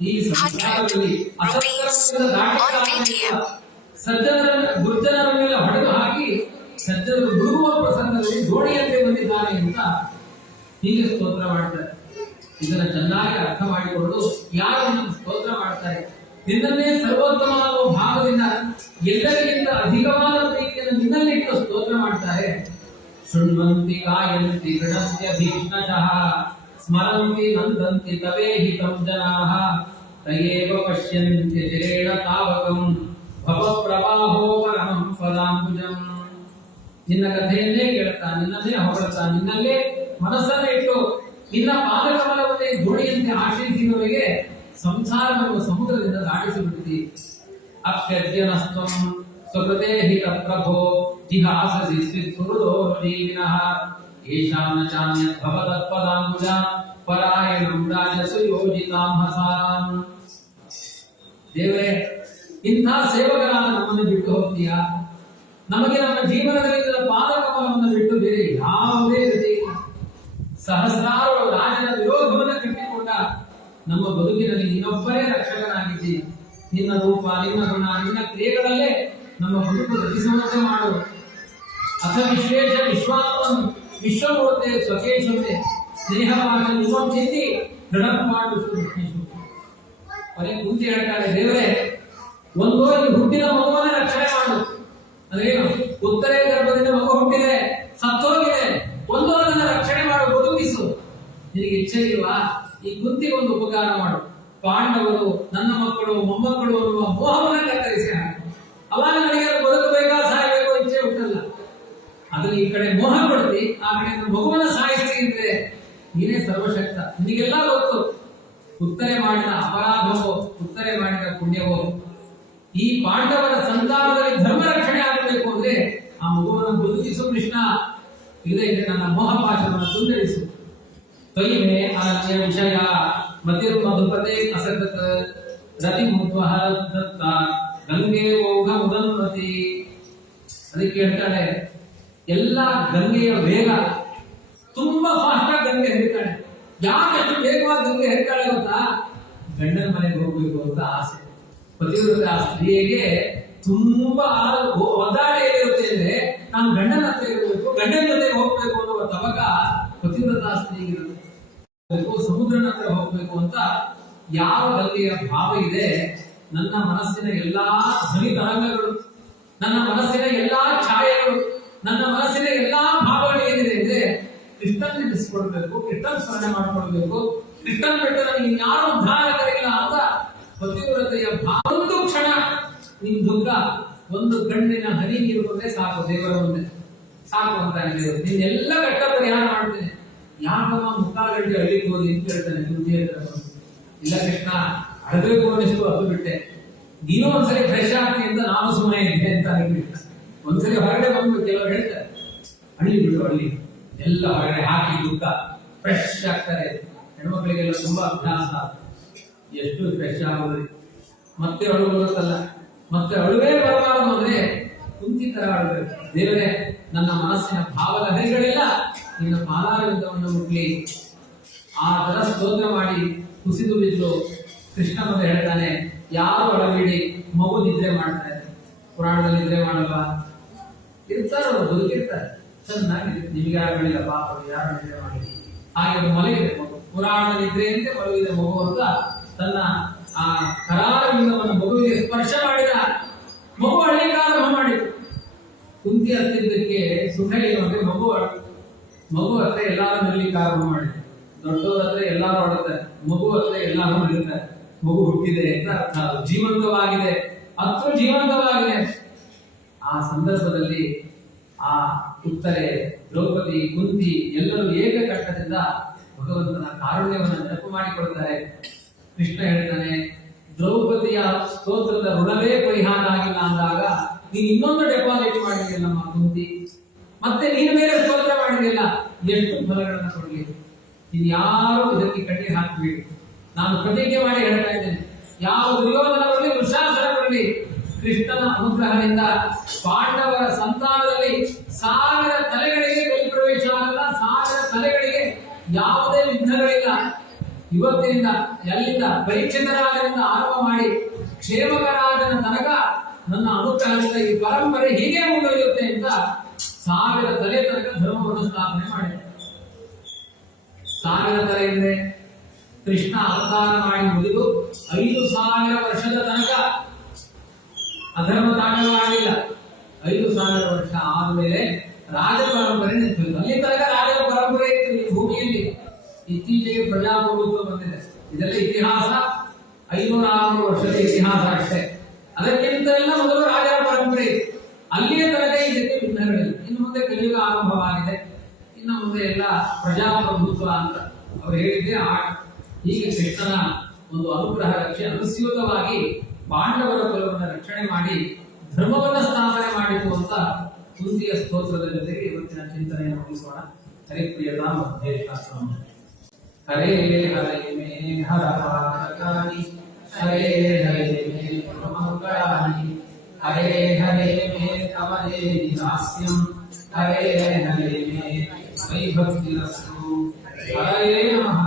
ಈ ಸಂಸಾರದಲ್ಲಿ 100 rupees on ಸಜ್ಜನರ ದುರ್ಜನರ ಮೇಲೆ ಹೊಡೆದು ಹಾಕಿ ಸಜ್ಜನರು ಮುಳುಗುವ ಪ್ರಸಂಗದಲ್ಲಿ ದೋಣಿಯಂತೆ ಬಂದಿದ್ದಾನೆ ಅಂತ ಹೀಗೆ ಸ್ತೋತ್ರ ಮಾಡ್ತಾರೆ. ಇದನ್ನ ಚೆನ್ನಾಗಿ ಅರ್ಥ ಮಾಡಿಕೊಂಡು ಯಾರು ಸ್ತೋತ್ರ ಮಾಡ್ತಾರೆ, ನಿನ್ನನ್ನೇ ಸರ್ವೋತ್ತಮ ಅನ್ನುವ ಭಾವದಿಂದ ಎಲ್ಲರಿಗಿಂತ ಅಧಿಕವಾದ ಪ್ರೀತಿಯನ್ನು ನಿನ್ನಲ್ಲಿಟ್ಟು ಸ್ತೋತ್ರ ಮಾಡ್ತಾರೆ. ಶೃಣ್ವಂತಿ ಕಾಯಂತಿ ಗಣಂತ್ಯ ಭೀಷ್ಣಶಃ ಸ್ಮರಂತಿ ನಂದಂತಿ ತವೇಹಿತಂ ಜನಾಃ ತಯೇವ ಪಶ್ಯಂತ್ಯ ಚಿರೇಣ ತಾವಕಂ ಭವ ಪ್ರವಾಹೋ ಪರಮಂ ಪದಾಂಬುಜಂ. ನಿನ್ನ ಕಥೆಯನ್ನೇ ಕೇಳ್ತಾ, ನಿನ್ನನ್ನೇ ಹೊಗಳ್ತಾ, ನಿನ್ನಲ್ಲೇ ಮನಸ್ಸನ್ನ ಇಟ್ಟು ನಿನ್ನ ಪಾದಕಮಲವನ್ನೇ ದೋಣಿಯಂತೆ ಆಶ್ರಯಿಸಿದವರಿಗೆ ಸಂಸಾರವನ್ನು ಸಮುದ್ರದಿಂದ ದಾಟಿಸಿಬಿಡ್ತಿ. ಅಪ್ಯಜ್ಯನಸ್ತ್ವಂ ಸ್ವಕೃತೆ ಹಿತ ಪ್ರಭೋ ಜಿಹಾಸಸಿ ಸ್ವಿಸುಹೃದೋ ಜೀವಿನಃ ಏಷಾಂ ನ ಚಾನ್ಯತ್ ಭವತತ್ಪದಾಂಬುಜ ಪರಾಯಣಂ ರಾಜಸು ಯೋಜಿತಾಂ ಹಸಾಂ. ದೇವರೇ, ಇಂಥ ಸೇವಕರಾದ ನಮ್ಮನ್ನು ಬಿಟ್ಟು ಹೋಗ್ತೀಯಾ? ನಮಗೆ ನಮ್ಮ ಜೀವನದಲ್ಲಿ ಪಾದಕಮಲವನ್ನು ಬಿಟ್ಟು ಬೇರೆ ಯಾವುದೇ ಗತಿ ಇಲ್ಲ. ಸಹಸ್ರಾರು ರಾಜನ ವಿರೋಧವನ್ನು ಕಟ್ಟಿಕೊಂಡ ನಮ್ಮ ಬದುಕಿನಲ್ಲಿ ನೀನೊಬ್ಬರೇ ರಕ್ಷಕನಾಗಿದ್ದಿ. ನಿನ್ನ ರೂಪ, ನಿನ್ನ ಗುಣ, ನಿನ್ನ ಕ್ರಿಯೆಗಳಲ್ಲೇ ನಮ್ಮ ಬದುಕು ರಚಿಸುವಂತೆ ಮಾಡು. ಅಥ ವಿಶ್ವೇಶ ವಿಶ್ವಾತ್ಮನ್ ವಿಶ್ವಮೂರ್ತೆ ಸ್ವಕೇಶತೆ ಸ್ನೇಹವಾಗಿ ನಿಮ್ಮಂ ಚಿಂತಿ ದೃಢ ಮಾಡು. ಕೊನೆ ಕುಂತಿ ಹೇಳ್ತಾರೆ, ದೇವರೇ, ಒಂದೋ ಈ ಹುಟ್ಟಿದ ಮಗುವನ್ನ ರಕ್ಷಣೆ ಮಾಡು. ಅದೇನು, ಉತ್ತರೆ ಗರ್ಭದಿಂದ ಮಗು ಹುಟ್ಟಿದೆ, ಸತ್ತೋಗಿದೆ, ಒಂದೋ ಅದನ್ನ ರಕ್ಷಣೆ ಮಾಡು, ಬದುಕಿಸು. ನಿನಗೆ ಇಚ್ಛೆ ಇಲ್ವಾ? ಈ ಕುಂತಿಗೆ ಒಂದು ಉಪಕಾರ ಮಾಡು. ಪಾಂಡವರು ನನ್ನ ಮಕ್ಕಳು ಮೊಮ್ಮಕ್ಕಳು ಅನ್ನುವ ಮೋಹವನ್ನ ಕತ್ತರಿಸಿ ಹಾಕು. ಅವಾಗ ನನಗೆ ಬದುಕಬೇಕಾ ಸಾಯಬೇಕು ಇಚ್ಛೆ ಉಂಟಲ್ಲ, ಅದನ್ನ ಈ ಕಡೆ ಮೋಹ ಕೊಡ್ತಿ, ಆ ಕಡೆ ಮಗುವನ್ನ ಸಾಯಿಸ್ತಿ ಅಂದ್ರೆ ನೀನೇ ಸರ್ವಶಕ್ತ. ನಿನಗೆಲ್ಲ ಗೊತ್ತು. ಉತ್ತರೆ ಮಾಡಿದ ಅಪರಾಧವೋ ಉತ್ತರೆ ಮಾಡಿದ ಪುಣ್ಯವೋ. ಈ ಪಾಂಡವರ ಸಂತಾನದಲ್ಲಿ ಧರ್ಮ ರಕ್ಷಣೆ ಆಗಬೇಕು ಅಂದ್ರೆ ಆ ಮಗುವನ್ನು ಬದುಕಿಸು ಕೃಷ್ಣ. ಇಲ್ಲದೆ ಇದ್ರೆ ನನ್ನ ಮೋಹಪಾಶವನ್ನು ತುಂಡರಿಸು. ತ್ವಯಿಮೇ ಅನನ್ಯ ವಿಷಯ ಮತಿರ್ ಮಧುಪತೆ ಅಸಕೃತ ರತಿ ಮುದ್ವಹ ದತ್ತ ಗಂಗೆ ಓಘ ಮುದನ್ವತಿ. ಅದಕ್ಕೆ ಹೇಳ್ತಾಳೆ, ಎಲ್ಲ ಗಂಗೆಯ ವೇಗ, ತುಂಬಾ ಫಾಸ್ಟ್ ಆಗಿ ಗಂಗೆ ಹರಿತಾಳೆ. ಯಾಕಷ್ಟು ವೇಗವಾಗಿ ಗಂಗೆ ಹರಿತಾಳೆ ಗೊತ್ತಾ? ಗಂಡನ ಮನೆಗೆ ಹೋಗ್ಬೇಕು ಅಂತ ಆಸೆ. ಪತಿವ್ರತ ಆ ಸ್ತ್ರೀಗೆ ತುಂಬಾ ಒದ್ದಾಡೆ ಏನಿರುತ್ತೆ ಅಂದ್ರೆ ನಾನು ಗಂಡನ ಹತ್ರ ಇರಬೇಕು, ಗಂಡನ ಜೊತೆಗೆ ಹೋಗ್ಬೇಕು ಅನ್ನುವ ತವಕ ಪತಿವ್ರತ ಸ್ತ್ರೀಗಿರುತ್ತೆ. ಸಮುದ್ರನ ಹತ್ರ ಹೋಗ್ಬೇಕು ಅಂತ ಯಾವ ಗಂಗೆಯ ಭಾವ ಇದೆ. ನನ್ನ ಮನಸ್ಸಿನ ಎಲ್ಲಾ ಧ್ವನಿ ತರಂಗಗಳು, ನನ್ನ ಮನಸ್ಸಿನ ಎಲ್ಲಾ ಛಾಯೆಗಳು, ನನ್ನ ಮನಸ್ಸಿನ ಎಲ್ಲಾ ಭಾವಗಳು ಏನಿದೆ ಅಂದ್ರೆ ಕೃಷ್ಣನ್ ನೆನೆಸ್ಕೊಳ್ಬೇಕು, ಕೃಷ್ಣನ್ ಸ್ಮರಣೆ ಮಾಡ್ಕೊಳ್ಬೇಕು. ಕೃಷ್ಣನ್ ಬಿಟ್ಟು ನನಗೆ ಇನ್ಯಾರು ಉದ್ಧಾರಕರಿಲ್ಲ ಅಂತ ಪತಿವ್ರತೆಯ ಭಾವ. ಒಂದು ಕ್ಷಣ ನಿನ್ ದುಃಖ, ಒಂದು ಗಂಡಿನ ಹನಿ ನೀರು ಬಂದ್ರೆ ಸಾಕು, ದೇವರ ಮುಂದೆ ಸಾಕು ಅಂತ ಹೇಳಿದ್ರು. ನಿನ್ನೆಲ್ಲ ಕಷ್ಟ ಪರಿಹಾರ ಮಾಡ್ತೇನೆ. ಯಾಕಮ್ಮ ಮುಕ್ಕಾಗಡ್ಡಿ ಹಳ್ಳಿಗೆ ಹೋಗಿ ಅಂತ ಹೇಳ್ತಾನೆ ಬುದ್ಧಿ ಹತ್ರ. ಇಲ್ಲ ಕೃಷ್ಣ, ಅಳಬೇಕು ಅನ್ನಿಸ್ತು, ಅದು ಬಿಟ್ಟೆ. ನೀನು ಒಂದ್ಸರಿ ಫ್ರೆಶ್ ಆಗ್ತಿ ಅಂತ ನಾನು ಸುಮ್ಮನೆ ಇದ್ದೆ ಅಂತ ಕೃಷ್ಣ. ಒಂದ್ಸರಿ ಹೊರಗಡೆ ಬಂದ್ಬಿಟ್ಟು ಕೆಲವರು ಹೇಳ್ತಾರೆ, ಹಳ್ಳಿ ಬಿಡು, ಹಳ್ಳಿ ಎಲ್ಲ ಹೊರಗಡೆ ಹಾಕಿ ದುಃಖ ಫ್ರೆಶ್ ಆಗ್ತಾರೆ. ಹೆಣ್ಮಕ್ಳಿಗೆಲ್ಲ ತುಂಬಾ ಅಭ್ಯಾಸ. ಎಷ್ಟು ಫ್ರೆಶ್ ಆಗೋದ್ರಿ, ಮತ್ತೆ ಅಳು ಬರುತ್ತಲ್ಲ, ಮತ್ತೆ ಅಳುವೇ ಬರಬಾರದು ಅಂದ್ರೆ ಕುಂತಿ ತರ ಆಡಬೇಕು. ದೇವರೇ, ನನ್ನ ಮನಸ್ಸಿನ ಭಾವದ ಹರಿಗಳೆಲ್ಲ ನಿನ್ನ ಪಾದಾರವಿಂದವನ್ನು ಮುಟ್ಲಿ. ಆ ತರ ಸ್ತೋತ್ರ ಮಾಡಿ ಕುಸಿದು ಬಿದ್ದು ಕೃಷ್ಣ ಮತ್ತೆ ಹೇಳ್ತಾನೆ, ಯಾರು ಅಳಬೇಡಿ, ಮಗು ನಿದ್ರೆ ಮಾಡ್ತಾರೆ. ಪುರಾಣದಲ್ಲಿ ನಿದ್ರೆ ಮಾಡಲ್ವಾ? ಇರ್ತಾರೆ, ಅವರು ಬದುಕಿರ್ತಾರೆ ಚೆನ್ನಾಗಿ. ನಿಮ್ಗೆ ಯಾರು ಹೇಳಿಲ್ಲ ಪಾಪ, ಯಾರು ನಿದ್ರೆ ಮಾಡಿ. ಹಾಗೆ ಅದು ಮಲಗಿದೆ ಮಗು, ಪುರಾಣ ನಿದ್ರೆಯಂತೆ ಮಲಗಿದೆ ಮಗು ಅಂತ ತನ್ನ ಆ ಕರಾರವಿಂದವನ್ನು ಮಗುವಿಗೆ ಸ್ಪರ್ಶ ಮಾಡಿದ. ಮಗು ಅಳ್ಳಿಕ್ಕೆ ಆರಂಭ ಮಾಡಿತು. ಕುಂತಿ ಹತ್ತಿದ್ದಕ್ಕೆ ಸುಖ ಏನು ಅಂದ್ರೆ ಮಗು ಹತ್ರ ಎಲ್ಲಾರು ನಗಲಿಕ್ಕೆ ಆರಂಭ ಮಾಡಿತು. ದೊಡ್ಡವ್ರ ಹತ್ರ ಎಲ್ಲಾರು ಆಡುತ್ತಾರೆ, ಮಗು ಹತ್ರ ಎಲ್ಲಾರು ನಗುತ್ತಾರೆ. ಮಗು ಹುಟ್ಟಿದೆ ಅಂತ ಅರ್ಥ, ಅದು ಜೀವಂತವಾಗಿದೆ, ಅತ್ರ ಜೀವಂತವಾಗಿದೆ. ಆ ಸಂದರ್ಭದಲ್ಲಿ ಆ ಉತ್ತರೆ, ದ್ರೌಪದಿ, ಕುಂತಿ ಎಲ್ಲರೂ ಏಕಕಂಠದಿಂದ ಭಗವಂತನ ಕಾರುಣ್ಯವನ್ನು ನೆನಪು ಮಾಡಿಕೊಡ್ತಾರೆ. ಕೃಷ್ಣ ಹೇಳ್ತಾನೆ, ದ್ರೌಪದಿಯ ಸ್ತೋತ್ರದ ಋಣವೇ ಪರಿಹಾರ ಆಗಿಲ್ಲ ಅಂದಾಗ ನೀನು ಇನ್ನೊಂದು ಡೆಪಾಸಿಟ್ ಮಾಡಿದೆಯಲ್ಲ ನಮ್ಮ ಕುಂತಿ, ಮತ್ತೆ ನೀನು ಬೇರೆ ಸ್ತೋತ್ರ ಮಾಡಿದೆಯಲ್ಲ, ಎಷ್ಟು ಫಲಗಳನ್ನು ಕೊಡಲಿ. ಇನ್ಯಾರು ಇದಕ್ಕೆ ಕಟ್ಟಿ ಹಾಕಬೇಡಿ. ನಾನು ಪ್ರತಿಜ್ಞೆ ಮಾಡಿ ಹೇಳ್ತಾ ಇದ್ದೇನೆ, ಯಾವ ದುರ್ಯೋಧನ ಬರಲಿ, ದುಶಾಸನ ಬರಲಿ, ಕೃಷ್ಣನ ಅನುಗ್ರಹದಿಂದ ಪಾಂಡವರ ಸಂತಾನದಲ್ಲಿ 1000 ತಲೆಗಳಿಗೆ ಕೈಪ್ರವೇಶ ಆಗಲ್ಲ, 1000 ತಲೆಗಳಿಗೆ ಯಾವುದೇ ವಿಘ್ನಗಳಿಲ್ಲ. ಇವತ್ತಿನಿಂದ ಎಲ್ಲಿಂದ ಪರೀಕ್ಷಿತರಾಜನಿಂದ ಆರಂಭ ಮಾಡಿ ಕ್ಷೇಮಕರಾಜನ ತನಕ ನನ್ನ ಅನುಗ್ರಹದಿಂದ ಈ ಪರಂಪರೆ ಹೀಗೆ ಮುಂದುವರಿಯುತ್ತೆ ಅಂತ 1000 ತಲೆ ತನಕ ಧರ್ಮವನ್ನು ಸ್ಥಾಪನೆ ಮಾಡಿದೆ. 1000 ತಲೆ ಅಂದ್ರೆ ಕೃಷ್ಣ ಅವತಾರ ಮಾಡಿ ಮುಗಿದು 5000 ವರ್ಷದ ತನಕ ಅಧರ್ಮ ತಾಂಡವವಾಗಿಲ್ಲ. 5000 ವರ್ಷ ಆದ್ಮೇಲೆ ರಾಜ ಪರಂಪರೆ ನಿಂತಿತ್ತು. ಅಲ್ಲಿ ತನಕ ರಾಜರ ಪರಂಪರೆ ಇತ್ತು ಈ ಭೂಮಿಯಲ್ಲಿ. ಇತ್ತೀಚೆಗೆ ಪ್ರಜಾಪ್ರಭುತ್ವ ಬಂದಿದೆ. ಇದೆಲ್ಲ ಇತಿಹಾಸ 500-600 ವರ್ಷದ ಇತಿಹಾಸ ಅಷ್ಟೇ. ಅದಕ್ಕಿಂತ ಎಲ್ಲ ಮೊದಲು ರಾಜರ ಪರಂಪರೆ ಇತ್ತು. ಅಲ್ಲಿಯ ತನಕ ಇದಕ್ಕೆ ವಿಘ್ನಗಳಿಲ್ಲ. ಇನ್ನು ಮುಂದೆ ಕಲಿಯುಗ ಆರಂಭವಾಗಿದೆ. ಇನ್ನು ಮುಂದೆ ಎಲ್ಲ ಪ್ರಜಾಪ್ರಭುತ್ವ ಅಂತ ಅವರು ಹೇಳಿದ್ದೆ ಆಟ. ಹೀಗೆ ಕೃಷ್ಣನ ಒಂದು ಅನುಗ್ರಹ ರಕ್ಷೆ ಅನುಸ್ಯೂತವಾಗಿ ಪಾಂಡವರ ಕುಲವನ್ನು ರಕ್ಷಣೆ ಮಾಡಿ ಧರ್ಮವನ್ನ ಸ್ಥಾಪನೆ ಮಾಡಿತು ಅಂತ ಕುಂತಿಯ ಸ್ತೋತ್ರದ ಜೊತೆಗೆ ಇವತ್ತಿನ ಚಿಂತನೆಯನ್ನು ಮುಗಿಸೋಣ. ಹರಿಪ್ರಿಯತಾ ಮಧ್ಯೇಶಾಸ್ತ್ರ. ಹರೇ ಹರೇ ಮೇ ಹರ ಪಾತಕಾನಿ, ಹರೇ ಹರೇ ಮೇ ಮಂಗಳಾನಿ, ಹರೇ ಹರೇ ಮೇ ಕಮಲೇ ನಿವಾಸ್ಯಂ, ಹರೇ ಹರೇ ಮೇ ವೈಭಕ್ತಿರಸ್ತು. ಹರೇ ನಮಃ.